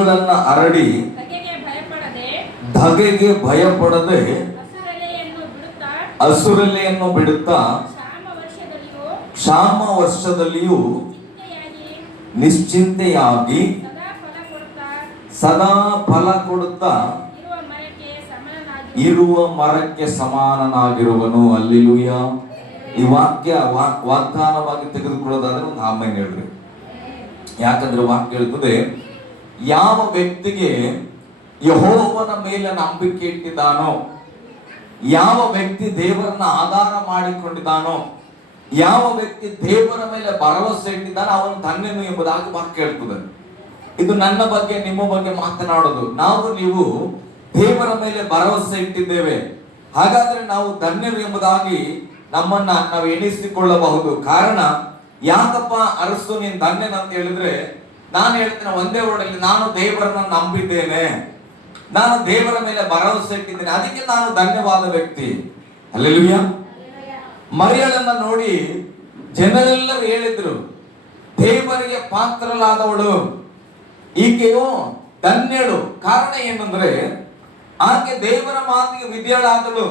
ಬೇರುಗಳನ್ನ ಹರಡಿ ಧಗೆಗೆ ಭಯಪಡದೆ ಹಸುರೆಲೆಯನ್ನು ಬಿಡುತ್ತಾ ಕ್ಷಾಮ ವರ್ಷದಲ್ಲಿಯೂ ನಿಶ್ಚಿಂತೆಯಾಗಿ ಸದಾ ಫಲ ಕೊಡುತ್ತಾ ಇರುವ ಮರಕ್ಕೆ ಸಮಾನನಾಗಿರುವನು. ಹಲ್ಲೆಲೂಯಾ. ಈ ವಾಕ್ಯ ವಾಗ್ದಾನವಾಗಿ ತೆಗೆದುಕೊಳ್ಳೋದಾದ್ರೆ ಒಂದು ಆಮೆನ್ ಹೇಳ್ರಿ. ಯಾಕಂದ್ರೆ ವಾಕ್ಯ ಹೇಳ್ತದೆ, ಯಾವ ವ್ಯಕ್ತಿಗೆ ಯೆಹೋವನ ಮೇಲೆ ನಂಬಿಕೆ ಇಟ್ಟಿದ್ದಾನೋ, ಯಾವ ವ್ಯಕ್ತಿ ದೇವರನ್ನ ಆಧಾರ ಮಾಡಿಕೊಂಡಿದ್ದಾನೋ, ಯಾವ ವ್ಯಕ್ತಿ ದೇವರ ಮೇಲೆ ಭರವಸೆ ಇಟ್ಟಿದ್ದಾನೋ ಅವನು ಧನ್ಯನು ಎಂಬುದಾಗಿ ವಾಕ್ಯ ಹೇಳ್ತದೆ. ಇದು ನನ್ನ ಬಗ್ಗೆ ನಿಮ್ಮ ಬಗ್ಗೆ ಮಾತನಾಡೋದು. ನೀವು ದೇವರ ಮೇಲೆ ಭರವಸೆ ಇಟ್ಟಿದ್ದೇವೆ, ಹಾಗಾದ್ರೆ ನಾವು ಧನ್ಯರು ಎಂಬುದಾಗಿ ನಮ್ಮನ್ನ ನಾವು ಎಣಿಸಿಕೊಳ್ಳಬಹುದು. ಕಾರಣ ಯಾಕಪ್ಪ ಅರಸು ನೀನ್ ಧನ್ಯನ ಅಂತ ಹೇಳಿದ್ರೆ, ನಾನು ಹೇಳ್ತೇನೆ ಒಂದೇ ವರ್ಡಲ್ಲಿ, ನಾನು ದೇವರನ್ನ ನಂಬಿದ್ದೇನೆ, ನಾನು ದೇವರ ಮೇಲೆ ಭರವಸೆ ಇಟ್ಟಿದ್ದೇನೆ, ಅದಕ್ಕೆ ನಾನು ಧನ್ಯವಾದ ವ್ಯಕ್ತಿ. ಹಲ್ಲೆಲೂಯಾ. ಮರಿಯಳನ್ನ ನೋಡಿ ಜನರೆಲ್ಲರೂ ಹೇಳಿದ್ರು, ದೇವರಿಗೆ ಪಾತ್ರಲಾದವಳು, ಈಕೆಯು ಧನ್ಯಳು. ಕಾರಣ ಏನಂದ್ರೆ ಆಕೆ ದೇವರ ಮಾತಿಗೆ ವಿಧೇಯಳಾದಳು,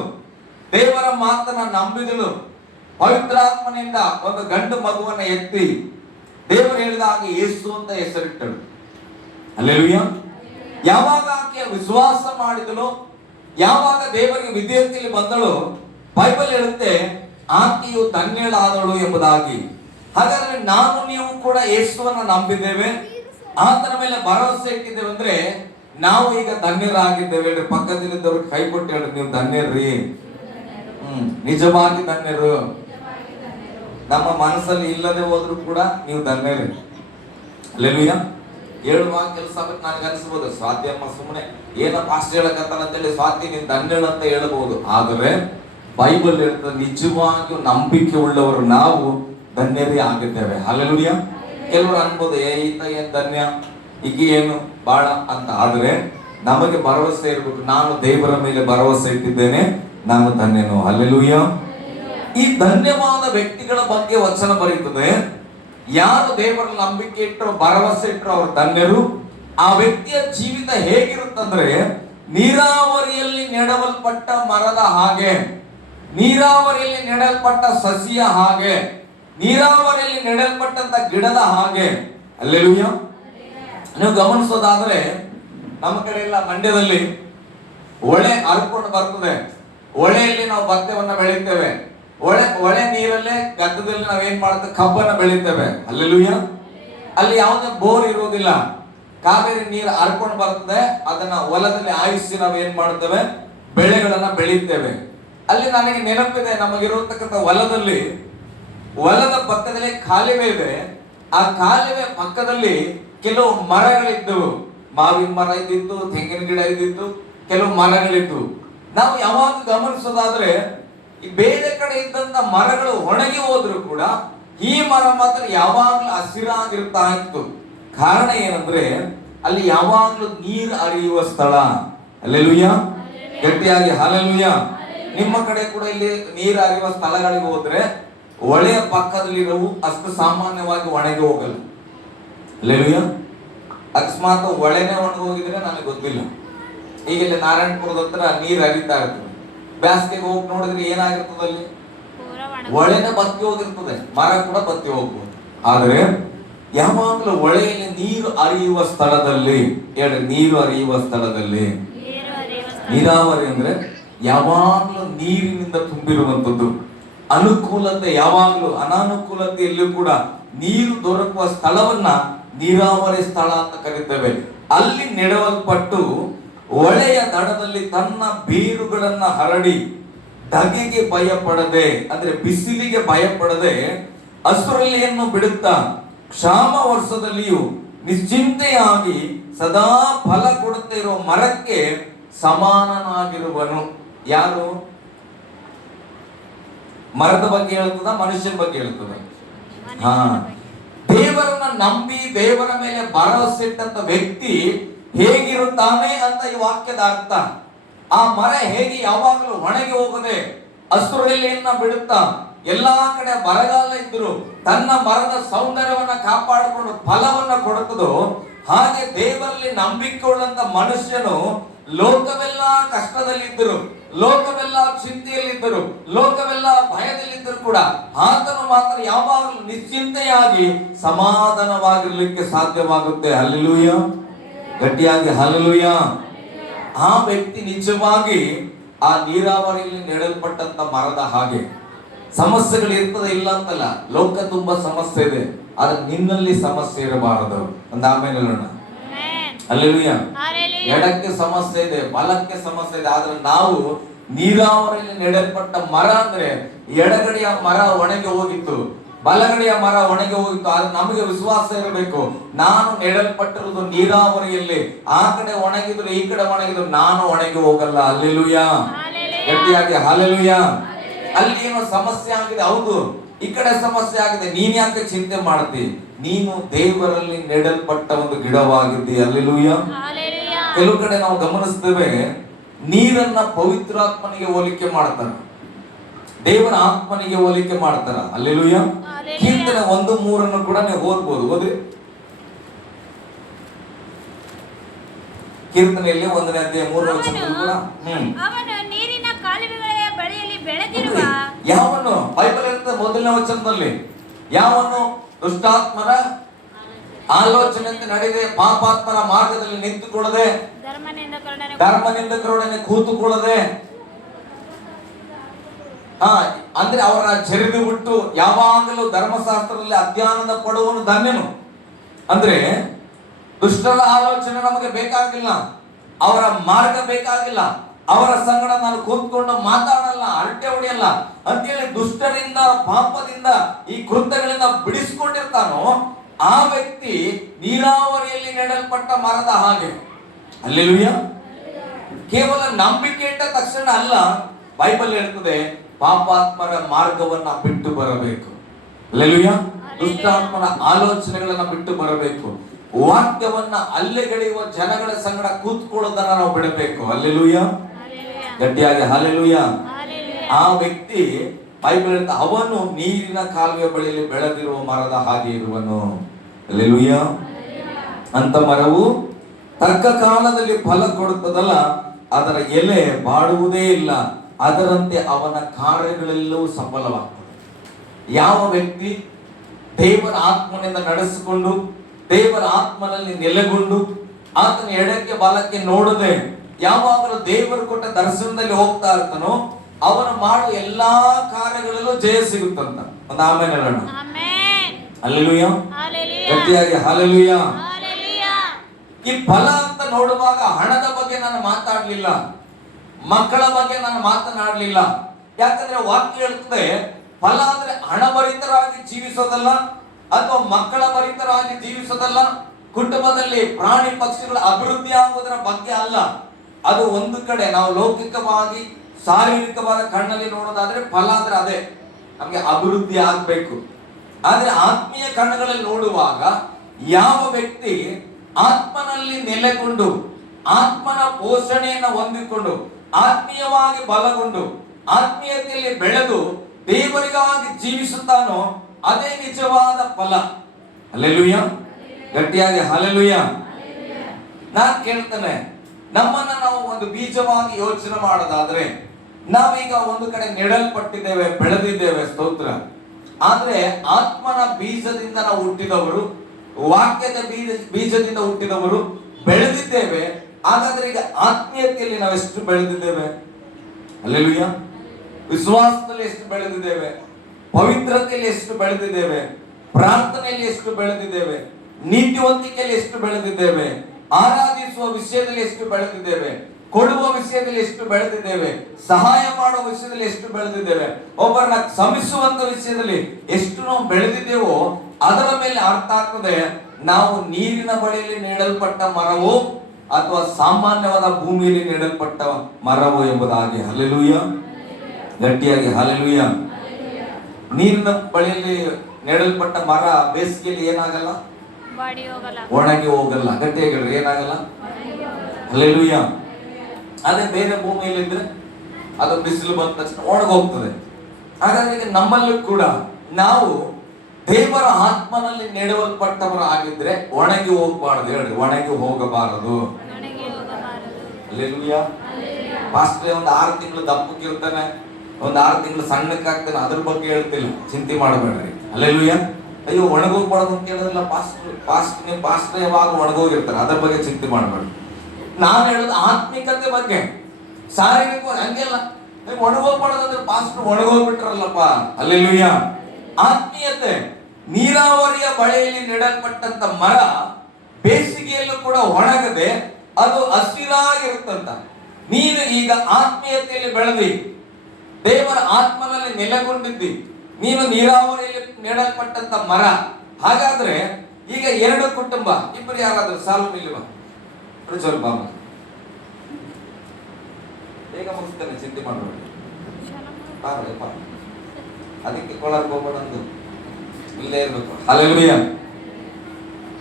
ದೇವರ ಮಾತನ್ನ ನಂಬಿದಳು, ಪವಿತ್ರಾತ್ಮನಿಂದ ಒಂದು ಗಂಡು ಮಗುವನ್ನ ಎತ್ತಿ ದೇವರು ಹೇಳಿದ ಹಾಗೆ ಯೇಸು ಅಂತ ಹೆಸರಿಟ್ಟಳು. ಹಲ್ಲೆಲೂಯಾ. ಯಾವಾಗ ಆಕೆ ವಿಶ್ವಾಸ ಮಾಡಿದಳು, ಯಾವಾಗ ದೇವರಿಗೆ ವಿಧೇಯತೆಯಲ್ಲಿ ಬಂದಳು, ಬೈಬಲ್ ಹೇಳುತ್ತೆ ಆಕೆಯು ಧನ್ಯಳಾದಳು ಎಂಬುದಾಗಿ. ಹಾಗಾದ್ರೆ ನಾನು ನೀವು ಕೂಡ ಯೇಸುವನ್ನ ನಂಬಿದ್ದೇವೆ, ಆತನ ಮೇಲೆ ಭರವಸೆ ಇಟ್ಟಿದ್ದೇವೆ ಅಂದ್ರೆ ನಾವು ಈಗ ಧನ್ಯರಾಗಿದ್ದೇವೆ. ಪಕ್ಕದಲ್ಲಿದ್ದವ್ರಿಗೆ ಕೈ ಕೊಟ್ಟು ಹೇಳಿ, ನೀವು ಧನ್ಯರ್ರಿ. ನಿಜವಾಗಿ ಧನ್ಯರು. ನಮ್ಮ ಮನಸ್ಸಲ್ಲಿ ಇಲ್ಲದೆ ಹೋದ್ರು ಕೂಡ ನೀವು ಧನ್ಯರೇ. ಹಲ್ಲೆಲೂಯಾ. ಹೇಳುವಾಗ ಕೆಲಸ ನನಗೆ ಅನಿಸ್ಬೋದು, ಸ್ವಾತಿ ಅಮ್ಮ ಸುಮ್ಮನೆ ಏನಪ್ಪ ಅಷ್ಟು ಹೇಳಕತ್ತಾನ ಅಂತೇಳಿ ಸ್ವಾತಿ ನೀನ್ ಧನ್ಯಳು ಅಂತ ಹೇಳ್ಬೋದು. ಆದರೆ ಬೈಬಲ್ ಹೇಳ್ತದೆ, ನಿಜವಾಗಿಯೂ ನಂಬಿಕೆ ಉಳ್ಳವರು ನಾವು ಧನ್ಯರೇ ಆಗಿದ್ದೇವೆ. ಹಲ್ಲೆಲೂಯಾ. ಕೆಲವರು ಅನ್ಬೋದು, ಈತ ಏನ್ ಧನ್ಯ, ಈಗ ಏನು ಬಾಳ ಅಂತ. ಆದ್ರೆ ನಮಗೆ ಭರವಸೆ ಇರಬೇಕು, ನಾನು ದೇವರ ಮೇಲೆ ಭರವಸೆ ಇಟ್ಟಿದ್ದೇನೆ, ನಾನು ಧನ್ಯನು. ಹಲ್ಲೆಲೂಯಾ. ಈ ಧನ್ಯವಾದ ವ್ಯಕ್ತಿಗಳ ಬಗ್ಗೆ ವಚನ ಬರೀತದೆ. ಯಾರು ದೇವರ ನಂಬಿಕೆ ಇಟ್ಟರು, ಭರವಸೆ ಇಟ್ಟರು, ಅವರು ಧನ್ಯರು. ಆ ವ್ಯಕ್ತಿಯ ಜೀವಿತ ಹೇಗಿರುತ್ತಂದ್ರೆ ನೀರಾವರಿಯಲ್ಲಿ ನೆಡಲ್ಪಟ್ಟ ಮರದ ಹಾಗೆ, ನೀರಾವರಿಯಲ್ಲಿ ನೆಡಲ್ಪಟ್ಟ ಸಸಿಯ ಹಾಗೆ, ನೀರಾವರಿಯಲ್ಲಿ ನೆಡಲ್ಪಟ್ಟಂತ ಗಿಡದ ಹಾಗೆ. ಹಲ್ಲೆಲೂಯಾ. ನೀವು ಗಮನಿಸೋದಾದ್ರೆ ನಮ್ಮ ಕಡೆ ಎಲ್ಲ ಮಂಡ್ಯದಲ್ಲಿ ಹೊಳೆ ಹರ್ಕೊಂಡು ಬರ್ತದೆ. ಹೊಳೆಯಲ್ಲಿ ನಾವು ಭತ್ತವನ್ನ ಬೆಳಿತೇವೆ. ಹೊಳೆ ನೀರಲ್ಲೇ ಗದ್ದದಲ್ಲಿ ನಾವೇನ್ ಮಾಡ್ತೇವೆ, ಕಬ್ಬನ್ನ ಬೆಳಿತೇವೆ. ಹಲ್ಲೆಲೂಯಾ. ಅಲ್ಲಿ ಯಾವುದೇ ಬೋರ್ ಇರುವುದಿಲ್ಲ, ಕಾವೇರಿ ನೀರು ಹರ್ಕೊಂಡು ಬರ್ತದೆ. ಅದನ್ನ ಹೊಲದಲ್ಲಿ ಆಯಿಸಿ ನಾವು ಏನ್ ಮಾಡ್ತೇವೆ, ಬೆಳೆಗಳನ್ನ ಬೆಳಿತೇವೆ. ಅಲ್ಲಿ ನನಗೆ ನೆನಪಿದೆ, ನಮಗಿರತಕ್ಕಂಥ ಹೊಲದ ಪಕ್ಕದಲ್ಲಿ ಕಾಲುವೆ ಇದೆ. ಆ ಕಾಲುವೆ ಪಕ್ಕದಲ್ಲಿ ಕೆಲವು ಮರಗಳಿದ್ದವು. ಮಾವಿನ ಮರ ಇದ್ದಿತ್ತು, ತೆಂಗಿನ ಗಿಡ ಇದ್ದಿತ್ತು, ಕೆಲವು ಮರಗಳಿದ್ದು. ನಾವು ಯಾವಾಗ ಗಮನಿಸೋದಾದ್ರೆ ಈ ಬೇರೆ ಕಡೆ ಇದ್ದಂತ ಮರಗಳು ಒಣಗಿ ಹೋದ್ರು ಕೂಡ ಈ ಮರ ಮಾತ್ರ ಯಾವಾಗ್ಲೂ ಹಸಿರಾಗಿರ್ತಾ ಇತ್ತು. ಕಾರಣ ಏನಂದ್ರೆ ಅಲ್ಲಿ ಯಾವಾಗ್ಲೂ ನೀರು ಹರಿಯುವ ಸ್ಥಳ. ಹಲ್ಲೆಲೂಯಾ. ಗಟ್ಟಿಯಾಗಿ ಹಲ್ಲೆಲೂಯಾ. ನಿಮ್ಮ ಕಡೆ ಕೂಡ ಇಲ್ಲಿ ನೀರು ಹರಿಯುವ ಸ್ಥಳಗಳಿಗೆ ಹೋದ್ರೆ ಹೊಳೆಯ ಪಕ್ಕದಲ್ಲಿರೋವು ಅಷ್ಟು ಸಾಮಾನ್ಯವಾಗಿ ಒಣಗಿ ಹೋಗಲ್ಲ. ಹಲ್ಲೆಲೂಯಾ. ಅಕಸ್ಮಾತ್ ಹೊಳೆನೆ ಒಣಗಿ ಹೋಗಿದ್ರೆ ನನಗೆ ಗೊತ್ತಿಲ್ಲ. ಈಗ ಇಲ್ಲಿ ನಾರಾಯಣಪುರದ ಹತ್ರ ನೀರು ಹರಿತಾ ಇರ್ತದೆ. ಬ್ಯಾಸ್ಗೆಗೆ ಹೋಗಿ ನೋಡಿದ್ರೆ ಏನಾಗಿರ್ತದೆ, ಅಲ್ಲಿ ಹೊಳೆನೆ ಬತ್ತಿ ಹೋಗಿರ್ತದೆ, ಮರ ಕೂಡ ಬತ್ತಿ ಹೋಗ್ಬೋದು. ಆದ್ರೆ ಯಾವಾಗಲೂ ಹೊಳೆಯಲ್ಲಿ ನೀರು ಹರಿಯುವ ಸ್ಥಳದಲ್ಲಿ, ನೀರು ಹರಿಯುವ ಸ್ಥಳದಲ್ಲಿ, ನೀರಾವರಿ ಅಂದ್ರೆ ಯಾವಾಗ್ಲೂ ನೀರಿನಿಂದ ತುಂಬಿರುವಂತದ್ದು. ಅನುಕೂಲತೆ ಯಾವಾಗ್ಲೂ, ಅನಾನುಕೂಲತೆಯಲ್ಲೂ ಕೂಡ ನೀರು ದೊರಕುವ ಸ್ಥಳವನ್ನ ನೀರಾವರಿ ಸ್ಥಳ ಅಂತ ಕರೀತೇವೆ. ಅಲ್ಲಿ ನೆಡವಲ್ಪಟ್ಟು ಹೊಳೆಯ ದಡದಲ್ಲಿ ತನ್ನ ಬೇರುಗಳನ್ನ ಹರಡಿ ಧಗೆಗೆ ಭಯಪಡದೆ, ಅಂದ್ರೆ ಬಿಸಿಲಿಗೆ ಭಯಪಡದೆ ಹಸುರೆಲೆಯನ್ನು ಬಿಡುತ್ತಾ ಕ್ಷಾಮ ವರ್ಷದಲ್ಲಿಯೂ ನಿಶ್ಚಿಂತೆಯಾಗಿ ಸದಾ ಫಲ ಕೊಡುತ್ತಾ ಇರುವ ಮರಕ್ಕೆ ಸಮಾನನಾಗಿರುವನು. ಯಾರು? ಮರದ ಬಗ್ಗೆ ಹೇಳ್ತದ, ಮನುಷ್ಯನ ಬಗ್ಗೆ ಹೇಳ್ತದ? ದೇವರನ್ನ ನಂಬಿ ದೇವರ ಮೇಲೆ ಭರವಸೆ ಇಟ್ಟಂತ ವ್ಯಕ್ತಿ ಹೇಗಿರುತ್ತಾನೆ ಅಂತ ಈ ವಾಕ್ಯದ ಅರ್ಥ. ಆ ಮರ ಹೇಗೆ ಯಾವಾಗಲೂ ಒಣಗಿ ಹೋಗದೆ ಹಸುರೆಲೆಯನ್ನ ಬಿಡುತ್ತಾ, ಎಲ್ಲಾ ಕಡೆ ಬರಗಾಲ ಇದ್ರು ತನ್ನ ಮರದ ಸೌಂದರ್ಯವನ್ನ ಕಾಪಾಡಿಕೊಂಡು ಫಲವನ್ನ ಕೊಡುತ್ತದೋ, ಹಾಗೆ ದೇವರಲ್ಲಿ ನಂಬಿಕೆ ಉಳ್ಳಂತ ಮನುಷ್ಯನು ಲೋಕವೆಲ್ಲ ಕಷ್ಟದಲ್ಲಿದ್ದರು, ಲೋಕವೆಲ್ಲ ಚಿಂತೆಯಲ್ಲಿದ್ದರು, ಲೋಕವೆಲ್ಲ ಭಯದಲ್ಲಿದ್ದರು ಕೂಡ ಆತನು ಮಾತ್ರ ಯಾವಾಗಲೂ ನಿಶ್ಚಿಂತೆಯಾಗಿ ಸಮಾಧಾನವಾಗಿರ್ಲಿಕ್ಕೆ ಸಾಧ್ಯವಾಗುತ್ತೆ. ಹಲ್ಲೆಲೂಯಾ, ಗಟ್ಟಿಯಾಗಿ ಹಲ್ಲೆಲೂಯಾ. ಆ ವ್ಯಕ್ತಿ ನಿಜವಾಗಿ ಆ ನೀರಾವರಿಯಲ್ಲಿ ನೆಡಲ್ಪಟ್ಟಂತ ಮರದ ಹಾಗೆ. ಸಮಸ್ಯೆಗಳು ಇರ್ತದೆ ಇಲ್ಲ ಅಂತಲ್ಲ, ಲೋಕ ತುಂಬಾ ಸಮಸ್ಯೆ ಇದೆ, ಆದ್ರೆ ನಿನ್ನಲ್ಲಿ ಸಮಸ್ಯೆ ಇರಬಾರದು. ಒಂದು ಆಮೇಲೆ ಹೇಳೋಣ. ಹಲ್ಲೆಲೂಯಾ. ಎಡಕ್ಕೆ ಸಮಸ್ಯೆ ಇದೆ, ಬಲಕ್ಕೆ ಸಮಸ್ಯೆ ಇದೆ, ಆದ್ರೆ ನಾವು ನೀರಾವರಿಯಲ್ಲಿ ನೆಡಲ್ಪಟ್ಟ ಮರ ಅಂದ್ರೆ ಎಡಗಡೆಯ ಮರ ಒಣಗಿ ಹೋಗಿತ್ತು, ಬಲಗಡೆಯ ಮರ ಒಣಗಿ ಹೋಗಿತ್ತು. ಆದ್ರೆ ನಮಗೆ ವಿಶ್ವಾಸ ಇರಬೇಕು, ನಾನು ನೆಡಲ್ಪಟ್ಟಿರುವುದು ನೀರಾವರಿಯಲ್ಲಿ. ಆ ಕಡೆ ಒಣಗಿದ್ರು ಈ ಕಡೆ ಒಣಗಿದ್ರು ನಾನು ಒಣಗಿ ಹೋಗಲ್ಲ. ಹಲ್ಲೆಲೂಯಾ, ಗಟ್ಟಿಯಾಗಿ ಹಲ್ಲೆಲೂಯಾ. ಅಲ್ಲಿ ಏನೋ ಸಮಸ್ಯೆ ಆಗಿದೆ, ಹೌದು, ಈ ಕಡೆ ಸಮಸ್ಯೆ ಆಗಿದೆ, ನೀನ್ ಯಾಕೆ ಚಿಂತೆ ಮಾಡ್ತಿ? ನೀನು ದೇವರಲ್ಲಿ ನೆಡಲ್ಪಟ್ಟ ಒಂದು ಗಿಡವಾಗಿದ್ದಿ. ಹಲ್ಲೆಲೂಯಾ. ಕೆಲವು ಕಡೆ ನಾವು ಗಮನಿಸ್ತೇವೆ, ನೀರನ್ನ ಪವಿತ್ರಾತ್ಮನಿಗೆ ಹೋಲಿಕೆ ಮಾಡ್ತಾರೆ, ದೇವರ ಆತ್ಮನಿಗೆ ಹೋಲಿಕೆ ಮಾಡ್ತಾರ. ಹಲ್ಲೆಲೂಯಾ. ಕೀರ್ತನೆ 1:3 ಕೂಡ ನೀವು ಓದ್ಬೋದು, ಓದ್ರಿ. ಕೀರ್ತನೆಯಲ್ಲಿ 1ನೇ ಅಧ್ಯಾಯ 3ನೇ ವಚನದಲ್ಲಿ ಕೂಡ ಯಾವನು, ಬೈಬಲ್ ಇರ್ತದೆ ಮೊದಲನೇ ವಚನದಲ್ಲಿ, ಯಾವನು ದುಷ್ಟಾತ್ಮರ ಆಲೋಚನೆಯಂತೆ ನಡೆದೆ, ಪಾಪಾತ್ಮರ ಮಾರ್ಗದಲ್ಲಿ ನಿಂತುಕೊಳ್ಳದೆ, ಧರ್ಮನಿಂದಕರೊಡನೆ ಕೂತುಕೊಳ್ಳದೆ, ಅಂದ್ರೆ ಅವರ ಜರಿದು ಬಿಟ್ಟು ಯಾವಾಗಲೂ ಧರ್ಮಶಾಸ್ತ್ರದಲ್ಲಿ ಅಧ್ಯಯನ ಪಡುವನು ಧನ್ಯನು. ಅಂದ್ರೆ ದುಷ್ಟರ ಆಲೋಚನೆ ನಮಗೆ ಬೇಕಾಗಿಲ್ಲ, ಅವರ ಮಾರ್ಗ ಬೇಕಾಗಿಲ್ಲ, ಅವರ ಸಂಗಡ ನಾನು ಕೂತ್ಕೊಂಡು ಮಾತಾಡಲ್ಲ, ಹರಟೆ ಹೊಡೆಯಲ್ಲ ಅಂತೇಳಿ ದುಷ್ಟರಿಂದ, ಪಾಪದಿಂದ, ಈ ಕೃತ್ಯಗಳಿಂದ ಬಿಡಿಸ್ಕೊಂಡಿರ್ತಾನೋ ಆ ವ್ಯಕ್ತಿ ನೀರಾವರಿಯಲ್ಲಿ ನೆಡಲ್ಪಟ್ಟ ಮರದ ಹಾಗೆ. ಹಲ್ಲೆಲೂಯಾ. ಕೇವಲ ನಂಬಿಕೆ ಇಟ್ಟ ತಕ್ಷಣ ಅಲ್ಲ, ಬೈಬಲ್ ಹೇಳ್ತದೆ ಪಾಪಾತ್ಮರ ಮಾರ್ಗವನ್ನ ಬಿಟ್ಟು ಬರಬೇಕು. ಹಲ್ಲೆಲೂಯಾ. ದುಷ್ಟಾತ್ಮನ ಆಲೋಚನೆಗಳನ್ನ ಬಿಟ್ಟು ಬರಬೇಕು. ವಾಕ್ಯವನ್ನ ಅಲ್ಲೆಗೆಳೆಯುವ ಜನಗಳ ಸಂಗಡ ಕೂತ್ಕೊಳ್ಳೋದನ್ನ ನಾವು ಬಿಡಬೇಕು. ಹಲ್ಲೆಲೂಯಾ, ಗಟ್ಟಿಯಾಗಿ ಹಲ್ಲೆಲೂಯಾ. ಆ ವ್ಯಕ್ತಿ ಬೈಬಲ್ ಹೇಳ್ತಾ ಅವನು ನೀರಿನ ಕಾಲುವೆ ಬಳಿಯಲ್ಲಿ ಬೆಳೆದಿರುವ ಮರದ ಹಾಗೆ ಇರುವನು. ಹಲ್ಲೆಲೂಯಾ. ಅಂತ ಮರವು ತಕ್ಕ ಕಾಲದಲ್ಲಿ ಫಲ ಕೊಡುತ್ತದಲ್ಲ, ಅದರ ಎಲೆ ಬಾಡುವುದೇ ಇಲ್ಲ, ಅದರಂತೆ ಅವನ ಕಾರ್ಯಗಳೆಲ್ಲವೂ ಸಫಲವಾಗ್ತದೆ. ಯಾವ ವ್ಯಕ್ತಿ ದೇವರ ಆತ್ಮನಿಂದ ನಡೆಸಿಕೊಂಡು, ದೇವರ ಆತ್ಮನಲ್ಲಿ ನೆಲೆಗೊಂಡು, ಆತನ ಎಡಕ್ಕೆ ಬಲಕ್ಕೆ ನೋಡದೆ ಯಾವಾಗಲೂ ದೇವರು ಕೊಟ್ಟ ದರ್ಶನದಲ್ಲಿ ಹೋಗ್ತಾ ಇರ್ತಾನೋ ಅವನು ಮಾಡುವ ಎಲ್ಲಾ ಕಾರ್ಯಗಳಲ್ಲೂ ಜಯ ಸಿಗುತ್ತಂತ. ಒಂದು ಆಮೇಲೆ ಹೇಳೋಣ. ಹಲ್ಲೆಲೂಯಾ, ಗಟ್ಟಿಯಾಗಿ ಹಲ್ಲೆಲೂಯಾ. ಈ ಫಲ ಅಂತ ನೋಡುವಾಗ ಹಣದ ಬಗ್ಗೆ ನಾನು ಮಾತಾಡ್ಲಿಲ್ಲ, ಮಕ್ಕಳ ಬಗ್ಗೆ ನಾನು ಮಾತನಾಡಲಿಲ್ಲ. ಯಾಕಂದ್ರೆ ವಾಕ್ಯ ಹೇಳ್ತದೆ ಫಲ ಅಂದ್ರೆ ಹಣಭರಿತರಾಗಿ ಜೀವಿಸೋದಲ್ಲ, ಅಥವಾ ಮಕ್ಕಳ ಭರಿತರಾಗಿ ಜೀವಿಸೋದಲ್ಲ, ಕುಟುಂಬದಲ್ಲಿ ಪ್ರಾಣಿ ಪಕ್ಷಿಗಳ ಅಭಿವೃದ್ಧಿ ಆಗುವುದರ ಬಗ್ಗೆ ಅಲ್ಲ. ಅದು ಒಂದು ಕಡೆ ನಾವು ಲೌಕಿಕವಾಗಿ ಶಾರೀರಿಕವಾದ ಕಣ್ಣಲ್ಲಿ ನೋಡೋದಾದ್ರೆ ಫಲ ಅಂದ್ರೆ ಅದೇ, ನಮ್ಗೆ ಅಭಿವೃದ್ಧಿ ಆಗ್ಬೇಕು. ಆದ್ರೆ ಆತ್ಮೀಯ ಕಣ್ಣುಗಳಲ್ಲಿ ನೋಡುವಾಗ ಯಾವ ವ್ಯಕ್ತಿ ಆತ್ಮನಲ್ಲಿ ನೆಲೆಗೊಂಡು, ಆತ್ಮನ ಪೋಷಣೆಯನ್ನು ಹೊಂದಿಕೊಂಡು, ಆತ್ಮೀಯವಾಗಿ ಬಲಗೊಂಡು, ಆತ್ಮೀಯತೆಯಲ್ಲಿ ಬೆಳೆದು ದೇವರಿಗಾಗಿ ಜೀವಿಸುತ್ತಾನೋ ಅದೇ ನಿಜವಾದ ಫಲ. ಹಲ್ಲೆಲೂಯಾ, ಗಟ್ಟಿಯಾಗಿ ಹಲ್ಲೆಲೂಯಾ. ನಾನು ಕೇಳ್ತೇನೆ, ನಮ್ಮನ್ನ ನಾವು ಒಂದು ಬೀಜವಾಗಿ ಯೋಚನೆ ಮಾಡೋದಾದ್ರೆ ನಾವೀಗ ಒಂದು ಕಡೆ ನೆಡಲ್ಪಟ್ಟಿದ್ದೇವೆ, ಬೆಳೆದಿದ್ದೇವೆ, ಸ್ತೋತ್ರ. ಆದ್ರೆ ಆತ್ಮನ ಬೀಜದಿಂದ ನಾವು ಹುಟ್ಟಿದವರು, ವಾಕ್ಯದ ಬೀಜದಿಂದ ಹುಟ್ಟಿದವರು, ಬೆಳೆದಿದ್ದೇವೆ. ಹಾಗಾದ್ರೆ ಈಗ ಆತ್ಮೀಯತೆಯಲ್ಲಿ ನಾವು ಎಷ್ಟು ಬೆಳೆದಿದ್ದೇವೆ? ಹಲ್ಲೆಲೂಯಾ. ವಿಶ್ವಾಸದಲ್ಲಿ ಎಷ್ಟು ಬೆಳೆದಿದ್ದೇವೆ? ಪವಿತ್ರತೆಯಲ್ಲಿ ಎಷ್ಟು ಬೆಳೆದಿದ್ದೇವೆ? ಪ್ರಾರ್ಥನೆಯಲ್ಲಿ ಎಷ್ಟು ಬೆಳೆದಿದ್ದೇವೆ? ನೀತಿವಂತಿಕೆಯಲ್ಲಿ ಎಷ್ಟು ಬೆಳೆದಿದ್ದೇವೆ? ಆರಾಧಿಸುವ ವಿಷಯದಲ್ಲಿ ಎಷ್ಟು ಬೆಳೆದಿದ್ದೇವೆ? ಕೊಡುವ ವಿಷಯದಲ್ಲಿ ಎಷ್ಟು ಬೆಳೆದಿದ್ದೇವೆ? ಸಹಾಯ ಮಾಡುವ ವಿಷಯದಲ್ಲಿ ಎಷ್ಟು ಬೆಳೆದಿದ್ದೇವೆ? ಒಬ್ಬರನ್ನ ಶ್ರಮಿಸುವಂತ ವಿಷಯದಲ್ಲಿ ಎಷ್ಟು ನಾವು ಬೆಳೆದಿದ್ದೇವೋ ಅದರ ಮೇಲೆ ಅರ್ಥ ಆಗ್ತದೆ ನಾವು ನೀರಿನ ಬಳಿಯಲ್ಲಿ ನೆಡಲ್ಪಟ್ಟ ಮರವೋ ಅಥವಾ ಸಾಮಾನ್ಯವಾದ ಭೂಮಿಯಲ್ಲಿ ನೆಡಲ್ಪಟ್ಟ ಮರವೋ ಎಂಬುದಾಗಿ. ಹಲ್ಲೆಲೂಯಾ, ಗಟ್ಟಿಯಾಗಿ ಹಲ್ಲೆಲೂಯಾ. ನೀರಿನ ಬಳಿಯಲ್ಲಿ ನೆಡಲ್ಪಟ್ಟ ಮರ ಬೇಸಿಗೆಯಲ್ಲಿ ಏನಾಗಲ್ಲ, ಒಣಗಿ ಹೋಗಲ್ಲ. ಗಟ್ಟಿಯಾಗಿ ಹೇಳ್ರಿ, ಏನಾಗಲ್ಲ. ಹಲ್ಲೆಲೂಯಾ. ಅದೇ ಬೇರೆ ಭೂಮಿಯಲ್ಲಿ ಇದ್ರೆ ಅದು ಬಿಸಿಲು ಬಂದ ತಕ್ಷಣ ಒಣಗೋಗ್ತದೆ. ಹಾಗಾದ್ರೆ ನಮ್ಮಲ್ಲೂ ಕೂಡ ನಾವು ದೇವರ ಆತ್ಮನಲ್ಲಿ ನೆಡವಲ್ಪಟ್ಟವರು ಆಗಿದ್ರೆ ಒಣಗಿ ಹೋಗಬಾರದು. ಹೇಳಿ, ಒಣಗಿ ಹೋಗಬಾರದು. ಹಲ್ಲೆಲೂಯಾ. ಪಾಸ್ಟ್ರೆ ಒಂದು 6 ತಿಂಗಳು ದಪ್ಪಕ್ಕಿರ್ತಾನೆ, ಒಂದು 6 ತಿಂಗಳು ಸಣ್ಣಕ್ಕಾಗ್ತಾನೆ, ಅದ್ರ ಬಗ್ಗೆ ಹೇಳ್ತಿಲ್ಲ, ಚಿಂತೆ ಮಾಡಬೇಡ್ರಿ. ಹಲ್ಲೆಲೂಯಾ. ಅಯ್ಯೋ ಒಣಗೋಗ್ಬಾರ್ದು ಅಂತ ಹೇಳಿದ್ರಲ್ಲ ಪಾಸ್ಟ್ರೆ ಯಾವಾಗ ಒಣಗೋಗಿರ್ತಾರೆ, ಅದ್ರ ಬಗ್ಗೆ ಚಿಂತೆ ಮಾಡಬೇಡ್ರಿ. ನಾನು ಹೇಳೋದು ಆತ್ಮಿಕತೆ ಬಗ್ಗೆ, ಶಾರೀರಿಕ ಹಂಗೆಲ್ಲ ಒಣಗೋಗ್ಬಾರ್ದು ಅಂದ್ರೆ ಪಾಸ್ಟ್ರು ಒಣಗೋಗ್ಬಿಟ್ರಲ್ಲಪ್ಪ. ಹಲ್ಲೆಲೂಯಾ. ಆತ್ಮೀಯತೆ, ನೀರಾವರಿಯ ಬಳಿಯಲ್ಲಿ ನೆಡಲ್ಪಟ್ಟಂತ ಮರ ಬೇಸಿಗೆಯಲ್ಲೂ ಕೂಡ ಒಣಗದೆ ಅದು ಹಸಿರಾಗಿರುತ್ತಂತ. ನೀನು ಈಗ ಆತ್ಮೀಯತೆಯಲ್ಲಿ ಬೆಳೆದಿ, ದೇವರ ಆತ್ಮನಲ್ಲಿ ನೆಲೆಗೊಂಡಿದ್ದಿ, ನೀನು ನೀರಾವರಿಯಲ್ಲಿ ನೆಡಲ್ಪಟ್ಟಂತ ಮರ. ಹಾಗಾದ್ರೆ ಈಗ 2 ಕುಟುಂಬ, ಇಬ್ಬರು ಯಾರಾದ್ರೂ ಸಾಲು ನಿಲ್ಲುವ ಸ್ವಲ್ಪ ಬೇಗ ಮುಗಿಸ್ತೇನೆ, ಚಿಂತೆ ಮಾಡಬೇಡಿ. ಅದಕ್ಕೆ ಕೊಳಕ್ಕೆ ಹೋಗ್ಬೇಡಂದು ಇಲ್ಲೇ ಇರ್ಬೇಕು. ಹಲ್ಲೆಲೂಯಾ.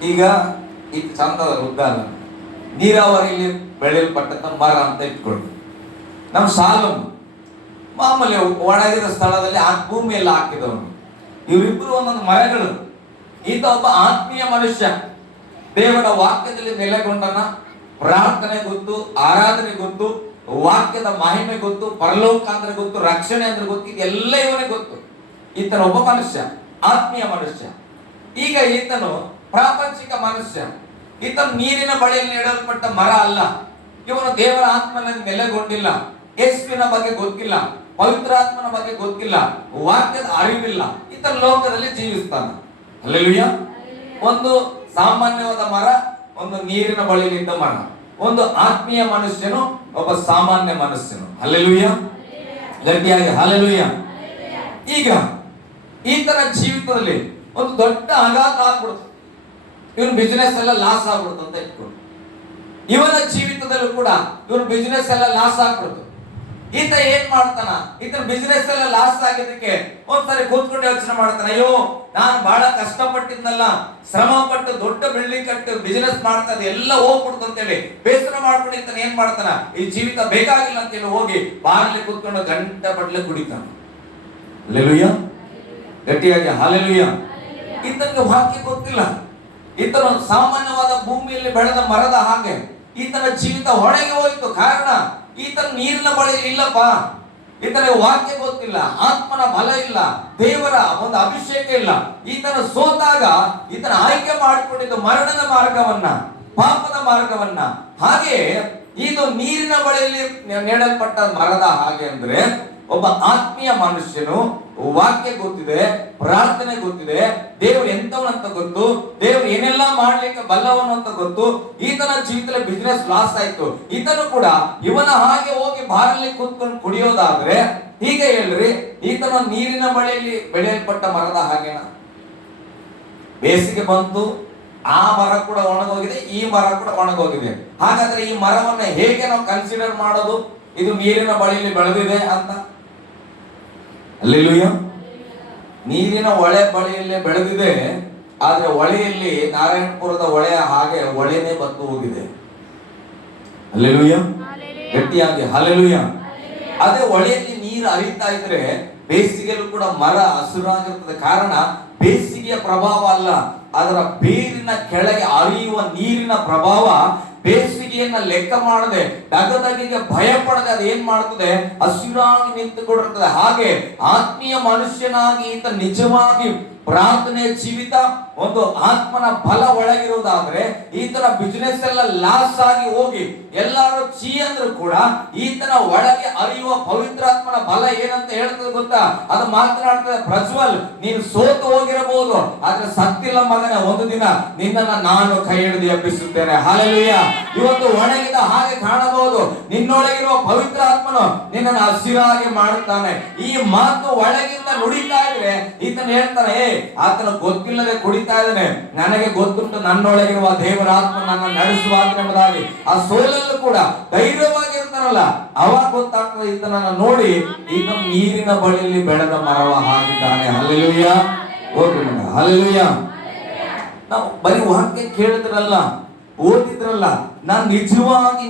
ಈಗ ಇದು ಚಂದದ ಉದಾಹರಣೆ, ನೀರಾವರಿಯಲ್ಲಿ ಬೆಳೆಯಲ್ಪಟ್ಟಂತ ಮರ ಅಂತ ಇಟ್ಕೊಂಡು ನಮ್ಮ ಸಾಲನ್ನು ಮಾಮೂಲಿ ಒಣಗಿದ ಸ್ಥಳದಲ್ಲಿ ಆ ಭೂಮಿಯಲ್ಲಿ ಹಾಕಿದವನು. ಇವರಿಬ್ಬರು ಒಂದೊಂದು ಮರಗಳು. ಈತ ಒಬ್ಬ ಆತ್ಮೀಯ ಮನುಷ್ಯ, ದೇವರ ವಾಕ್ಯದಲ್ಲಿ ನೆಲೆಗೊಂಡನ, ಪ್ರಾರ್ಥನೆ ಗೊತ್ತು, ಆರಾಧನೆ ಗೊತ್ತು, ವಾಕ್ಯದ ಮಹಿಮೆ ಗೊತ್ತು, ಪರಲೋಕ ಅಂದ್ರೆ ಗೊತ್ತು, ರಕ್ಷಣೆ ಅಂದ್ರೆ ಗೊತ್ತು, ಇದೆಲ್ಲ ಇವನಿಗೆ ಗೊತ್ತು. ಈತನ ಒಬ್ಬ ಮನುಷ್ಯ, ಆತ್ಮೀಯ ಮನುಷ್ಯ. ಈಗ ಈತನು ಪ್ರಾಪಂಚಿಕ ಮನುಷ್ಯ. ಈತನು ನೀರಿನ ಬಳಿಯಲ್ಲಿ ನೆಡಲ್ಪಟ್ಟ ಮರ ಅಲ್ಲ. ಇವನು ದೇವರ ಆತ್ಮನಲ್ಲಿ ನೆಲೆಗೊಂಡಿಲ್ಲ, ಯೇಸುವಿನ ಬಗ್ಗೆ ಗೊತ್ತಿಲ್ಲ, ಪವಿತ್ರಾತ್ಮನ ಬಗ್ಗೆ ಗೊತ್ತಿಲ್ಲ, ವಾಕ್ಯದ ಅರಿವಿಲ್ಲ. ಈತನ ಲೋಕದಲ್ಲಿ ಜೀವಿಸ್ತಾನೆ. ಹಲ್ಲೆಲೂಯಾ. ಒಂದು ಸಾಮಾನ್ಯವಾದ ಮರ, ಒಂದು ನೀರಿನ ಬಳಿಯಲ್ಲಿದ್ದ ಮರ. ಒಂದು ಆತ್ಮೀಯ ಮನುಷ್ಯನು, ಒಬ್ಬ ಸಾಮಾನ್ಯ ಮನುಷ್ಯನು. ಹಲ್ಲೆಲೂಯಾ. ಗಟ್ಟಿಯಾಗಿ ಹಲ್ಲೆಲೂಯಾ. ಈಗ ಈತನ ಜೀವಿತದಲ್ಲಿ ಒಂದು ದೊಡ್ಡ ಆಘಾತ ಆಗ್ಬಿಡುತ್ತೆ. ಇವನ್ ಬಿಸಿನೆಸ್ ಎಲ್ಲ ಲಾಸ್ ಆಗ್ಬಿಡುತ್ತೆ ಅಂತ ಇಟ್ಕೊಂಡು, ಇವನ ಜೀವಿತದಲ್ಲೂ ಕೂಡ ಇವನ್ ಬಿಸಿನೆಸ್ ಎಲ್ಲ ಲಾಸ್ ಆಗ್ಬಿಡುತ್ತೆ. ಈತ ಏನ್ ಮಾಡ್ತಾನ, ಈತನ ಬಿಸಿನೆಸ್ ಎಲ್ಲ ಲಾಸ್ ಆಗಿದ್ದಕ್ಕೆ ಒಂದ್ಸರಿ ಕೂತ್ಕೊಂಡು ಯೋಚನೆ ಮಾಡ್ತಾನೆ, ಅಯ್ಯೋ ನಾನು ಬಹಳ ಕಷ್ಟಪಟ್ಟಿದ್ನಲ್ಲ, ಶ್ರಮ ಪಟ್ಟು ದೊಡ್ಡ ಬಿಲ್ಡಿಂಗ್ ಕಟ್ಟು ಬಿಸಿನೆಸ್ ಮಾಡ್ತಾ ಇದ್ದೆ, ಎಲ್ಲ ಹೋಗ್ಬಿಡ್ತು ಅಂತೇಳಿ ಬೇಸರ ಮಾಡ್ಕೊಂಡು ಈತನ ಏನ್ ಮಾಡ್ತಾನ, ಈ ಜೀವಿತ ಬೇಕಾಗಿಲ್ಲ ಅಂತೇಳಿ ಹೋಗಿ ಬಾರಲ್ಲಿ ಕೂತ್ಕೊಂಡು ಗಂಟೆ ಪಟ್ಲೆ ಕುಡಿತಾನ. ಹಲ್ಲೆಲೂಯಾ. ಗಟ್ಟಿಯಾಗಿ ಹಲ್ಲೆಲೂಯಾ. ಈತನಿಗೆ ವಾಕ್ಯ ಗೊತ್ತಿಲ್ಲ. ಈತನು ಸಾಮಾನ್ಯವಾದ ಭೂಮಿಯಲ್ಲಿ ಬೆಳೆದ ಮರದ ಹಾಗೆ ಈತನ ಜೀವಿತ ಒಣಗಿ ಹೋಯಿತು. ಕಾರಣ ಈತನ ನೀರಿನ ಬಳಿ ಇಲ್ಲಪ್ಪ, ಈತನಿಗೆ ವಾಕ್ಯ ಗೊತ್ತಿಲ್ಲ, ಆತ್ಮನ ಬಲ ಇಲ್ಲ, ದೇವರ ಒಂದು ಅಭಿಷೇಕ ಇಲ್ಲ. ಈತನ ಸೋತಾಗ ಈತನ ಆಯ್ಕೆ ಮಾಡಿಕೊಂಡಿದ್ದು ಮರಣದ ಮಾರ್ಗವನ್ನ, ಪಾಪದ ಮಾರ್ಗವನ್ನ. ಹಾಗೆ ಇದು ನೀರಿನ ಬಳಿಯಲ್ಲಿ ನೆಡಲ್ಪಟ್ಟ ಮರದ ಹಾಗೆ ಅಂದ್ರೆ ಒಬ್ಬ ಆತ್ಮೀಯ ಮನುಷ್ಯನು, ವಾಕ್ಯ ಗೊತ್ತಿದೆ, ಪ್ರಾರ್ಥನೆ ಗೊತ್ತಿದೆ, ದೇವ್ರು ಎಂತವನಂತ ಗೊತ್ತು, ದೇವ್ರು ಏನೆಲ್ಲ ಮಾಡ್ಲಿಕ್ಕೆ ಬಲ್ಲವನು ಅಂತ ಗೊತ್ತು. ಈತನ ಜೀವಿತದಲ್ಲಿ ಬಿಸ್ನೆಸ್ ಲಾಸ್ ಆಯ್ತು. ಈತನು ಕೂಡ ಇವನ ಹಾಗೆ ಹೋಗಿ ಬಾರಲ್ಲಿ ಕೂತ್ಕೊಂಡು ಕುಡಿಯೋದಾದ್ರೆ ಹೀಗೆ ಹೇಳ್ರಿ, ಈತನ ನೀರಿನ ಬಳಿಯಲ್ಲಿ ಬೆಳೆಯಲ್ಪಟ್ಟ ಮರದ ಹಾಗೇನ. ಬೇಸಿಗೆ ಬಂತು, ಆ ಮರ ಕೂಡ ಒಣಗೋಗಿದೆ, ಈ ಮರ ಕೂಡ ಒಣಗೋಗಿದೆ. ಹಾಗಾದ್ರೆ ಈ ಮರವನ್ನ ಹೇಗೆ ನಾವು ಕನ್ಸಿಡರ್ ಮಾಡೋದು, ಇದು ನೀರಿನ ಬಳಿಯಲ್ಲಿ ಬೆಳೆದಿದೆ ಅಂತ? ಹಲ್ಲೆಲೂಯಾ. ನೀರಿನ ಹೊಳೆ ಬಳಿಯಲ್ಲೇ ಬೆಳೆದಿದೆ, ಆದ್ರೆ ಹೊಳೆಯಲ್ಲಿ ನಾರಾಯಣಪುರದ ಹೊಳೆಯ ಹಾಗೆ ಹೊಳೆನೇ ಬಂದು ಹೋಗಿದೆ. ಹಲ್ಲೆಲೂಯಾ. ಗಟ್ಟಿಯಾಗಿ ಹಲ್ಲೆಲೂಯಾ. ಅದೇ ಹೊಳೆಯಲ್ಲಿ ನೀರು ಹರಿತಾ ಇದ್ರೆ ಬೇಸಿಗೆಯಲ್ಲೂ ಕೂಡ ಮರ ಹಸುರಾಗಿರ್ತದೆ. ಕಾರಣ ಬೇಸಿಗೆಯ ಪ್ರಭಾವ ಅಲ್ಲ, ಅದರ ಬೇರಿನ ಕೆಳಗೆ ಹರಿಯುವ ನೀರಿನ ಪ್ರಭಾವ. ಬೇಸಿಗೆಯನ್ನ ಲೆಕ್ಕ ಮಾಡದೆ, ದಗದಗಿಗೆ ಭಯ ಪಡದೆ ಅದು ಏನ್ ಮಾಡ್ತದೆ, ಹಸಿರಾಗಿ ನಿಂತುಕೊಂಡಿರ್ತದೆ. ಹಾಗೆ ಆತ್ಮೀಯ ಮನುಷ್ಯನಾಗಿ ಈತ ನಿಜವಾಗಿ ಪ್ರಾರ್ಥನೆ ಜೀವಿತ, ಒಂದು ಆತ್ಮನ ಬಲ ಒಳಗಿರುವುದಾದ್ರೆ ಈತನ ಬಿಸಿನೆಸ್ ಎಲ್ಲ ಲಾಸ್ ಆಗಿ ಹೋಗಿ ಎಲ್ಲಾರು ಚೀ ಅಂದ್ರೂ ಕೂಡ ಈತನ ಒಳಗೆ ಹರಿಯುವ ಪವಿತ್ರಾತ್ಮನ ಬಲ ಏನಂತ ಹೇಳ್ತದೆ ಗೊತ್ತಾ? ಅದು ಮಾತನಾಡ್ತದೆ, ಪ್ರಜ್ವಲ್ ನೀನು ಸೋತು ಹೋಗಿರಬಹುದು, ಆದ್ರೆ ಸತ್ತಿಲ್ಲ ಮಗನ, ಒಂದು ದಿನ ನಿನ್ನನ್ನ ನಾನು ಕೈ ಹಿಡಿದು ಎಬ್ಬಿಸುತ್ತೇನೆ. ಹಲ್ಲೆಲೂಯಾ. ಇವತ್ತು ಒಣಗಿದ ಹಾಗೆ ಕಾಣಬಹುದು, ನಿನ್ನೊಳಗಿರುವ ಪವಿತ್ರಾತ್ಮನು ನಿನ್ನನ್ನು ಹಸಿರಾಗಿ ಮಾಡುತ್ತಾನೆ. ಈ ಮಾತು ಒಳಗಿಂದ ನುಡಿತಾ ಇದ್ರೆ ಈತನ ಹೇಳ್ತಾನೆ, ಆತನ ಗೊತ್ತಿಲ್ಲದೆ ಕುಡಿತಾ ಇದ್ದಾನೆ, ನನಗೆ ಗೊತ್ತುಂಟು ನನ್ನೊಳಗಿರುವ ದೇವರ ಆತ್ಮ ನನ್ನ ನಡೆಸುವಾಗನೆಂಬುದಾಗಿ. ಆ ಸೋಲಲ್ಲೂ ಕೂಡ ಧೈರ್ಯವಾಗಿ ಇರ್ತಾನಲ್ಲ, ಅವಾಗ ಗೊತ್ತಾಗ್ತದೆ ಈತನನ್ನ ನೋಡಿ, ಈತ ನೀರಿನ ಬಳಿಯಲ್ಲಿ ಬೆಳೆದ ಮರವ ಹಾಕಿದ್ದಾನೆ. ಹಲ್ಲೆಲೂಯಾ. ಹೋಗಿ ಹಲ್ಲೆಲೂಯಾ. ನಾವು ಬರೀ ವಾಕ್ಯ ಕೇಳಿದ್ರಲ್ಲ, ಓದಿದ್ರಲ್ಲ, ನಾನು ನಿಜವಾಗಿ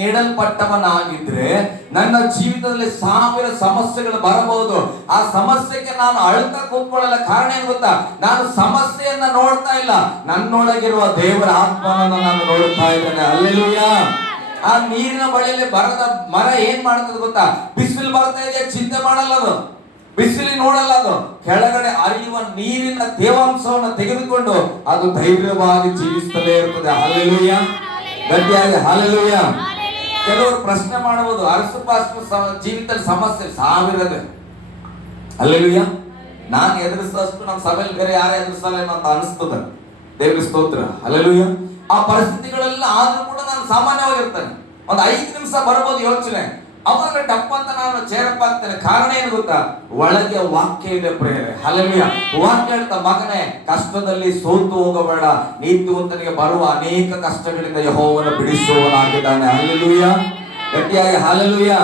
ನೆಡಲ್ಪಟ್ಟವನಾಗಿದ್ರೆ ನನ್ನ ಜೀವಿತದಲ್ಲಿ 1000 ಸಮಸ್ಯೆಗಳು ಬರಬಹುದು. ಆ ಸಮಸ್ಯೆಗೆ ನಾನು ಅಳ್ತಾ ಕೂತ್ಕೊಳ್ಳಲ್ಲ. ಕಾರಣ ಏನ್ ಗೊತ್ತಾ? ನಾನು ಸಮಸ್ಯೆಯನ್ನ ನೋಡ್ತಾ ಇಲ್ಲ, ನನ್ನೊಳಗಿರುವ ದೇವರ ಆತ್ಮನನ್ನು ನಾನು ನೋಡ್ತಾ ಇದ್ದೇನೆ. ಹಲ್ಲೆಲೂಯಾ. ಆ ನೀರಿನ ಬಳಿಯಲ್ಲಿ ಬರದ ಮರ ಏನ್ ಮಾಡ್ತದೆ ಗೊತ್ತಾ? ಬಿಸಿಲು ಬರ್ತಾ ಇದೆ, ಚಿಂತೆ ಮಾಡಲ್ಲ ಅದು, ಬಿಸಿಲು ನೋಡಲ್ಲ, ಅದು ಕೆಳಗಡೆ ಹರಿಯುವ ನೀರಿನ ತೇವಾಂಶವನ್ನು ತೆಗೆದುಕೊಂಡು ಅದು ಧೈರ್ಯವಾಗಿ ಜೀವಿಸುತ್ತಲೇ ಇರ್ತದೆ. ಹಲ್ಲೆಲೂಯಾ. ಗಟ್ಟಿಯಾಗಿ ಹಲ್ಲೆಲೂಯಾ. ಕೆಲವರು ಪ್ರಶ್ನೆ ಮಾಡಬಹುದು, ಅರಸುಪಾಷ್ಟು ಜೀವಿತದಲ್ಲಿ ಸಮಸ್ಯೆ 1000 ಹಲ್ಲೆಲೂಯಾ. ನಾನು ಎದುರಿಸಷ್ಟು ನಮ್ಮ ಸಭೆಯಲ್ಲಿ ಬೇರೆ ಯಾರು ಎದುರಿಸಲ್ಲ ಅಂತ ಅನಿಸ್ತದ. ದೇವರ ಸ್ತೋತ್ರ. ಹಲ್ಲೆಲೂಯಾ. ಆ ಪರಿಸ್ಥಿತಿಗಳೆಲ್ಲ ಆದ್ರೂ ಕೂಡ ನಾನು ಸಾಮಾನ್ಯವಾಗಿರ್ತೇನೆ. ಒಂದು 5 ನಿಮಿಷ ಬರ್ಬೋದು ಯೋಚನೆ, ಅವಾಗ ಟಪ್ ಅಂತ ನಾನು ಚೇರಪ್ಪ ಆಗ್ತೇನೆ. ಕಾರಣ ಏನು ಗೊತ್ತಾ? ಒಳಗೆ ವಾಕ್ಯ ಇದೆ ಪ್ರೇರೆ. ಹಲ್ಲೆಲೂಯಾ. ವಾಕ್ಯ ಹೇಳ್ತಾ, ಮಗನೇ ಕಷ್ಟದಲ್ಲಿ ಸೋತು ಹೋಗಬೇಡ, ನೀತಿವಂತನಿಗೆ ಬರುವ ಅನೇಕ ಕಷ್ಟಗಳಿಂದ ಯೆಹೋವನು ಬಿಡಿಸುವವನಾಗಿದ್ದಾನೆ. ಹಲ್ಲೆಲೂಯಾ. ಗಟ್ಟಿಯಾಗಿ ಹಲ್ಲೆಲೂಯಾ.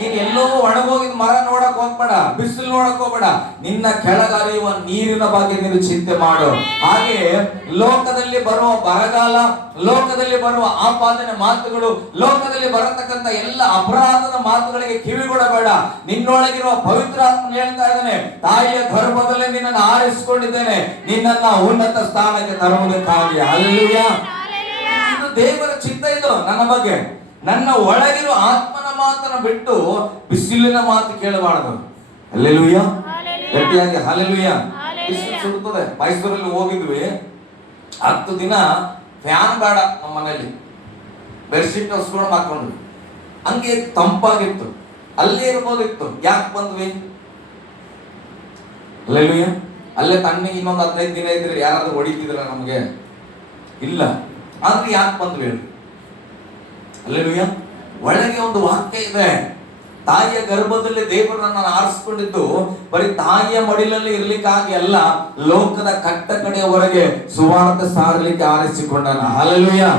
ನೀನ್ ಎಲ್ಲೋ ಒಣಗೋಗಿದ್ ಮರ ನೋಡಕ್ ಹೋಗ್ಬೇಡ, ಬಿಸಿಲು ನೋಡಕ್ ಹೋಗ್ಬೇಡ, ನಿನ್ನ ಕೆಳಗರಿಯುವ ನೀರಿನ ಬಗ್ಗೆ ನೀನು ಚಿಂತೆ ಮಾಡು. ಹಾಗೆ ಲೋಕದಲ್ಲಿ ಬರುವ ಬರಗಾಲ, ಲೋಕದಲ್ಲಿ ಬರುವ ಆಪಾದನೆ ಮಾತುಗಳು, ಲೋಕದಲ್ಲಿ ಬರತಕ್ಕಂತ ಎಲ್ಲ ಅಪರಾಧದ ಮಾತುಗಳಿಗೆ ಕಿವಿಗೊಡಬೇಡ. ನಿನ್ನೊಳಗಿರುವ ಪವಿತ್ರಾತ್ಮ ಹೇಳ್ತಾ ಇದ್ದಾನೆ, ತಾಯಿಯ ಗರ್ಭದಲ್ಲಿ ನಿನ್ನನ್ನು ಆರಿಸಿಕೊಂಡಿದ್ದೇನೆ, ನಿನ್ನನ್ನ ಉನ್ನತ ಸ್ಥಾನಕ್ಕೆ ತರುವುದಕ್ಕಾಗಿ. ಹಲ್ಲೆಲೂಯಾ. ಇದು ದೇವರ ಚಿತ್ತ. ಇದು ನನ್ನ ಬಗ್ಗೆ. ನನ್ನ ಒಳಗಿರುವ ಆತ್ಮನ ಮಾತನ್ನ ಬಿಟ್ಟು ಬಿಸಿಲಿನ ಮಾತು ಕೇಳಬಾರದು. ಹಲ್ಲೆಲೂಯಾ. ಗಟ್ಟಿಯಾಗಿ ಹಲ್ಲೆಲೂಯಾ. ಬಿಸಿಲು ಸುಡುತ್ತದೆ. ಮೈಸೂರಲ್ಲಿ ಹೋಗಿದ್ವಿ, 10 ದಿನ ಫ್ಯಾನ್ ಬೇಡ ನಮ್ಮ ಮನೆಯಲ್ಲಿ, ಬೆಡ್ಶೀಟ್ ಹೊಸ್ಕೊಂಡು ಹಾಕೊಂಡ್ವಿ. ಹಂಗೆ ತಂಪಾಗಿತ್ತು, ಅಲ್ಲೇ ಇರ್ಬೋದಿತ್ತು. ಯಾಕೆ ಬಂದ್ವಿ? ಹಲ್ಲೆಲೂಯಾ. ಅಲ್ಲೇ ತಣ್ಣಗೆ ಇನ್ನೊಂದು 15 ದಿನ ಇದ್ರೆ ಯಾರಾದ್ರೂ ಹೊಡಿತಿದ್ರ ನಮ್ಗೆ? ಇಲ್ಲ. ಆದ್ರೆ ಯಾಕೆ ಬಂದ್ವಿ ಹೇಳಿ? ಹಲ್ಲೆಲೂಯಾ. ಒಳಗೆ ಒಂದು ವಾಕ್ಯ ಇದೆ. ತಾಯಿಯ ಗರ್ಭದಲ್ಲಿ ದೇವರು ನನ್ನನ್ನು ಆರಿಸಿಕೊಂಡಿದ್ದು ಬರೀ ತಾಯಿಯ ಮಡಿಲಲ್ಲಿ ಇರ್ಲಿಕ್ಕಾಗಿ ಅಲ್ಲ, ಲೋಕದ ಕಟ್ಟ ಕಡೆಯವರೆಗೆ ಸುವಾರ್ತೆ ಸಾರಲಿಕ್ಕೆ ಆರಿಸಿಕೊಂಡನ. ಹಲ್ಲೆಲೂಯಾ.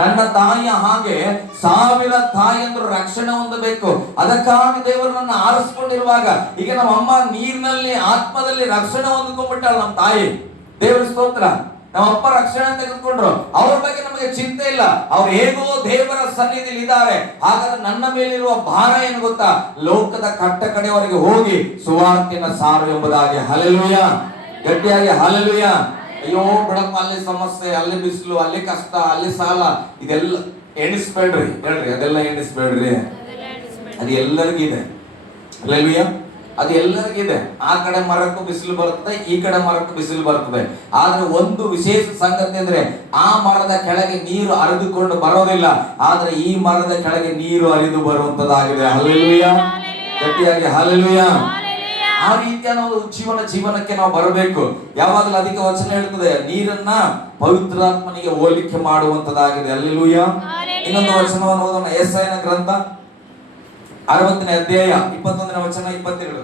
ನನ್ನ ತಾಯಿಯ ಹಾಗೆ 1000 ತಾಯಿಯಂದ್ರು ರಕ್ಷಣೆ ಹೊಂದಬೇಕು. ಅದಕ್ಕಾಗಿ ದೇವರು ನನ್ನ ಆರಿಸಿಕೊಂಡಿರುವಾಗ, ಈಗ ನಮ್ಮ ಅಮ್ಮ ನೀರಿನಲ್ಲಿ ಆತ್ಮದಲ್ಲಿ ರಕ್ಷಣೆ ಹೊಂದ್ಕೊಂಡ್ಬಿಟ್ಟಾಳ ನಮ್ಮ ತಾಯಿ. ದೇವರ ಸ್ತೋತ್ರ. ನಮ್ಮ ಅಪ್ಪ ರಕ್ಷಣೆ ತೆಗೆದುಕೊಂಡ್ರು, ಅವ್ರ ಬಗ್ಗೆ ನಮಗೆ ಚಿಂತೆ ಇಲ್ಲ, ಅವ್ರು ಹೇಗೋ ದೇವರ ಸನ್ನಿಧಿಯಲ್ಲಿ ಇದ್ದಾರೆ. ಹಾಗಾದ್ರೆ ನನ್ನ ಮೇಲಿರುವ ಭಾರ ಏನು ಗೊತ್ತಾ? ಲೋಕದ ಕಟ್ಟ ಕಡೆಯವರೆಗೆ ಹೋಗಿ ಸುವಾರ್ತೆಯನ್ನು ಸಾರು ಎಂಬುದಾಗಿ. ಹಲ್ಲೆಲೂಯಾ. ಗಟ್ಟಿಯಾಗಿ ಹಲ್ಲೆಲೂಯಾ. ಅಯ್ಯೋ ಬಿಡಪ್ಪ, ಅಲ್ಲಿ ಸಮಸ್ಯೆ, ಅಲ್ಲಿ ಬಿಸಿಲು, ಅಲ್ಲಿ ಕಷ್ಟ, ಅಲ್ಲಿ ಸಾಲ, ಇದೆಲ್ಲ ಎಣಿಸ್ಬೇಡ್ರಿ. ಹೇಳ್ರಿ, ಅದೆಲ್ಲ ಎಣಿಸ್ಬೇಡ್ರಿ. ಅದು ಎಲ್ಲರಿಗಿದೆ. ಹಲ್ಲೆಲೂಯಾ. ಅದು ಎಲ್ಲರಿಗಿದೆ. ಆ ಕಡೆ ಮರಕ್ಕೂ ಬಿಸಿಲು ಬರ್ತದೆ, ಈ ಕಡೆ ಮರಕ್ಕೂ ಬಿಸಿಲು ಬರ್ತದೆ. ಆದ್ರೆ ಒಂದು ವಿಶೇಷ ಸಂಗತಿ ಅಂದ್ರೆ, ಆ ಮರದ ಕೆಳಗೆ ನೀರು ಹರಿದುಕೊಂಡು ಬರೋದಿಲ್ಲ, ಆದ್ರೆ ಈ ಮರದ ಕೆಳಗೆ ನೀರು ಹರಿದು ಬರುವಂತದ್ದಾಗಿದೆ. ಹಲ್ಲೆಲೂಯಾ. ಗಟ್ಟಿಯಾಗಿ ಹಲ್ಲೆಲೂಯಾ. ಆ ರೀತಿಯ ಜೀವನಕ್ಕೆ ನಾವು ಬರಬೇಕು. ಯಾವಾಗಲೂ ಅಧಿಕ ವಚನ ಹೇಳ್ತದೆ, ನೀರನ್ನ ಪವಿತ್ರಾತ್ಮನಿಗೆ ಹೋಲಿಕೆ ಮಾಡುವಂತದ್ದಾಗಿದೆ. ಹಲ್ಲೆಲೂಯಾ. ಇನ್ನೊಂದು ವಚನವನ್ನು ಓದೋಣ. ಯೆಶಾಯನ ಗ್ರಂಥ 60ನೇ ಅಧ್ಯಾಯ 21ನೇ ವಚನ 22.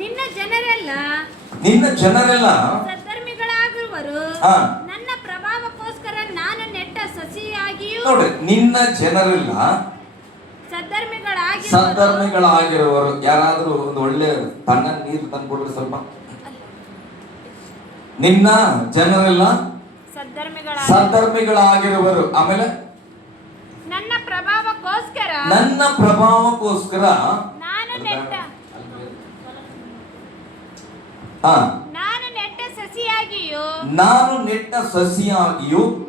ನಿನ್ನ ಜನರೆಲ್ಲ ಸದ್ಧರ್ಮಿಗಳಾಗಿರುವರು, ನನ್ನ ಪ್ರಭಾವಕ್ಕೋಸ್ಕರ ನಾನು ನೆಟ್ಟ ಸಸಿಯಾಗಿಯೂ. ನೋಡಿ, ನಿನ್ನ ಜನರೆಲ್ಲ ಸದ್ಧರ್ಮಿಗಳಾಗಿರುವರು. ಯಾರಾದ್ರೂ ಒಂದು ಒಳ್ಳೆ ತಣ್ಣ ನೀರು ತಂದ್ಕೊಡ್ರಿ ಸ್ವಲ್ಪ. ನಿನ್ನ ಜನರೆಲ್ಲ ಸದ್ಧರ್ಮಿಗಳಾಗಿರುವರು. ಆಮೇಲೆ ನನ್ನ ಪ್ರಭಾವಕ್ಕೋಸ್ಕರ ನಾನು ನೆಟ್ಟ ಸಸಿಯಾಗಿಯೂ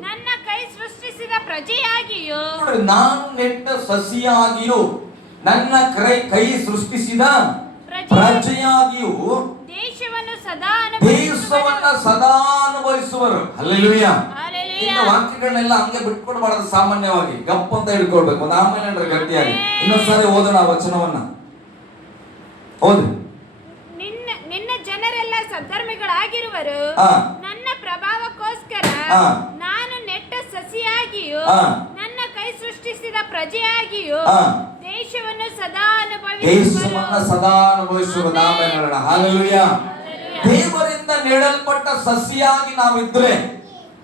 ನನ್ನ ಕೈ ಸೃಷ್ಟಿಸಿದ ಪ್ರಜೆಯಾಗಿಯೂ. ನಾನು ನೆಟ್ಟ ಸಸಿಯಾಗಿಯೂ ನನ್ನ ಕೈ ಸೃಷ್ಟಿಸಿದ ಪ್ರಜೆಯಾಗಿಯೂ ದೇಶವನ್ನು ಸದಾ ಅನುಭವಿಸುವರು. ಹಲ್ಲೆಲೂಯಾ. ವಾಕ್ಯಗಳನ್ನೆಲ್ಲ ಹಂಗೆ ಬಿಟ್ಕೊಡ್ಬಾರ್ದು. ಸಾಮಾನ್ಯವಾಗಿ ಗಪ್ ಅಂತ ಹಿಡ್ಕೊಳ್ಬೇಕು. ಒಂದು ಆಮೇಲೆ ಗಟ್ಟಿಯಾಗಿ ಇನ್ನೊಂದ್ಸಾರಿ ಓದೋಣ ವಚನವನ್ನ. ಓದಿ. ನಿನ್ನ ಜನರೆಲ್ಲ ಸದ್ಧರ್ಮಿಗಳಾಗಿರುವರು, ನನ್ನ ಪ್ರಭಾವಕ್ಕೋಸ್ಕರ ನಾನು ನೆಟ್ಟ ಸಸಿಯಾಗಿಯೂ ನನ್ನ ಕೈ ಸೃಷ್ಟಿಸಿದ ಪ್ರಜೆಯಾಗಿಯೂ ದೇಶವನ್ನು ಸದಾ ಅನುಭವಿಸುವುದು. ಆಮೇಲೆ ಹಲ್ಲೆಲೂಯಾ. ದೇವರಿಂದ ನೆಡಲ್ಪಟ್ಟ ಸಸಿಯಾಗಿ ನಾವಿದ್ರೆ,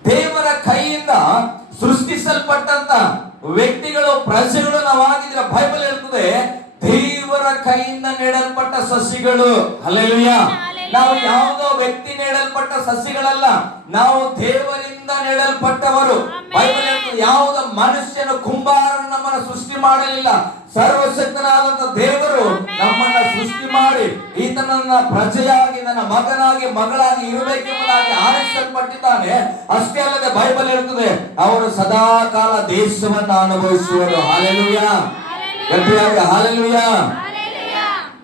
ದೇವರ ಕೈಯಿಂದ ಸೃಷ್ಟಿಸಲ್ಪಟ್ಟಂತ ವ್ಯಕ್ತಿಗಳು, ಪ್ರಜೆಗಳು ನಾವಾಗಿದ್ರೆ, ಬೈಬಲ್ ಹೇಳ್ತದೆ ದೇವರ ಕೈಯಿಂದ ನೆಡಲ್ಪಟ್ಟ ಸಸಿಗಳು. ಹಲ್ಲೆಲೂಯಾ. ನಾವು ಯಾವುದೋ ವ್ಯಕ್ತಿ ನೆಡಲ್ಪಟ್ಟ ಸಸಿಗಳಲ್ಲ, ನಾವು ದೇವರಿಂದ ನೆಡಲ್ಪಟ್ಟವರು. ಬೈಬಲ್ ಹೇಳ್ತದೆ, ಯಾವುದೋ ಮನುಷ್ಯನ ಕುಂಬಾರನು ನಮ್ಮನ್ನು ಸೃಷ್ಟಿ ಮಾಡಲಿಲ್ಲ, ಸರ್ವಶಕ್ತನಾದಂತ ದೇವರು ನಮ್ಮನ್ನ ಸೃಷ್ಟಿ ಮಾಡಿ ಈತನನ್ನ ಪ್ರಜೆಯಾಗಿ, ನನ್ನ ಮಗನಾಗಿ ಮಗಳಾಗಿ ಇರಬೇಕೆಂಬುದಾಗಿ ಆರಿಸಲ್ಪಟ್ಟಿದ್ದಾನೆ. ಅಷ್ಟೇ ಅಲ್ಲದೆ ಬೈಬಲ್ ಹೇಳ್ತದೆ, ಅವರು ಸದಾ ಕಾಲ ದೇಶವನ್ನ ಅನುಭವಿಸುವರು. ಹಲ್ಲೆಲೂಯಾ, ಗಟ್ಟಿಯಾಗಿ ಹಲ್ಲೆಲೂಯಾ.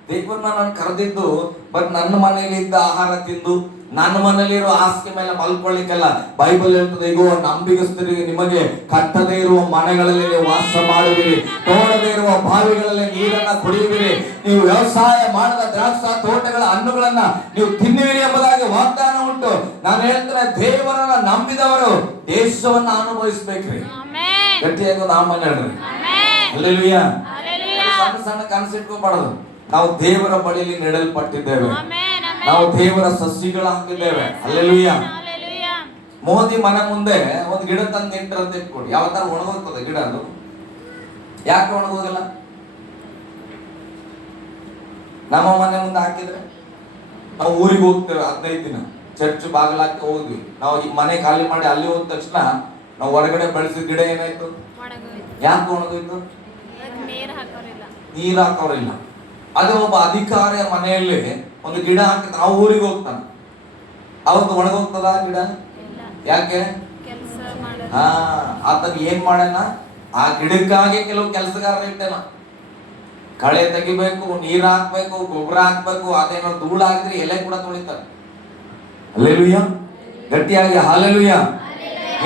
ದೇವರನ್ನ ನಾನು ಕರೆದಿದ್ದು ಬಟ್ ನನ್ನ ಮನೆಯಲ್ಲಿ ಇದ್ದ ಆಹಾರ ತಿಂದು ನನ್ನ ಮನೆಯಲ್ಲಿರೋ ಆಸ್ತಿ ಮೇಲೆ ಮಲ್ಕೊಳ್ಳಿಕ್ಕೆಲ್ಲ. ಬೈಬಲ್ ಹೇಳ್ತದೆ, ಈಗ ನಂಬಿಗಸ್ತರಿಗೆ ನಿಮಗೆ ಕಟ್ಟದೇ ಇರುವ ಮನೆಗಳಲ್ಲಿ ನೀವು ವಾಸ ಮಾಡುವಿರಿ, ತೋಡದೇ ಇರುವ ಬಾವಿಗಳಲ್ಲಿ ನೀರನ್ನ ಕುಡಿಯುವಿರಿ, ನೀವು ವ್ಯವಸಾಯ ಮಾಡದ ದ್ರಾಕ್ಷ ತೋಟಗಳ ಹಣ್ಣುಗಳನ್ನ ನೀವು ತಿನ್ನುವಿರಿ ಎಂಬುದಾಗಿ ವಾಗ್ದಾನ ಉಂಟು. ನಾನು ಹೇಳ್ತೇನೆ, ದೇವರನ್ನ ನಂಬಿದವರು ದೇಶವನ್ನ ಅನುಭವಿಸ್ಬೇಕ್ರಿ. ಗಟ್ಟಿಯಾಗಿ ಒಂದು ಆಮೇಲೆ ಹೇಳ್ರಿ. ಹಲ್ಲೆಲೂಯಾ. ಸಣ್ಣ ಸಣ್ಣ ಕನಸಿಟ್ಕೋಬಾರದು. ನಾವು ದೇವರ ಬಳಿಯಲ್ಲಿ ನೆಡಲ್ಪಟ್ಟಿದ್ದೇವೆ, ನಾವು ದೇವರ ಸಸಿಗಳಾಗಿದ್ದೇವೆ. ಹಲ್ಲೆಲೂಯಾ. ಮೋದಿ ಮನೆ ಮುಂದೆ ಒಂದು ಗಿಡ ತಂದು ನೆಟ್ಟರಂತ ಇಟ್ಕೊಡಿ, ಯಾವ ತರ ಒಣಗೋಗ್ತದೆ ಗಿಡ? ಅದು ಯಾಕೆ ಒಣಗೋಗಲ್ಲ? ನಮ್ಮ ಮನೆ ಮುಂದೆ ಹಾಕಿದ್ರೆ ನಾವು ಊರಿಗೆ ಹೋಗ್ತೇವೆ 15 ದಿನ, ಚರ್ಚ್ ಬಾಗಿಲಾಕಿ ಹೋದ್ವಿ. ನಾವು ಈ ಮನೆ ಖಾಲಿ ಮಾಡಿ ಅಲ್ಲಿ ಹೋದ ತಕ್ಷಣ ನಾವು ಹೊರಗಡೆ ಬೆಳೆಸಿದ ಗಿಡ ಏನಾಯ್ತು? ಯಾಕೆ ಒಣಗೋಯ್ತು? ನೀರ್ ಹಾಕೋರಿಲ್ಲ. ಅದೇ ಒಬ್ಬ ಅಧಿಕಾರಿಯ ಮನೆಯಲ್ಲಿ ಒಂದು ಗಿಡ ಹಾಕಿ ನಾವು ಊರಿಗೆ ಹೋಗ್ತಾನೆ, ಅವತ್ತು ಒಣಗೋಗ್ತದ ಗಿಡ? ಯಾಕೆ? ಆತನ ಏನ್ ಮಾಡ್ಯಾನ? ಆ ಗಿಡಕ್ಕಾಗಿ ಕೆಲವು ಕೆಲಸಗಾರ ಇಟ್ಟೇನ. ಕಳೆ ತೆಗಿಬೇಕು, ನೀರ್ ಹಾಕ್ಬೇಕು, ಗೊಬ್ಬರ ಹಾಕ್ಬೇಕು, ಅದೇನೋ ಧೂಳ ಹಾಕಿದ್ರೆ ಎಲೆ ಕೂಡ ತೊಳಿತಾರೆ. ಹಲ್ಲೆಲೂಯಾ, ಗಟ್ಟಿಯಾಗಿ ಹಲ್ಲೆಲೂಯಾ.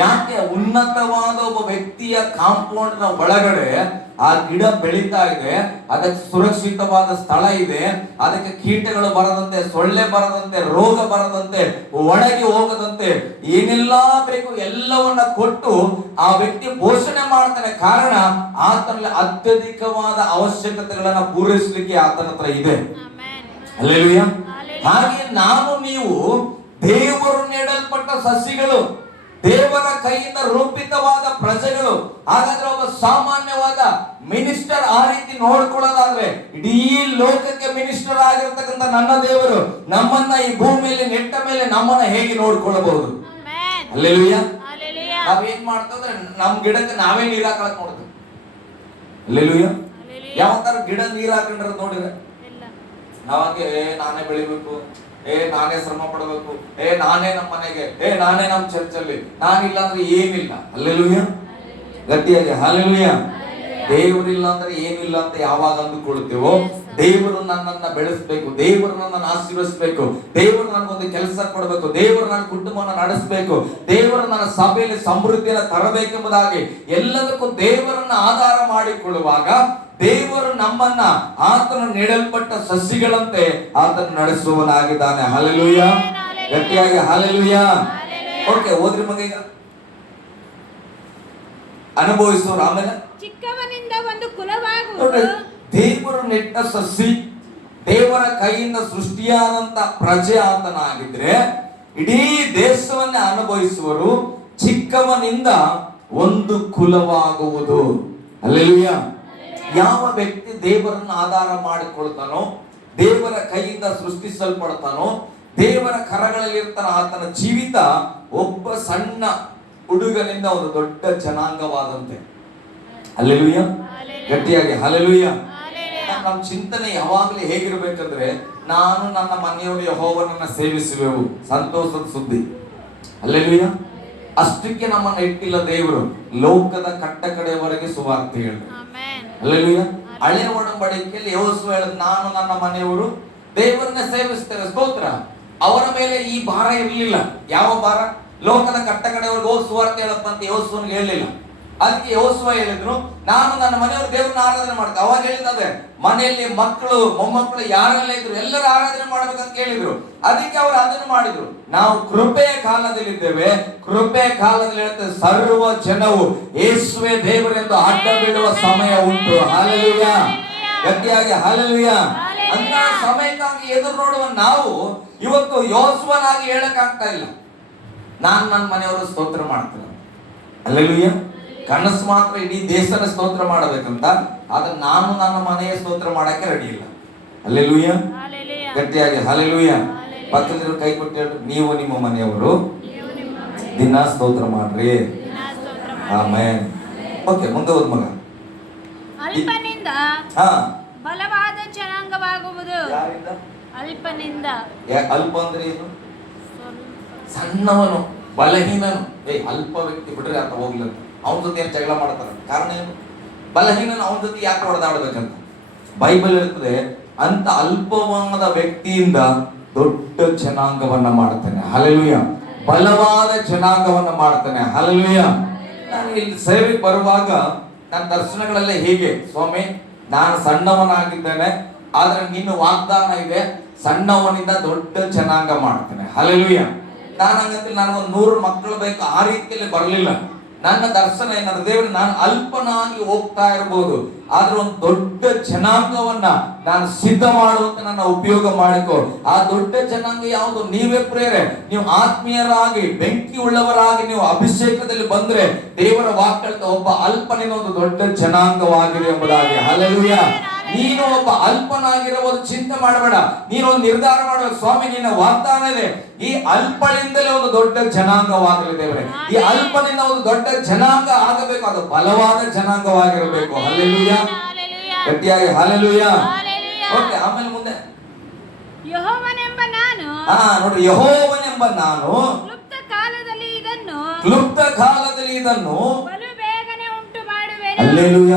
ಯಾಕೆ? ಉನ್ನತವಾದ ಒಬ್ಬ ವ್ಯಕ್ತಿಯ ಕಾಂಪೌಂಡ್ ನ ಒಳಗಡೆ ಆ ಗಿಡ ಬೆಳೀತಾ ಇದೆ, ಅದಕ್ಕೆ ಸುರಕ್ಷಿತವಾದ ಸ್ಥಳ ಇದೆ, ಅದಕ್ಕೆ ಕೀಟಗಳು ಬರದಂತೆ, ಸೊಳ್ಳೆ ಬರದಂತೆ, ರೋಗ ಬರದಂತೆ, ಒಣಗಿ ಹೋಗದಂತೆ ಏನೆಲ್ಲ ಬೇಕು ಎಲ್ಲವನ್ನ ಕೊಟ್ಟು ಆ ವ್ಯಕ್ತಿ ಪೋಷಣೆ ಮಾಡ್ತಾನೆ. ಕಾರಣ ಆತನಲ್ಲಿ ಅತ್ಯಧಿಕವಾದ ಅವಶ್ಯಕತೆಗಳನ್ನ ಪೂರೈಸಲಿಕ್ಕೆ ಆತನ ಹತ್ರ ಇದೆ. ಹಲ್ಲೆಲೂಯಾ. ಹಾಗೆ ನಾನು ನೀವು ದೇವರು ನೆಡಲ್ಪಟ್ಟ ಸಸಿಗಳು, ದೇವರ ಕೈಯಿಂದ ರೂಪಿತವಾದ ಪ್ರಜೆಗಳು. ಹಾಗಾದ್ರೆ ಒಬ್ಬ ಸಾಮಾನ್ಯವಾದ ಮಿನಿಸ್ಟರ್ ಆ ರೀತಿ ನೋಡ್ಕೊಳ್ಳೋದಾದ್ರೆ, ಇಡೀ ಲೋಕಕ್ಕೆ ಮಿನಿಸ್ಟರ್ ಆಗಿರ್ತಕ್ಕಂಥ ನನ್ನ ದೇವರು ನಮ್ಮನ್ನ ಈ ಭೂಮಿಯಲ್ಲಿ ನೆಟ್ಟ ಮೇಲೆ ನಮ್ಮನ್ನ ಹೇಗೆ ನೋಡ್ಕೊಳ್ಳಬಹುದು? ಹಲ್ಲೆಲೂಯಾ. ನಾವೇನ್ ಮಾಡ್ತಂದ್ರೆ ನಮ್ ಗಿಡಕ್ಕೆ ನಾವೇ ನೀರ್ ಹಾಕಕ್ ನೋಡ್ತೀವಿ. ಹಲ್ಲೆಲೂಯಾ. ಯಾವ ತರ ಗಿಡ ನೀರ್ ಹಾಕೊಂಡ್ರೆ ನೋಡಿದ್ರೆ ನಾವಾಗೆ ನಾನೇ ಬೆಳಿಬೇಕು, ನಾನೇ ಶ್ರಮ ಪಡಬೇಕು, ನಾನೇ ನಮ್ಮ ಮನೆಗೆ, ನಾನೇ ನಮ್ಮ ಚರ್ಚಲ್ಲಿ, ನಾನಿಲ್ಲ ಅಂದ್ರೆ ಏನಿಲ್ಲ. ಹಲ್ಲೆಲೂಯಾ, ಗಟ್ಟಿಯಾಗಿ ಹಲ್ಲೆಲೂಯಾ. ದೇವರಿಲ್ಲ ಅಂದ್ರೆ ಏನಿಲ್ಲ ಅಂತ ಯಾವಾಗ ಅಂದುಕೊಳ್ತೇವೋ, ದೇವರು ನನ್ನನ್ನ ಬೆಳೆಸಬೇಕು, ದೇವರು ನನ್ನನ್ನು ಆಶೀರ್ವದಿಸಬೇಕು, ದೇವರು ನನಗೊಂದು ಕೆಲಸ ಕೊಡಬೇಕು, ದೇವರು ನನ್ನ ಕುಟುಂಬವನ್ನು ನಡೆಸಬೇಕು, ದೇವರು ನನ್ನ ಸಭೆಯಲ್ಲಿ ಸಮೃದ್ಧಿಯನ್ನು ತರಬೇಕೆಂಬುದಾಗಿ ಎಲ್ಲದಕ್ಕೂ ದೇವರನ್ನ ಆಧಾರ ಮಾಡಿಕೊಳ್ಳುವಾಗ ದೇವರು ನಮ್ಮನ್ನ ಆತನು ನೀಡಲ್ಪಟ್ಟ ಸಸಿಗಳಂತೆ ಆತನು ನಡೆಸುವವನಾಗಿದ್ದಾನೆ. ಹಲ್ಲೆಲೂಯಾ, ಗಟ್ಟಿಯಾಗಿ ಹಲ್ಲೆಲೂಯಾ. ಓಕೆ, ಓದ್ರಿ ಮಗ. ಈಗ ಅನುಭವಿಸುವರು. ಆಮೇಲೆ ಚಿಕ್ಕವನಿಂದ ಒಂದು ಕುಲವಾಗುವುದು. ದೇವರು ನೆಟ್ಟ ಸಸಿ, ದೇವರ ಕೈಯಿಂದ ಸೃಷ್ಟಿಯಾದಂತ ಪ್ರಜೆ ಆತನಾಗಿದ್ರೆ ಇಡೀ ದೇಶವನ್ನೇ ಅನುಭವಿಸುವರು. ಚಿಕ್ಕವನಿಂದ ಒಂದು ಕುಲವಾಗುವುದು. ಹಲ್ಲೆಲೂಯಾ. ಯಾವ ವ್ಯಕ್ತಿ ದೇವರನ್ನು ಆಧಾರ ಮಾಡಿಕೊಳ್ತಾನೋ, ದೇವರ ಕೈಯಿಂದ ಸೃಷ್ಟಿಸಲ್ಪಡ್ತಾನೋ, ದೇವರ ಕರಗಳಲ್ಲಿ ಇರ್ತಾನ, ಆತನ ಜೀವಿತ ಒಬ್ಬ ಸಣ್ಣ ಹುಡುಗನಿಂದ ಒಂದು ದೊಡ್ಡ ಜನಾಂಗವಾದಂತೆ. ಹಲ್ಲೆಲೂಯಾ, ಗಟ್ಟಿಯಾಗಿ ಹಲ್ಲೆಲೂಯಾ. ನಮ್ಮ ಚಿಂತನೆ ಯಾವಾಗಲೂ ಹೇಗಿರ್ಬೇಕಂದ್ರೆ, ನಾನು ನನ್ನ ಮನೆಯವರು ಯೆಹೋವನನ್ನ ಸೇವಿಸುವೆವು, ಸಂತೋಷದ ಸುದ್ದಿ. ಹಲ್ಲೆಲೂಯಾ. ಅಷ್ಟಕ್ಕೆ ನಮ್ಮನ್ನ ಇಟ್ಟಿಲ್ಲ ದೇವರು, ಲೋಕದ ಕಟ್ಟ ಕಡೆಯವರೆಗೆ ಸುವಾರ್ತೆ ಹೇಳಿ. ಹಲ್ಲೆಲೂಯಾ. ಹಳೆಯ ಒಡಂಬಡಿಕೆಯಲ್ಲಿ ಯೆಹೋಶುವ ಹೇಳಿದ, ನಾನು ನನ್ನ ಮನೆಯವರು ದೇವರನ್ನ ಸೇವಿಸ್ತೇವೆ, ಸ್ತೋತ್ರ. ಅವರ ಮೇಲೆ ಈ ಭಾರ ಇರಲಿಲ್ಲ. ಯಾವ ಭಾರ? ಲೋಕದ ಕಟ್ಟ ಕಡೆಯವರೆಗೆ ಹೋಗಿ ಸುವಾರ್ತೆ ಹೇಳಪ್ಪ ಅಂತ ಯೆಹೋಶುವನಿಗೆ ಹೇಳಲಿಲ್ಲ. ಅದಕ್ಕೆ ಯೆಹೋಶುವ ಹೇಳಿದ್ರು, ನಾನು ನನ್ನ ಮನೆಯವರು ದೇವರನ್ನ ಆರಾಧನೆ ಮಾಡ್ತೇವೆ. ಅವಾಗ ಹೇಳಿದ್ರೆ ಮನೆಯಲ್ಲಿ ಮಕ್ಕಳು ಮೊಮ್ಮಕ್ಕಳು ಯಾರೆಲ್ಲ ಇದ್ರು ಎಲ್ಲರೂ ಆರಾಧನೆ ಮಾಡ್ಬೇಕಂತ ಹೇಳಿದ್ರು. ಅದಕ್ಕೆ ಅವರು ಅದನ್ನು ಮಾಡಿದ್ರು. ನಾವು ಕೃಪೆಯ ಕಾಲದಲ್ಲಿದ್ದೇವೆ. ಕೃಪೆಯ ಕಾಲದಲ್ಲಿ ಹೇಳ್ತೇವೆ, ಸರ್ವ ಜನವು ಯೇಸುವೇ ದೇವರೆಂದು ಅಡ್ಡ ಬೀಳುವ ಸಮಯ ಉಂಟು. ಹಲ್ಲೆಲೂಯಾ, ಗಟ್ಟಿಯಾಗಿ ಹಲ್ಲೆಲೂಯಾ. ಅಂತ ಸಮಯಕ್ಕಾಗಿ ಎದುರು ನೋಡುವ ನಾವು ಇವತ್ತು ಯೆಹೋಶುವನಾಗಿ ಹೇಳಕ್ಕಾಗ್ತಾ ಇಲ್ಲ, ನಾನು ನನ್ನ ಮನೆಯವರು ಸ್ತೋತ್ರ ಮಾಡ್ತೇನೆ. ಹಲ್ಲೆಲೂಯಾ. ಕನಸು ಮಾತ್ರ ಇಡೀ ದೇಶದ ಸ್ತೋತ್ರ ಮಾಡಬೇಕಂತ, ಆದ್ರೆ ನಾನು ನನ್ನ ಮನೆಯ ಸ್ತೋತ್ರ ಮಾಡಕ್ಕೆ ರೆಡಿ ಇಲ್ಲ. ಹಲ್ಲೆಲೂಯಾ, ಗಟ್ಟಿಯಾಗಿ ಹಲ್ಲೆಲೂಯಾ. ಪಕ್ಕದಲ್ಲಿ ಕೈ ಕೊಟ್ಟು ಹೇಳ್ರಿ, ನೀವು ನಿಮ್ಮ ಮನೆಯವರು ದಿನ ಸ್ತೋತ್ರ ಮಾಡ್ರಿ. ಆಮೇನ್. ಓಕೆ, ಮುಂದೆ ಹೋದ್ ಮಗ. ಅಲ್ಪನಿಂದ ಹಾ, ಬಲವಾದ ಜನಾಂಗವಾಗುವುದು. ಯಾರಿಂದ? ಅಲ್ಪನಿಂದ. ಅಲ್ಪ ಅಂದ್ರೆ ಏನು? ಸಣ್ಣವನು, ಬಲಹೀನನು. ಅಲ್ಪ ವ್ಯಕ್ತಿ ಬಿಡ್ರಿ ಅಂತ ಹೋಗ್ಲಿ, ಅವನ ಜೊತೆ ಏನ್ ಜಗಳ ಮಾಡ್ತಾರ? ಕಾರಣ ಏನು? ಬಲಹೀನನು ಅವನ ಜೊತೆ ಯಾಕೆ ಹೊಡೆದಾಡ್ಬೇಕಂತ ಬೈಬಲ್ ಇರ್ತದೆ. ಅಂತ ಅಲ್ಪವಾದ ವ್ಯಕ್ತಿಯಿಂದ ದೊಡ್ಡ ಜನಾಂಗವನ್ನ ಮಾಡ್ತಾನೆ. ಹಲ್ಲೆಲೂಯ. ಬಲವಾದ ಜನಾಂಗವನ್ನ ಮಾಡ್ತಾನೆ. ಹಲ್ಲೆಲೂಯ. ನಾನು ಇಲ್ಲಿ ಸೇವೆಗೆ ಬರುವಾಗ ನನ್ನ ದರ್ಶನಗಳೆಲ್ಲ ಹೀಗೆ, ಸ್ವಾಮಿ ನಾನು ಸಣ್ಣವನಾಗಿದ್ದೇನೆ, ಆದ್ರೆ ನಿನ್ನ ವಾಗ್ದಾನ ಇದೆ, ಸಣ್ಣವನಿಂದ ದೊಡ್ಡ ಜನಾಂಗ ಮಾಡ್ತೇನೆ. ಹಲ್ಲೆಲೂಯ. ನಾನು ಹಂಗಂತ ನನಗೊಂದು 100 ಮಕ್ಕಳು ಬೇಕು ಆ ರೀತಿಯಲ್ಲಿ ಬರಲಿಲ್ಲ. ನನ್ನ ದರ್ಶನ ಏನಾದ್ರೆ, ದೇವರು ನಾನು ಅಲ್ಪನಾಗಿ ಹೋಗ್ತಾ ಇರಬಹುದು, ಆದ್ರೆ ಒಂದು ದೊಡ್ಡ ಜನಾಂಗವನ್ನ ನಾನು ಸಿದ್ಧ ಮಾಡುವಂತ ನನ್ನ ಉಪಯೋಗ ಮಾಡಿಕೊ. ಆ ದೊಡ್ಡ ಜನಾಂಗ ಯಾವುದು? ನೀವೇ ಪ್ರೇರೆ. ನೀವು ಆತ್ಮೀಯರಾಗಿ ಬೆಂಕಿ ಉಳ್ಳವರಾಗಿ ನೀವು ಅಭಿಷೇಕದಲ್ಲಿ ಬಂದ್ರೆ ದೇವರ ವಾಕ್ಯದ ಒಬ್ಬ ಅಲ್ಪನಿನ ಒಂದು ದೊಡ್ಡ ಜನಾಂಗವಾಗಿದೆ ಎಂಬುದಾಗಿ. ಹಲ್ಲೆಲೂಯ. ನೀನು ಒಬ್ಬ ಅಲ್ಪನಾಗಿರಬಹುದು, ಚಿಂತೆ ಮಾಡಬೇಡ. ನೀನು ಒಂದು ನಿರ್ಧಾರ ಮಾಡಬೇಕು, ಸ್ವಾಮಿ ನಿನ್ನ ವಾಗ್ದಾನ ಇದೆ, ಈ ಅಲ್ಪನಿಂದಲೇ ಒಂದು ದೊಡ್ಡ ಜನಾಂಗವಾಗಲಿ ದೇವರೇ. ಈ ಅಲ್ಪನಿಂದ ಒಂದು ದೊಡ್ಡ ಜನಾಂಗ ಆಗಬೇಕು, ಅದು ಬಲವಾದ ಜನಾಂಗವಾಗಿರಬೇಕು. ಹಲ್ಲೆಲೂಯ. ಗಟ್ಟಿಯಾಗಿ ಹಲ್ಲೆಲೂಯ. ಓಕೆ, ಆಮೇಲೆ ಮುಂದೆ ಯೆಹೋವನೆಂಬ ನಾನು. ನೋಡ್ರಿ, ಯೆಹೋವನೆಂಬ ನಾನು ಕ್ಲುಪ್ತ ಕಾಲದಲ್ಲಿ ಇದನ್ನು ಬಲು ಬೇಗನೆ ಉಂಟು ಮಾಡುವೆನು. ಹಲ್ಲೆಲೂಯ.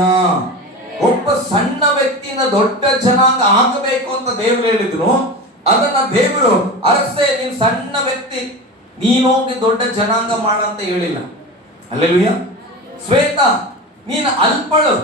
ಒಬ್ಬ ಸಣ್ಣ ವ್ಯಕ್ತಿಯಿಂದ ದೊಡ್ಡ ಜನಾಂಗ ಆಗಬೇಕು ಅಂತ ದೇವರು ಹೇಳಿದ್ರು. ಅದನ್ನ ದೇವರು ಅರಸೆ, ನೀನ್ ಸಣ್ಣ ವ್ಯಕ್ತಿ, ನೀನು ಹೋಗಿ ದೊಡ್ಡ ಜನಾಂಗ ಮಾಡಂತ ಹೇಳಿಲ್ಲ. ಹಲ್ಲೆಲೂಯ. ಶ್ವೇತ, ನೀನು ಅಲ್ಪಳು,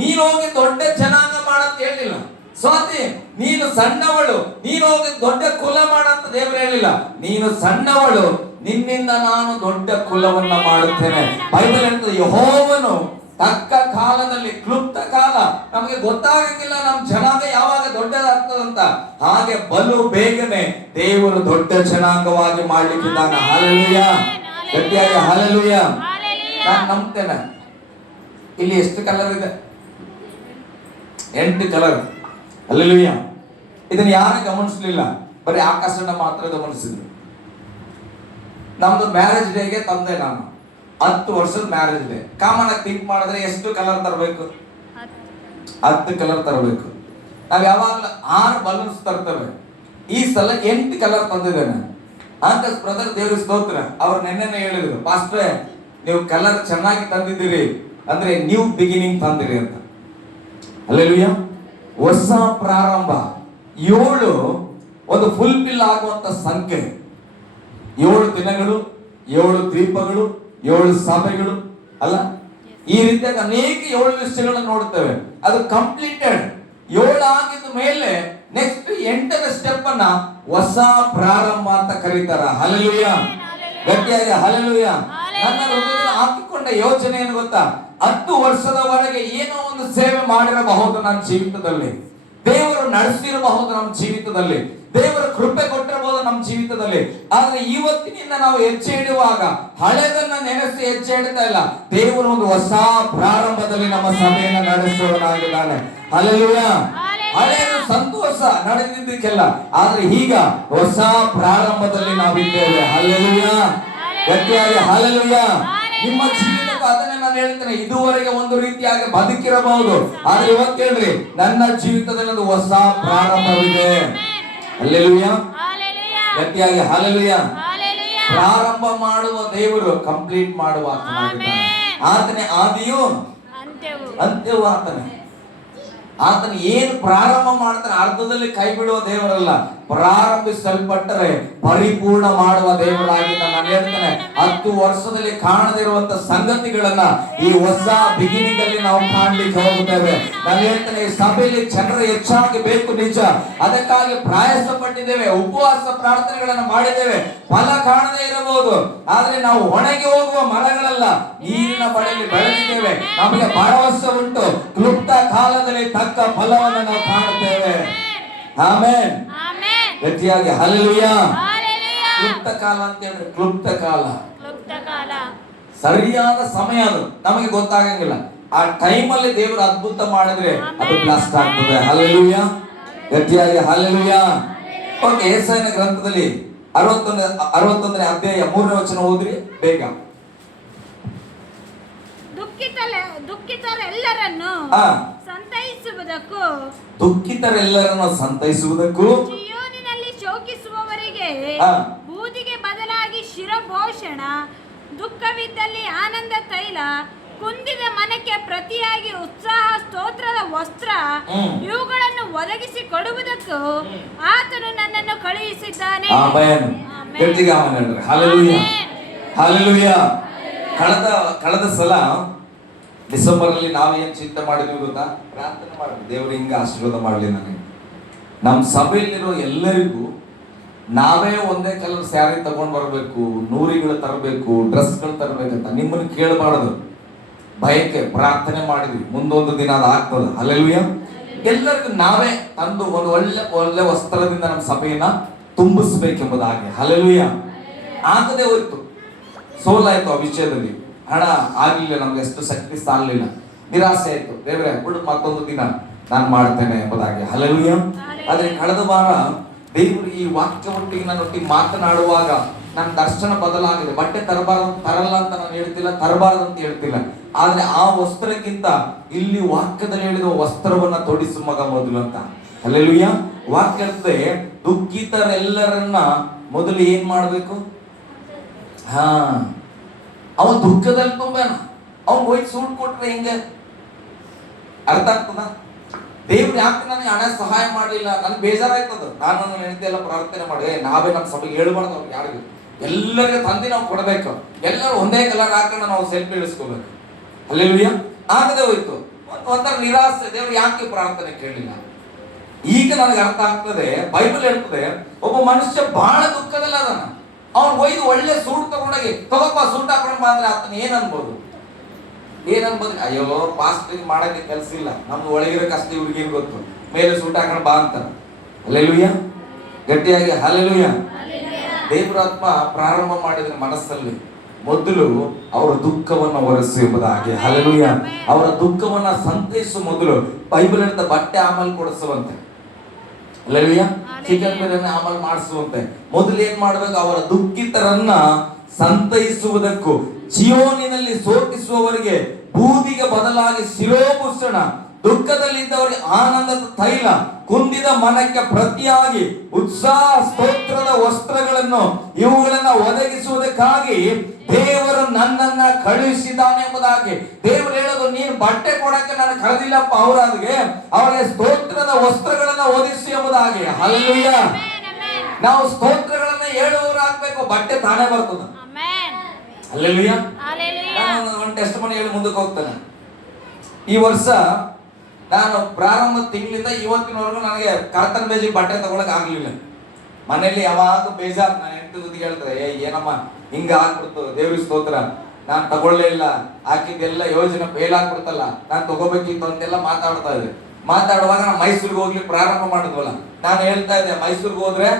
ನೀನು ಹೋಗಿ ದೊಡ್ಡ ಜನಾಂಗ ಮಾಡಂತ ಹೇಳಿಲ್ಲ. ಸ್ವಾತಿ, ನೀನು ಸಣ್ಣವಳು, ನೀನು ಹೋಗಿ ದೊಡ್ಡ ಕುಲ ಮಾಡಂತ ದೇವರು ಹೇಳಿಲ್ಲ. ನೀನು ಸಣ್ಣವಳು, ನಿನ್ನಿಂದ ನಾನು ದೊಡ್ಡ ಕುಲವನ್ನ ಮಾಡುತ್ತೇನೆ. ಬೈಬಲ್ ಹೇಳ್ತದೆ, ಯೆಹೋವನು ತಕ್ಕ ಕಾಲದಲ್ಲಿ, ಕ್ಲುಪ್ತ ಕಾಲ, ನಮಗೆ ಗೊತ್ತಾಗಂಗಿಲ್ಲ ನಮ್ಮ ಜನಾಂಗ ಯಾವಾಗ ದೊಡ್ಡದಾಗ್ತದಂತ, ಹಾಗೆ ಬಲು ಬೇಗನೆ ದೇವರು ದೊಡ್ಡ ಜನಾಂಗವಾಗಿ ಮಾಡ್ಲಿಕ್ಕಿದ್ದಾನೆ. ಹಲ್ಲೆಲೂಯ. ಗಟ್ಟಿಯಾಗಿ ಹಲ್ಲೆಲೂಯ. ನಾನು ನಂಬ್ತೇನೆ. ಇಲ್ಲಿ ಎಷ್ಟು ಕಲರ್ ಇದೆ? 8 ಕಲರ್. ಹಲ್ಲೆಲೂಯ. ಇದನ್ನ ಯಾರು ಗಮನಿಸಲಿಲ್ಲ, ಬರೀ ಆಕಾಶನ ಮಾತ್ರ ಗಮನಿಸಿದ್ರು. ನಮ್ದು ಮ್ಯಾರೇಜ್ ಡೇಗೆ ತಂದೆ ನಾನು 10 ವರ್ಷದ ಮ್ಯಾರೇಜ್ ಡೇ. ಕಾಮನ್ ಆಗಿ ಥಿಂಕ್ ಮಾಡಿದ್ರೆ ಎಷ್ಟು ಕಲರ್ ತರಬೇಕು? 10 ಕಲರ್ ತರಬೇಕು. ನಾವ್ ಯಾವಾಗಲೂ 6 ಬಲೂನ್ಸ್ ತರ್ತೇವೆ. ಈ ಸಲ 8 ಕಲರ್ ತಂದಿದ್ದೇನೆ. ಅಂತ ಬ್ರದರ್, ದೇವ್ರ ಸ್ತೋತ್ರ. ಅವ್ರು ನೆನ್ನೆ ಹೇಳಿದ್ರು, ಪಾಸ್ಟ್ರೆ ನೀವು ಕಲರ್ ಚೆನ್ನಾಗಿ ತಂದಿದ್ದೀರಿ ಅಂದ್ರೆ ನ್ಯೂ ಬಿಗಿನಿಂಗ್ ತಂದಿರಿ ಅಂತ. ಹಲ್ಲೆಲೂಯ. ಹೊಸ ಪ್ರಾರಂಭ. 7 ಒಂದು ಫುಲ್ಫಿಲ್ ಆಗುವಂತ ಸಂಖ್ಯೆ. 7 ದಿನಗಳು, 7 ದ್ವೀಪಗಳು, 7 ಸಭೆಗಳು ಅಲ್ಲ, ಈ ರೀತಿಯಾಗಿ ಅನೇಕ 7 ವಿಷಯಗಳನ್ನು ನೋಡ್ತೇವೆ. ಅದು ಕಂಪ್ಲೀಟೆಡ್. 7 ಆಗಿದ ಮೇಲೆ ನೆಕ್ಸ್ಟ್ 8ನೇ ಸ್ಟೆಪ್ ಅನ್ನ ಹೊಸ ಪ್ರಾರಂಭ ಅಂತ ಕರೀತಾರ. ಹಲ್ಲೆಲೂಯ. ಗಟ್ಟಿಯಾಗಿ ಹಲ್ಲೆಲೂಯ. ನನ್ನ ಹೃದಯದಲ್ಲಿ ಹಾಕಿಕೊಂಡ ಯೋಚನೆ ಏನು ಗೊತ್ತಾ? 10 ವರ್ಷದವರೆಗೆ ಏನೋ ಒಂದು ಸೇವೆ ಮಾಡಿರಬಹುದು ನನ್ನ ಜೀವಿತದಲ್ಲಿ, ದೇವರು ನಡೆಸಿರಬಹುದು ನಮ್ಮ ಜೀವಿತದಲ್ಲಿ, ದೇವರ ಕೃಪೆ ಕೊಟ್ಟಿರಬಹುದು ನಮ್ಮ ಜೀವಿತದಲ್ಲಿ. ಆದ್ರೆ ಇವತ್ತಿನಿಂದ ನಾವು ಹೆಜ್ಜೆ ಇಡುವಾಗ ಹಳೆದನ್ನ ನೆನೆಸಿ ಹೆಜ್ಜೆ ಇಡ್ತಾ ಇಲ್ಲ. ದೇವರು ಒಂದು ಹೊಸ ಪ್ರಾರಂಭದಲ್ಲಿ ನಮ್ಮ ಸಭೆಯನ್ನ ನಡೆಸುವವನಾಗಿದ್ದಾನೆ. ಹಲ್ಲೆಲೂಯ. ಹಳೆಯದು ಸಂತೋಷ ನಡೆದಿದ್ದಕ್ಕೆಲ್ಲ, ಆದ್ರೆ ಈಗ ಹೊಸ ಪ್ರಾರಂಭದಲ್ಲಿ ನಾವಿದ್ದೇವೆ. ಹಲ್ಲೆಲೂಯ. ಗಟ್ಟಿಯಾಗಿ ಹಲ್ಲೆಲೂಯ. ನಿಮ್ಮ ಜೀವಿತಕ್ಕೂ ಅದನ್ನೇ ನಾನು ಹೇಳ್ತೇನೆ. ಇದುವರೆಗೆ ಒಂದು ರೀತಿಯಾಗಿ ಬದುಕಿರಬಹುದು, ಆದ್ರೆ ಇವತ್ತು ಹೇಳ್ರಿ, ನನ್ನ ಜೀವಿತದಲ್ಲಿ ಒಂದು ಹೊಸ ಪ್ರಾರಂಭವಿದೆ. ಹಲ್ಲೆಲೂಯ. ಗಟ್ಟಿಯಾಗಿ ಹಲ್ಲೆಲೂಯ. ಪ್ರಾರಂಭ ಮಾಡುವ ದೇವರು ಕಂಪ್ಲೀಟ್ ಮಾಡುವ ಆತನೇ ಆದಿಯು ಅಂತ್ಯವೂ ಆತನೇ. ಆತನ ಏನು ಪ್ರಾರಂಭ ಮಾಡ್ತಾನೆ ಅರ್ಧದಲ್ಲಿ ಕೈ ಬಿಡುವ ದೇವರಲ್ಲ, ಪ್ರಾರಂಭಿಸಲ್ಪಟ್ಟರೆ ಪರಿಪೂರ್ಣ ಮಾಡುವ ದೇವರಾಗಿದ್ದ. ನಾನು ಹೇಳ್ತೇನೆ, 10 ವರ್ಷದಲ್ಲಿ ಕಾಣದಿರುವಂತ ಸಂಗತಿಗಳನ್ನ ಈ ಹೊಸ ಬಿಗಿನಿಂಗ್ ಅಲ್ಲಿ ನಾವು ಕಾಣ್ಲಿಕ್ಕೆ ಹೋಗುತ್ತೇವೆ. ನಾನು ಹೇಳ್ತೇನೆ, ಈ ಸಭೆಯಲ್ಲಿ ಜನರು ಹೆಚ್ಚಾಗಿ ಬೇಕು, ನಿಜ. ಅದಕ್ಕಾಗಿ ಪ್ರಯಾಸ ಪಟ್ಟಿದ್ದೇವೆ, ಉಪವಾಸ ಪ್ರಾರ್ಥನೆಗಳನ್ನು ಮಾಡಿದ್ದೇವೆ, ಫಲ ಕಾಣದೇ ಇರಬಹುದು. ಆದ್ರೆ ನಾವು ಒಣಗಿ ಹೋಗುವ ಮರಗಳಲ್ಲ, ನೀರಿನ ಬಳಿಯಲ್ಲಿ ಬೆಳೆದಿದ್ದೇವೆ. ನಮಗೆ ಭರವಸೆ ಉಂಟು, ಕ್ಲುಪ್ತ ಕಾಲದಲ್ಲಿ ತಕ್ಕ ಫಲವನ್ನು ನಾವು ಕಾಣುತ್ತೇವೆ. ಆಮೆನ್. ಗಟ್ಟಿಯಾಗಿ ಹಲ್ಲೆಲೂಯ. ಕ್ಲುಪ್ತ ಕಾಲ ಅಂತ ಹೇಳಿದ್ರೆ, ಕ್ಲುಪ್ತ ಕಾಲ ಸರಿಯಾದ ಸಮಯ, ಅದು ನಮಗೆ ಗೊತ್ತಾಗಂಗಿಲ್ಲ. ಆ ಟೈಮಲ್ಲಿ ದೇವರು ಅದ್ಭುತ ಮಾಡಿದ್ರೆ ಅದು ಬ್ಲಾಸ್ಟ್ ಆಗ್ತದೆ. ಹಲ್ಲೆಲೂಯ. ಗಟ್ಟಿಯಾಗಿ ಹಲ್ಲೆಲೂಯ. ಓಕೆ, ಯೆಶಾಯನ ಗ್ರಂಥದಲ್ಲಿ 61ನೇ ಅಧ್ಯಾಯ 3ನೇ ವಚನ ಓದ್ರಿ ಬೇಗ. ದುಃಖಿತರೆಲ್ಲರನ್ನು ಆ, ಸಂತೈಸುವುದಕ್ಕೂ ದುಃಖಿತರೆಲ್ಲರನ್ನು ಸಂತೈಸುವುದಕ್ಕೂ ಚೀಯೋನಿನಲ್ಲಿ ಶೋಕಿಸುವವರಿಗೆ ಆ, ಬೂದಿಗೆ ಬದಲಾಗಿ ಶಿರಭೂಷಣ, ದುಃಖವಿದ್ದಲ್ಲಿ ಆನಂದ ತೈಲ, ಕುಂದಿದ ಮನಕ್ಕೆ ಪ್ರತಿಯಾಗಿ ಉತ್ಸಾಹ ಸ್ತೋತ್ರದ ವಸ್ತ್ರ, ಇವುಗಳನ್ನು ಒದಗಿಸಿ ಕೊಡುವುದಕ್ಕೂ ಆತನು ನನ್ನನ್ನು ಕಳುಹಿಸಿದ್ದಾನೆ. ಆಮೆನ್. ಆಮೆನ್. ಗಟ್ಟಿಗೆ ಆಮೆನ್ ಹೇಳ್ರಿ. Hallelujah, amen. ಹಲ್ಲೆಲೂಯಾ. ಕಳೆದ ಸಲ ಡಿಸೆಂಬರ್ ಅಲ್ಲಿ ನಾವೇನ್ ಚಿಂತೆ ಮಾಡಿದ್ವಿ ಗೊತ್ತಾ? ಪ್ರಾರ್ಥನೆ ಮಾಡಿದ್ವಿ, ದೇವರು ಹಿಂಗ ಆಶೀರ್ವಾದ ಮಾಡಲಿ ನನಗೆ. ನಮ್ಮ ಸಭೆಯಲ್ಲಿರೋ ಎಲ್ಲರಿಗೂ ನಾವೇ ಒಂದೇ ಕಲರ್ ಸ್ಯಾರಿ ತಗೊಂಡ್ ಬರ್ಬೇಕು, ನೂರಿಗಳು ತರಬೇಕು, ಡ್ರೆಸ್ಗಳು ತರಬೇಕಂತ ನಿಮ್ಮನ್ನು ಕೇಳಬಾರದು. ಭಯಕ್ಕೆ ಪ್ರಾರ್ಥನೆ ಮಾಡಿದ್ವಿ, ಮುಂದೊಂದು ದಿನ ಅದು ಆಗ್ತದೆ. ಹಲ್ಲೆಲೂಯಾ. ಎಲ್ಲರಿಗೂ ನಾವೇ ತಂದು ಒಂದು ಒಳ್ಳೆ ವಸ್ತ್ರದಿಂದ ನಮ್ಮ ಸಭೆಯನ್ನ ತುಂಬಿಸ್ಬೇಕೆಂಬುದಾಗಿ. ಹಲ್ಲೆಲೂಯಾ. ಆಗದೆ ಹೋಯ್ತು, ಸೋಲಾಯ್ತು ಆ ವಿಷಯದಲ್ಲಿ. ಹಣ ಆಗ್ಲಿಲ್ಲ, ನಮ್ಗೆ ಎಷ್ಟು ಶಕ್ತಿ ಸಾಲಲಿಲ್ಲ, ನಿರಾಸೆ ಆಯ್ತು. ದೇವರೇ ಬಿಡು, ಮತ್ತೊಂದು ದಿನ ನಾನು ಮಾಡ್ತೇನೆ ಎಂಬುದಾಗಿ. ಹಲ್ಲೆಲೂಯಾ. ಆದ್ರೆ ಕಳೆದ ವಾರ ದೇವರು ಈ ವಾಕ್ಯವೊಟ್ಟಿಗೆ ನನ್ನೊಟ್ಟಿಗೆ ಮಾತನಾಡುವಾಗ ನನ್ನ ದರ್ಶನ ಬದಲಾಗಿದೆ. ಬಟ್ಟೆ ತರಲ್ಲ ಅಂತ ನಾನು ಹೇಳ್ತಿಲ್ಲ, ತರಬಾರದು ಅಂತ ಹೇಳ್ತಿಲ್ಲ. ಆದ್ರೆ ಆ ವಸ್ತ್ರಕ್ಕಿಂತ ಇಲ್ಲಿ ವಾಕ್ಯದಲ್ಲಿ ಹೇಳಿದ ವಸ್ತ್ರವನ್ನ ತೊಡಿಸು ಮಗ ಮೊದಲು ಅಂತ. ಹಲ್ಲೆಲೂಯಾ. ವಾಕ್ಯ ಹೇಳ್ತದೆ, ದುಃಖಿತರೆಲ್ಲರನ್ನ ಮೊದಲು ಏನ್ ಮಾಡ್ಬೇಕು? ಅವನ್ ದುಃಖದಲ್ಲಿ ತುಂಬೇನ, ಅವ್ನ್ ಹೋಯ್ತು ಸೂಟ್ ಕೊಟ್ರೆ ಹಿಂಗೆ ಅರ್ಥ ಆಗ್ತದ? ದೇವ್ರು ಯಾಕೆ ನನಗೆ ಹಣ ಸಹಾಯ ಮಾಡ್ಲಿಲ್ಲ? ನನ್ಗೆ ಬೇಜಾರಾಯ್ತದ. ನಾನು ನನ್ನ ಹೆಂಡತಿ ಎಲ್ಲ ಪ್ರಾರ್ಥನೆ ಮಾಡಿ, ನಾವೇ ನಮ್ಮ ಸಭೆಗೆ ಹೇಳ್ಬಾರ್ದು, ಅವ್ರಿಗೆ ಯಾರಿಗೂ ಎಲ್ಲರಿಗೆ ತಂದು ನಾವು ಕೊಡ್ಬೇಕು, ಎಲ್ಲರೂ ಒಂದೇ ಕಲರ್ ಹಾಕೊಂಡು ನಾವು ಸೆಲ್ಫಿ ಇಳಿಸ್ಕೋಬೇಕು. ಹಲ್ಲೆಲೂಯಾ. ಆಗದೆ ಹೋಯ್ತು, ಒಂಥರ ನಿರಾಸೆ. ದೇವ್ರು ಯಾಕೆ ಪ್ರಾರ್ಥನೆ ಕೇಳಲಿಲ್ಲ? ಈಗ ನನಗೆ ಅರ್ಥ ಆಗ್ತದೆ. ಬೈಬಲ್ ಹೇಳ್ತದೆ, ಒಬ್ಬ ಮನುಷ್ಯ ಬಹಳ ದುಃಖದಲ್ಲಿ ಅದಾನ, ಅವ್ನು ಒಯ್ದು ಒಳ್ಳೆ ಸೂಟ್ ತಗೊಂಡೋಗಿ ತಗೋಪ್ಪ ಸೂಟ್ ಹಾಕೊಂಡು ಬಂದ್ರೆ ಆತನ ಏನ್ ಅನ್ಬೋದು? ಅಯ್ಯೋ ಪಾಸ್ಟ್ ಮಾಡಕ್ಕೆ ಕೆಲಸ ಇಲ್ಲ, ನಮ್ದು ಒಳಗಿರೋ ಕಷ್ಟ ಇವ್ರಿಗೆ ಗೊತ್ತು, ಮೇಲೆ ಸೂಟ್ ಹಾಕೊಂಡು ಬಾ ಅಂತಾರ. ಹಲ್ಲೆಲೂಯಾ. ಗಟ್ಟಿಯಾಗಿ ಹಲ್ಲೆಲೂಯಾ. ದೇವರಾತ್ಮ ಪ್ರಾರಂಭ ಮಾಡಿದ ಮನಸ್ಸಲ್ಲಿ ಮೊದಲು ಅವರ ದುಃಖವನ್ನು ಹೊರಸು ಎಂಬುದಾಗಿ. ಹಲ್ಲೆಲೂಯಾ. ಅವರ ದುಃಖವನ್ನ ಸಂತೈಸು ಮೊದಲು. ಬೈಬಲ್ ಹೇಳ್ತಾ ಬಟ್ಟೆ ಆಮೇಲೆ ಕೊಡಿಸುವಂತೆ. ಹಲ್ಲೆಲೂಯಾ. ಚಿಕನ್ ಬಿರಿಯಾನಿ ಆಮೇಲೆ ಮಾಡಿಸುವಂತೆ. ಮೊದಲು ಏನ್ ಮಾಡ್ಬೇಕು? ಅವರ ದುಃಖಿತರನ್ನ ಸಂತೈಸುವುದಕ್ಕೂ ಚೀಯೋನಿನಲ್ಲಿ ಶೋಕಿಸುವವರಿಗೆ ಬೂದಿಗೆ ಬದಲಾಗಿ ಶಿರೋಭೂಷಣ, ದುಃಖದಲ್ಲಿದ್ದವರಿಗೆ ಆನಂದದ ತೈಲ, ಕುಂದಿದ ಮನಕ್ಕೆ ಪ್ರತಿಯಾಗಿ ಉತ್ಸಾಹ ಸ್ತೋತ್ರದ ವಸ್ತ್ರಗಳನ್ನು ಇವುಗಳನ್ನ ಒದಗಿಸುವುದಕ್ಕಾಗಿ ದೇವರು ನನ್ನನ್ನ ಕಳುಹಿಸಿದ್ದಾನೆ ಎಂಬುದಾಗಿ. ದೇವರು ಹೇಳೋದು, ನೀನು ಬಟ್ಟೆ ಕೊಡಕ್ಕೆ ನಾನು ಕರೆದಿಲ್ಲಪ್ಪ, ಅವರಿಗೆ ಸ್ತೋತ್ರದ ವಸ್ತ್ರಗಳನ್ನ ಒದಗಿಸಿ ಎಂಬುದಾಗಿ. ಹಲ್ಲೆಲೂಯಾ. ನಾವು ಸ್ತೋತ್ರಗಳನ್ನ ಹೇಳುವವರು ಆಗ್ಬೇಕು, ಬಟ್ಟೆ ತಾನೇ ಬರ್ತದ. ಹಲ್ಲೆಲೂಯಾ. ನಾನು ಒಂದು ಟೆಸ್ಟ್ ಮನಿ ಹೇಳಿ ಮುಂದಕ್ಕೆ ಹೋಗ್ತಾನೆ. ಈ ವರ್ಷ ನಾನು ಪ್ರಾರಂಭ ತಿಂಗಳಿಂದ ಇವತ್ತಿನವರೆಗೂ ನನಗೆ ಕರ್ತನ ಬೇಜಿಗೆ ಬಟ್ಟೆ ತಗೊಳಕ್ ಆಗ್ಲಿಲ್ಲ. ಮನೆಯಲ್ಲಿ ಯಾವಾಗ ಬೇಜಾರ್, ನಾನು ಹೆಂಡತಿ ಜೊತೆಗೆ ಹೇಳ್ತಾರೆ, ಏನಮ್ಮ ಹಿಂಗ ಆಗ್ಬಿಡ್ತು, ದೇವ್ರಿಗೆ ಸ್ತೋತ್ರ, ನಾನ್ ತಗೊಳ್ಳೇ ಇಲ್ಲ, ಹಾಕಿದ್ದೆಲ್ಲ ಯೋಜನೆ ಫೇಲ್ ಆಗ್ಬಿಡ್ತಲ್ಲ, ನಾನ್ ತಗೋಬೇಕಿತ್ತು ಅಂತೆಲ್ಲ ಮಾತಾಡುವಾಗ ನಾನು ಮೈಸೂರಿಗೆ ಹೋಗ್ಲಿಕ್ಕೆ ಪ್ರಾರಂಭ ಮಾಡಿದ್ವಲ್ಲ, ನಾನು ಹೇಳ್ತಾ ಇದ್ದೆ, ಮೈಸೂರಿಗೆ ಹೋದ್ರೆ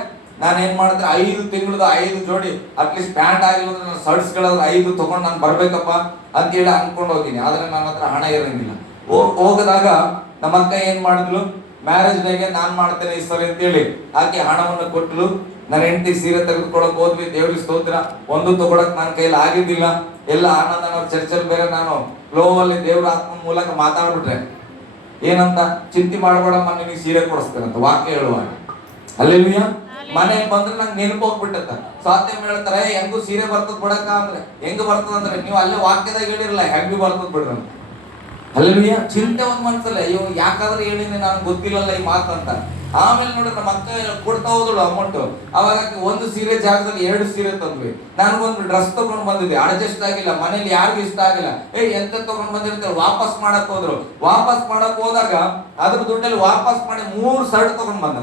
ನಾನು ಏನ್ ಮಾಡಿದ್ರೆ 5 ತಿಂಗಳದ 5 ಜೋಡಿ ಅಟ್ಲೀಸ್ಟ್ ಪ್ಯಾಂಟ್ ಆಗಿಲ್ಲ, ನನ್ನ ಶರ್ಟ್ಸ್ಗಳಾದ್ರೆ 5 ತಗೊಂಡು ನಾನು ಬರ್ಬೇಕಪ್ಪ ಅಂತ ಹೇಳಿ ಅನ್ಕೊಂಡು ಹೋಗಿನಿ. ಆದ್ರೆ ನನ್ನ ಹತ್ರ ಹಣ ಇರಂಗಿಲ್ಲ. ಹೋಗದಾಗ ನಮ್ಮ ಅಕ್ಕ ಏನ್ ಮಾಡಿದ್ಲು, ಮ್ಯಾರೇಜ್ ಡೇಗೆ ನಾನ್ ಮಾಡ್ತೇನೆ ಈ ಸರಿ ಅಂತೇಳಿ ಆಕೆ ಹಣವನ್ನು ಕೊಟ್ಟಲು. ನನ್ನ ಹೆಂಡತಿಗೆ ಸೀರೆ ತೆಗೆದುಕೊಳಕ್ ಹೋದ್ವಿ. ದೇವ್ರಿಗೆ ಸ್ತೋತ್ರ, ಒಂದು ತಗೊಳಕ್ ನನ್ನ ಕೈಲಿ ಆಗಿದ್ದಿಲ್ಲ. ಎಲ್ಲ ಆನಂದ ನಾವು ಚರ್ಚಲ್ಲಿ ಬೇರೆ ನಾನು ಫ್ಲೋ ಅಲ್ಲಿ ದೇವ್ರ ಆತ್ಮ ಮೂಲಕ ಮಾತಾಡ್ಬಿಟ್ರೆ ಏನಂತ, ಚಿಂತೆ ಮಾಡಬೇಡಮ್ಮ ನಿನಗೆ ಸೀರೆ ಕೊಡಿಸ್ತೇನಂತ ವಾಕ್ಯ ಹೇಳುವಾಗ. ಹಲ್ಲೆಲೂಯಾ. ಮನೆಗೆ ಬಂದ್ರೆ ನಂಗೆ ನೆನಪು ಹೋಗ್ಬಿಟ್ಟತ್ತ. ಸಾಧ್ಯ ಹೇಳ್ತಾರೆ, ಹೆಂಗು ಸೀರೆ ಬರ್ತದ ಬಿಡಕ ಅಂದ್ರೆ ಹೆಂಗ ಬರ್ತದ ಅಂದ್ರೆ, ನೀವು ಅಲ್ಲೇ ವಾಕ್ಯದಾಗ ಹೇಳಿರಲ್ಲ ಹೆಂಗ್ ಬರ್ತದ ಬಿಡ್ರ. ಹಲ್ಲೆಲೂಯಾ. ಚಿಂತೆ ಒಂದ್ ಮನ್ಸಲ್ಲ, ಅಯ್ಯೋ ಯಾಕಾದ್ರೆ ಹೇಳಿನಿ ನಾನು ಗೊತ್ತಿಲ್ಲಲ್ಲ ಈ ಮಾತಂತ. ಆಮೇಲೆ ನೋಡ್ರಿ ನಮ್ಮ ಅಕ್ಕ ಕೊಡ್ತಾ ಹೋದಳು ಅಮೌಂಟ್. ಅವಾಗ ಒಂದು ಸೀರೆ ಜಾಗದಲ್ಲಿ 2 ಸೀರೆ ತಂದ್ವಿ. ನನಗೊಂದು ಡ್ರೆಸ್ ತಗೊಂಡ್ ಬಂದಿದ್ದೆ, ಅಡ್ಜಸ್ಟ್ ಆಗಿಲ್ಲ, ಮನೇಲಿ ಯಾರಿಗೂ ಇಷ್ಟ ಆಗಿಲ್ಲ. ಎಂತ ತಗೊಂಡ್ ಬಂದಿರ್ತಾರೆ, ವಾಪಸ್ ಮಾಡಕ್ ಹೋದ್ರು. ವಾಪಸ್ ಮಾಡಕ್ ಹೋದಾಗ ಅದ್ರ ದುಡ್ಡಲ್ಲಿ ವಾಪಸ್ ಮಾಡಿ 3 ಶರ್ಟ್ ತಗೊಂಡ್ ಬಂದ.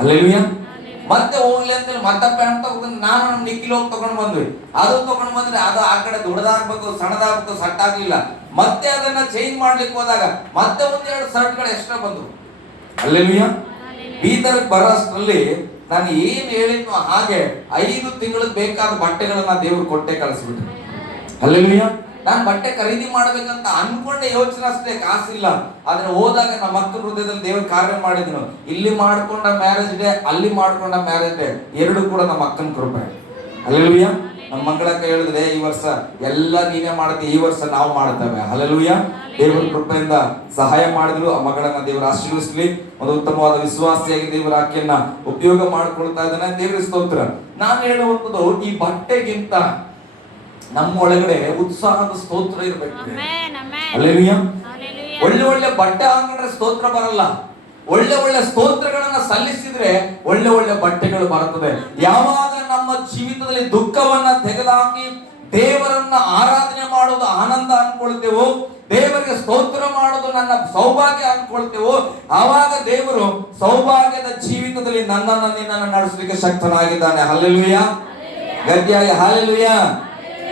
ಹಲ್ಲೆಲೂಯಾ. ಮತ್ತೆ ಹೋಗ್ಲಿ ಅಂತೇಳಿ ಮತ್ತೆ ಪ್ಯಾಂಟ್ ತಗೊಂಡ್ ನಾನು ನಮ್ಮ ನಿಖಿಲ್ ಹೋಗಿ ತಗೊಂಡ್ ಬಂದ್ವಿ. ಅದು ತಗೊಂಡ್ ಬಂದ್ರೆ ಅದು ಆ ಕಡೆ ದೊಡ್ಡದಾಗ್ಬೇಕು, ಸಣ್ಣದಾಗ್ಬೇಕು, ಸಟ್ ಆಗ್ಲಿಲ್ಲ. ಮತ್ತೆ ಅದನ್ನ ಚೇಂಜ್ ಮಾಡ್ಲಿಕ್ಕೆ ಹೋದಾಗ ಮತ್ತೆ 1-2 ಶರ್ಟ್ಗಳು ಎಕ್ಸ್ಟ್ರಾ ಬಂದ್ರು. ಹಲ್ಲೆಲೂಯಾ. ಬೀದರ್ಗೆ ಬರೋಷ್ಟರಲ್ಲಿ ನಾನು ಏನ್ ಹೇಳಿದ್ನೋ ಹಾಗೆ 5 ತಿಂಗಳಿಗೆ ಬೇಕಾದ ಬಟ್ಟೆಗಳನ್ನ ದೇವ್ರು ಕೊಟ್ಟೆ ಕಳಿಸ್ಬಿಟ್ರು. ಹಲ್ಲೆಲೂಯಾ. ನಾನು ಬಟ್ಟೆ ಖರೀದಿ ಮಾಡ್ಬೇಕಂತ ಅನ್ಕೊಂಡೆ ಯೋಚನೆ ಅಷ್ಟೇ, ಕಾಸಿಲ್ಲ. ಆದ್ರೆ ಹೋದಾಗ ನಮ್ಮ ಮಕ್ಕಳ ಹೃದಯದಲ್ಲಿ ದೇವರು ಕಾರ್ಯ ಮಾಡಿದ್ನು. ಇಲ್ಲಿ ಮಾಡ್ಕೊಂಡ ಮ್ಯಾರೇಜ್ ಡೇ, ಅಲ್ಲಿ ಮಾಡ್ಕೊಂಡ ಮ್ಯಾರೇಜ್ ಡೇ, ಎರಡು ಕೂಡ ನಮ್ಮ ಅಕ್ಕನ ಕೃಪೆ. ಹಲ್ಲೆಲೂಯ. ನಮ್ಮ ಮಗಳಕ್ಕ ಹೇಳಿದ್ರೆ ಈ ವರ್ಷ ಎಲ್ಲ ನೀನೇ ಮಾಡ್ತೀವಿ, ಈ ವರ್ಷ ನಾವು ಮಾಡ್ತೇವೆ. ಹಲ್ಲೆಲೂಯ. ದೇವರ ಕೃಪೆಯಿಂದ ಸಹಾಯ ಮಾಡಿದ್ರು. ಆ ಮಗಳನ್ನ ದೇವರು ಆಶೀರ್ವದಿಸಲಿ. ಒಂದು ಉತ್ತಮವಾದ ವಿಶ್ವಾಸಿಯಾಗಿ ದೇವರ ಆಕೆಯನ್ನ ಉಪಯೋಗ ಮಾಡ್ಕೊಳ್ತಾ ಇದ್ದಾನೆ. ದೇವರ ಸ್ತೋತ್ರ. ನಾನು ಹೇಳುವಂಥದ್ದು, ಈ ಬಟ್ಟೆಗಿಂತ ನಮ್ಮ ಒಳಗಡೆ ಉತ್ಸಾಹದ ಸ್ತೋತ್ರ ಇರಬೇಕು. ಹಲ್ಲೆಲೂಯ. ಒಳ್ಳೆ ಒಳ್ಳೆ ಬಟ್ಟೆ ಹಾಕೊಂಡ್ರೆ ಸ್ತೋತ್ರ ಬರಲ್ಲ. ಒಳ್ಳೆ ಒಳ್ಳೆ ಸ್ತೋತ್ರಗಳನ್ನ ಸಲ್ಲಿಸಿದ್ರೆ ಒಳ್ಳೆ ಒಳ್ಳೆ ಬಟ್ಟೆಗಳು ಬರುತ್ತದೆ. ಯಾವಾಗ ನಮ್ಮ ಜೀವಿತದಲ್ಲಿ ದುಃಖವನ್ನ ತೆಗೆದುಹಾಕಿ ದೇವರನ್ನ ಆರಾಧನೆ ಮಾಡೋದು ಆನಂದ ಅನ್ಕೊಳ್ತೇವೋ, ದೇವರಿಗೆ ಸ್ತೋತ್ರ ಮಾಡೋದು ನನ್ನ ಸೌಭಾಗ್ಯ ಅನ್ಕೊಳ್ತೇವೋ, ಆವಾಗ ದೇವರು ಸೌಭಾಗ್ಯದ ಜೀವಿತದಲ್ಲಿ ನನ್ನನ್ನು ನಿನ್ನನ್ನು ನಡೆಸಲಿಕ್ಕೆ ಶಕ್ತನಾಗಿದ್ದಾನೆ. ಹಲ್ಲೆಲೂಯ. ಗಟ್ಟಿಯಾಗಿ ಹಲ್ಲೆಲೂಯ.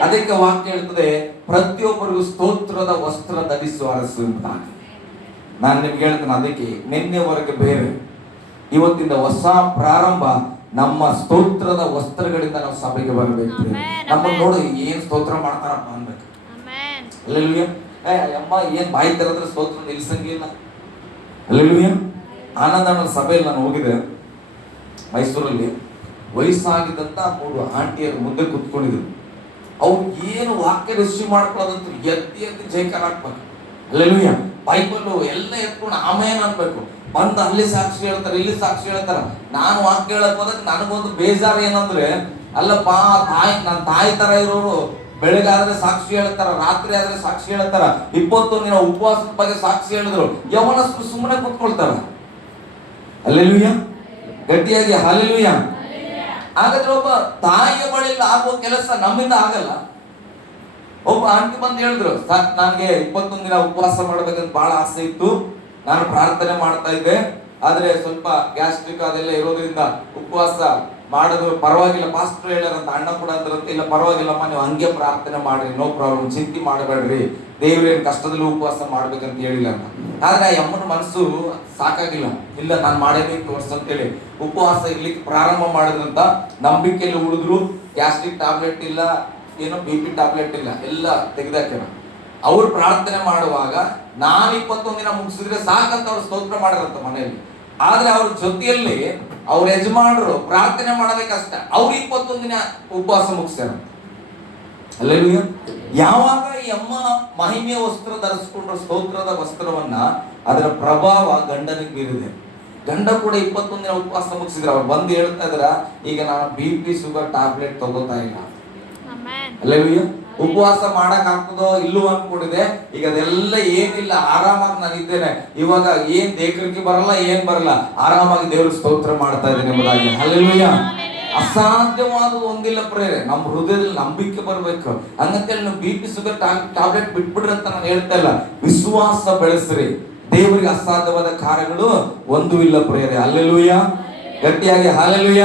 ಅದಕ್ಕೆ ವಾಕ್ಯ ಹೇಳ್ತದೆ, ಪ್ರತಿಯೊಬ್ಬರಿಗೂ ಸ್ತೋತ್ರದ ವಸ್ತ್ರ ಧರಿಸುವ ಅರಸು ಅಂತ. ನಾನು ನಿಮ್ಗೆ ಹೇಳ್ತೇನೆ, ಅದಕ್ಕೆ ನಿನ್ನೆವರೆಗೆ ಬೇರೆ, ಇವತ್ತಿಂದ ಹೊಸ ಪ್ರಾರಂಭ. ನಮ್ಮ ಸ್ತೋತ್ರದ ವಸ್ತ್ರಗಳಿಂದ ನಾವು ಸಭೆಗೆ ಬರಬೇಕು. ನಮ್ಮ ನೋಡಿ ಏನ್ ಸ್ತೋತ್ರ ಮಾಡ್ತಾರಪ್ಪ ಅನ್ಬೇಕು. ಹಲ್ಲೆಲೂಯ. ಅಮ್ಮ ಏನ್ ಬಾಯಿ ತೆರೆದ್ರೆ ಸ್ತೋತ್ರ ನಿಲ್ಸಂಗಿಲ್ಲ. ಹಲ್ಲೆಲೂಯ. ಆನಂದ ಸಭೆಯಲ್ಲಿ ನಾನು ಹೋಗಿದ್ದೆ ಮೈಸೂರಲ್ಲಿ. ವಯಸ್ಸಾಗಿದ್ದಂತ 3 ಆಂಟಿಯರು ಮುಂದೆ ಕುತ್ಕೊಂಡಿದ್ರು. ಅವ್ರು ಏನು ವಾಕ್ಯ ರಿಸೀವ್ ಮಾಡ್ಕೊಳ್ಳೋದಂತ ಎತ್ತಿ ಎತ್ತಿ ಜೈಕಾರ ಹಾಕ್ಬೇಕು. ಹಲ್ಲೆಲೂಯ. ಬೈಬಲ್ ಎಲ್ಲ ಎತ್ಕೊಂಡು ಆಮೇನ್ ಅನ್ಬೇಕು. ಬಂದು ಅಲ್ಲಿ ಸಾಕ್ಷಿ ಹೇಳ್ತಾರೆ, ಇಲ್ಲಿ ಸಾಕ್ಷಿ ಹೇಳ್ತಾರ. ನಾನು ವಾಕ್ಯ ಹೇಳಕ್ ಹೋದಾಗ ನನಗೊಂದು ಬೇಜಾರು ಏನಂದ್ರೆ, ಅಲ್ಲಪ್ಪ ನನ್ನ ತಾಯಿ ತರ ಇರೋರು ಬೆಳಗಾದ್ರೆ ಸಾಕ್ಷಿ ಹೇಳ್ತಾರ, ರಾತ್ರಿ ಆದ್ರೆ ಸಾಕ್ಷಿ ಹೇಳ್ತಾರ, 21 ದಿನ ಉಪವಾಸದ ಬಗ್ಗೆ ಸಾಕ್ಷಿ ಹೇಳಿದ್ರು. ಯವನಸ್ಥರು ಸುಮ್ಮನೆ ಕೂತ್ಕೊಳ್ತಾರ. ಹಲ್ಲೆಲೂಯ. ಗಟ್ಟಿಯಾಗಿ ಹಲ್ಲೆಲೂಯ. ಹಾಗಾದ್ರೆ ಒಬ್ಬ ತಾಯಿಯ ಬಳಿಯಲ್ಲಿ ಆಗುವ ಕೆಲಸ ನಮ್ಮಿಂದ ಆಗಲ್ಲ. ಒಬ್ಬ ಆಂಟಿ ಬಂದು ಹೇಳಿದ್ರು, ನನಗೆ 21 ದಿನ ಉಪವಾಸ ಮಾಡ್ಬೇಕಂತ ಬಹಳ ಆಸೆ ಇತ್ತು, ನಾನು ಪ್ರಾರ್ಥನೆ ಮಾಡ್ತಾ ಇದ್ದೆ, ಆದ್ರೆ ಸ್ವಲ್ಪ ಗ್ಯಾಸ್ಟ್ರಿಕ್ ಅದೆಲ್ಲ ಇರೋದ್ರಿಂದ ಉಪವಾಸ ಮಾಡಿದ್ರು. ಪರವಾಗಿಲ್ಲ, ಪಾಸ್ಟರ್ ಹೇಳ್ಯಾರಂತ, ಅಣ್ಣ ಕೂಡ ಅಂದ್ರಂತೆ, ಇಲ್ಲ ಪರವಾಗಿಲ್ಲಮ್ಮ, ನೀವು ಹಂಗೆ ಪ್ರಾರ್ಥನೆ ಮಾಡ್ರಿ, ನೋ ಪ್ರಾಬ್ಲಮ್, ಚಿಂತೆ ಮಾಡಬೇಡ್ರಿ, ದೇವ್ರೇನ್ ಕಷ್ಟದಲ್ಲಿ ಉಪವಾಸ ಮಾಡ್ಬೇಕಂತ ಹೇಳಿಲ್ಲ ಅಂತ. ಆದ್ರೆ ಆ ಅಮ್ಮನ ಮನಸ್ಸು ಸಾಕಾಗಿಲ್ಲ, ಇಲ್ಲ ನಾನು ಮಾಡಬೇಕು ವರ್ಷ ಅಂತೇಳಿ ಉಪವಾಸ ಇರ್ಲಿಕ್ಕೆ ಪ್ರಾರಂಭ ಮಾಡಿದ್ರಂತ. ನಂಬಿಕೆಯಲ್ಲಿ ಉಳಿದ್ರು. ಗ್ಯಾಸ್ಟ್ರಿಕ್ ಟ್ಯಾಬ್ಲೆಟ್ ಇಲ್ಲ, ಏನೋ BP ಟ್ಯಾಬ್ಲೆಟ್ ಇಲ್ಲ, ಎಲ್ಲ ತೆಗೆದಾಕ್ಯಾರ. ಅವ್ರು ಪ್ರಾರ್ಥನೆ ಮಾಡುವಾಗ ನಾನು 21 ದಿನ ಮುಗಿಸಿದ್ರೆ ಸಾಕಂತ ಅವ್ರು ಸ್ತೋತ್ರ ಮಾಡಿದ್ರಂತ ಮನೆಯಲ್ಲಿ. ಆದ್ರೆ ಅವ್ರ ಜೊತೆಯಲ್ಲಿ ಅವ್ರ ಯಜಮಾನರು ಪ್ರಾರ್ಥನೆ ಮಾಡೋದೇ ಕಷ್ಟ, ಅವ್ರು 21 ದಿನ ಉಪವಾಸ ಮುಗಿಸ್ಯಾರ. ಹಲ್ಲೆಲೂಯ. ಯಾವಾಗ ಈ ಅಮ್ಮ ಮಹಿಮೆಯ ವಸ್ತ್ರ ಧರಿಸಿಕೊಂಡ್ರ ಸ್ತೋತ್ರದ ವಸ್ತ್ರವನ್ನ, ಅದರ ಪ್ರಭಾವ ಗಂಡನಿಗೆ ಬೀರಿದೆ. ಗಂಡ ಕೂಡ 21 ದಿನ ಉಪವಾಸ ಮುಗಿಸಿದ್ರೆ ಅವ್ರು ಬಂದು ಹೇಳ್ತಾ ಇದ್ರ, ಈಗ ನಾನು BP ಶುಗರ್ ಟ್ಯಾಬ್ಲೆಟ್ ತಗೋತಾ ಇಲ್ಲ. ಹಲ್ಲೆಲೂಯ. ಉಪವಾಸ ಮಾಡಕ್ ಆಗ್ತದೋ ಇಲ್ಲೋ ಅನ್ಕೊಂಡಿದೆ, ಈಗ ಅದೆಲ್ಲ ಏನಿಲ್ಲ, ಆರಾಮಾಗಿ ನಾನು ಇದ್ದೇನೆ. ಇವಾಗ ಏನ್ ದೇಕರಿಕೆ ಬರಲ್ಲ, ಏನ್ ಬರಲ್ಲ, ಆರಾಮಾಗಿ ದೇವ್ರ ಸ್ತೋತ್ರ ಮಾಡ್ತಾ ಇದ್ದೇನೆ ಎಂಬುದಾಗಿ. ಹಲ್ಲೆಲೂಯ. ಅಸಾಧ್ಯವಾದ ಒಂದಿಲ್ಲ ಪ್ರೇರೆ, ನಮ್ಮ ಹೃದಯದಲ್ಲಿ ನಂಬಿಕೆ ಬರ್ಬೇಕು. ಹಂಗಂತೇಳಿ ನೀವು BP ಶುಗರ್ ಟ್ಯಾಬ್ಲೆಟ್ ಬಿಟ್ಬಿಡ್ರಿ ಅಂತ ನಾನು ಹೇಳ್ತಾ ಇಲ್ಲ. ವಿಶ್ವಾಸ ಬೆಳೆಸ್ರಿ. ದೇವರಿಗೆ ಅಸಾಧ್ಯವಾದ ಕಾರ್ಯಗಳು ಒಂದು ಇಲ್ಲ ಪ್ರೇರೆ. ಹಲ್ಲೆಲೂಯ. ಗಟ್ಟಿಯಾಗಿ ಹಲ್ಲೆಲೂಯ.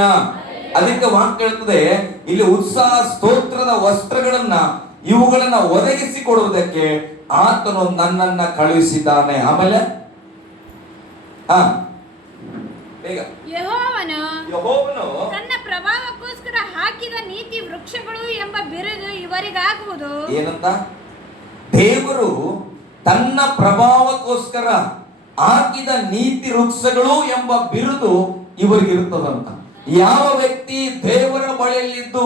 ಅದಕ್ಕೆ ವಾಕ್ಯ ಹೇಳ್ತದೆ, ಇಲ್ಲಿ ಉತ್ಸಾಹ ಸ್ತೋತ್ರದ ವಸ್ತ್ರಗಳನ್ನ ಇವುಗಳನ್ನ ಒದಗಿಸಿ ಕೊಡುವುದಕ್ಕೆ ಆತನು ನನ್ನನ್ನ ಕಳುಹಿಸಿದ್ದಾನೆ. ಆಮೇಲೆ ಬೇಗ, ಯೆಹೋವನು ತನ್ನ ಪ್ರಭಾವಕ್ಕೋಸ್ಕರ ಹಾಕಿದ ನೀತಿ ವೃಕ್ಷಗಳು ಎಂಬ ಬಿರುದು ಇವರಿಗಾಗುವುದು. ಏನಂತ? ದೇವರು ತನ್ನ ಪ್ರಭಾವಕ್ಕೋಸ್ಕರ ಹಾಕಿದ ನೀತಿ ವೃಕ್ಷಗಳು ಎಂಬ ಬಿರುದು ಇವರಿಗಿರುತ್ತದಂತ. ಯಾವ ವ್ಯಕ್ತಿ ದೇವರ ಬಳಿಯಲ್ಲಿದ್ದು,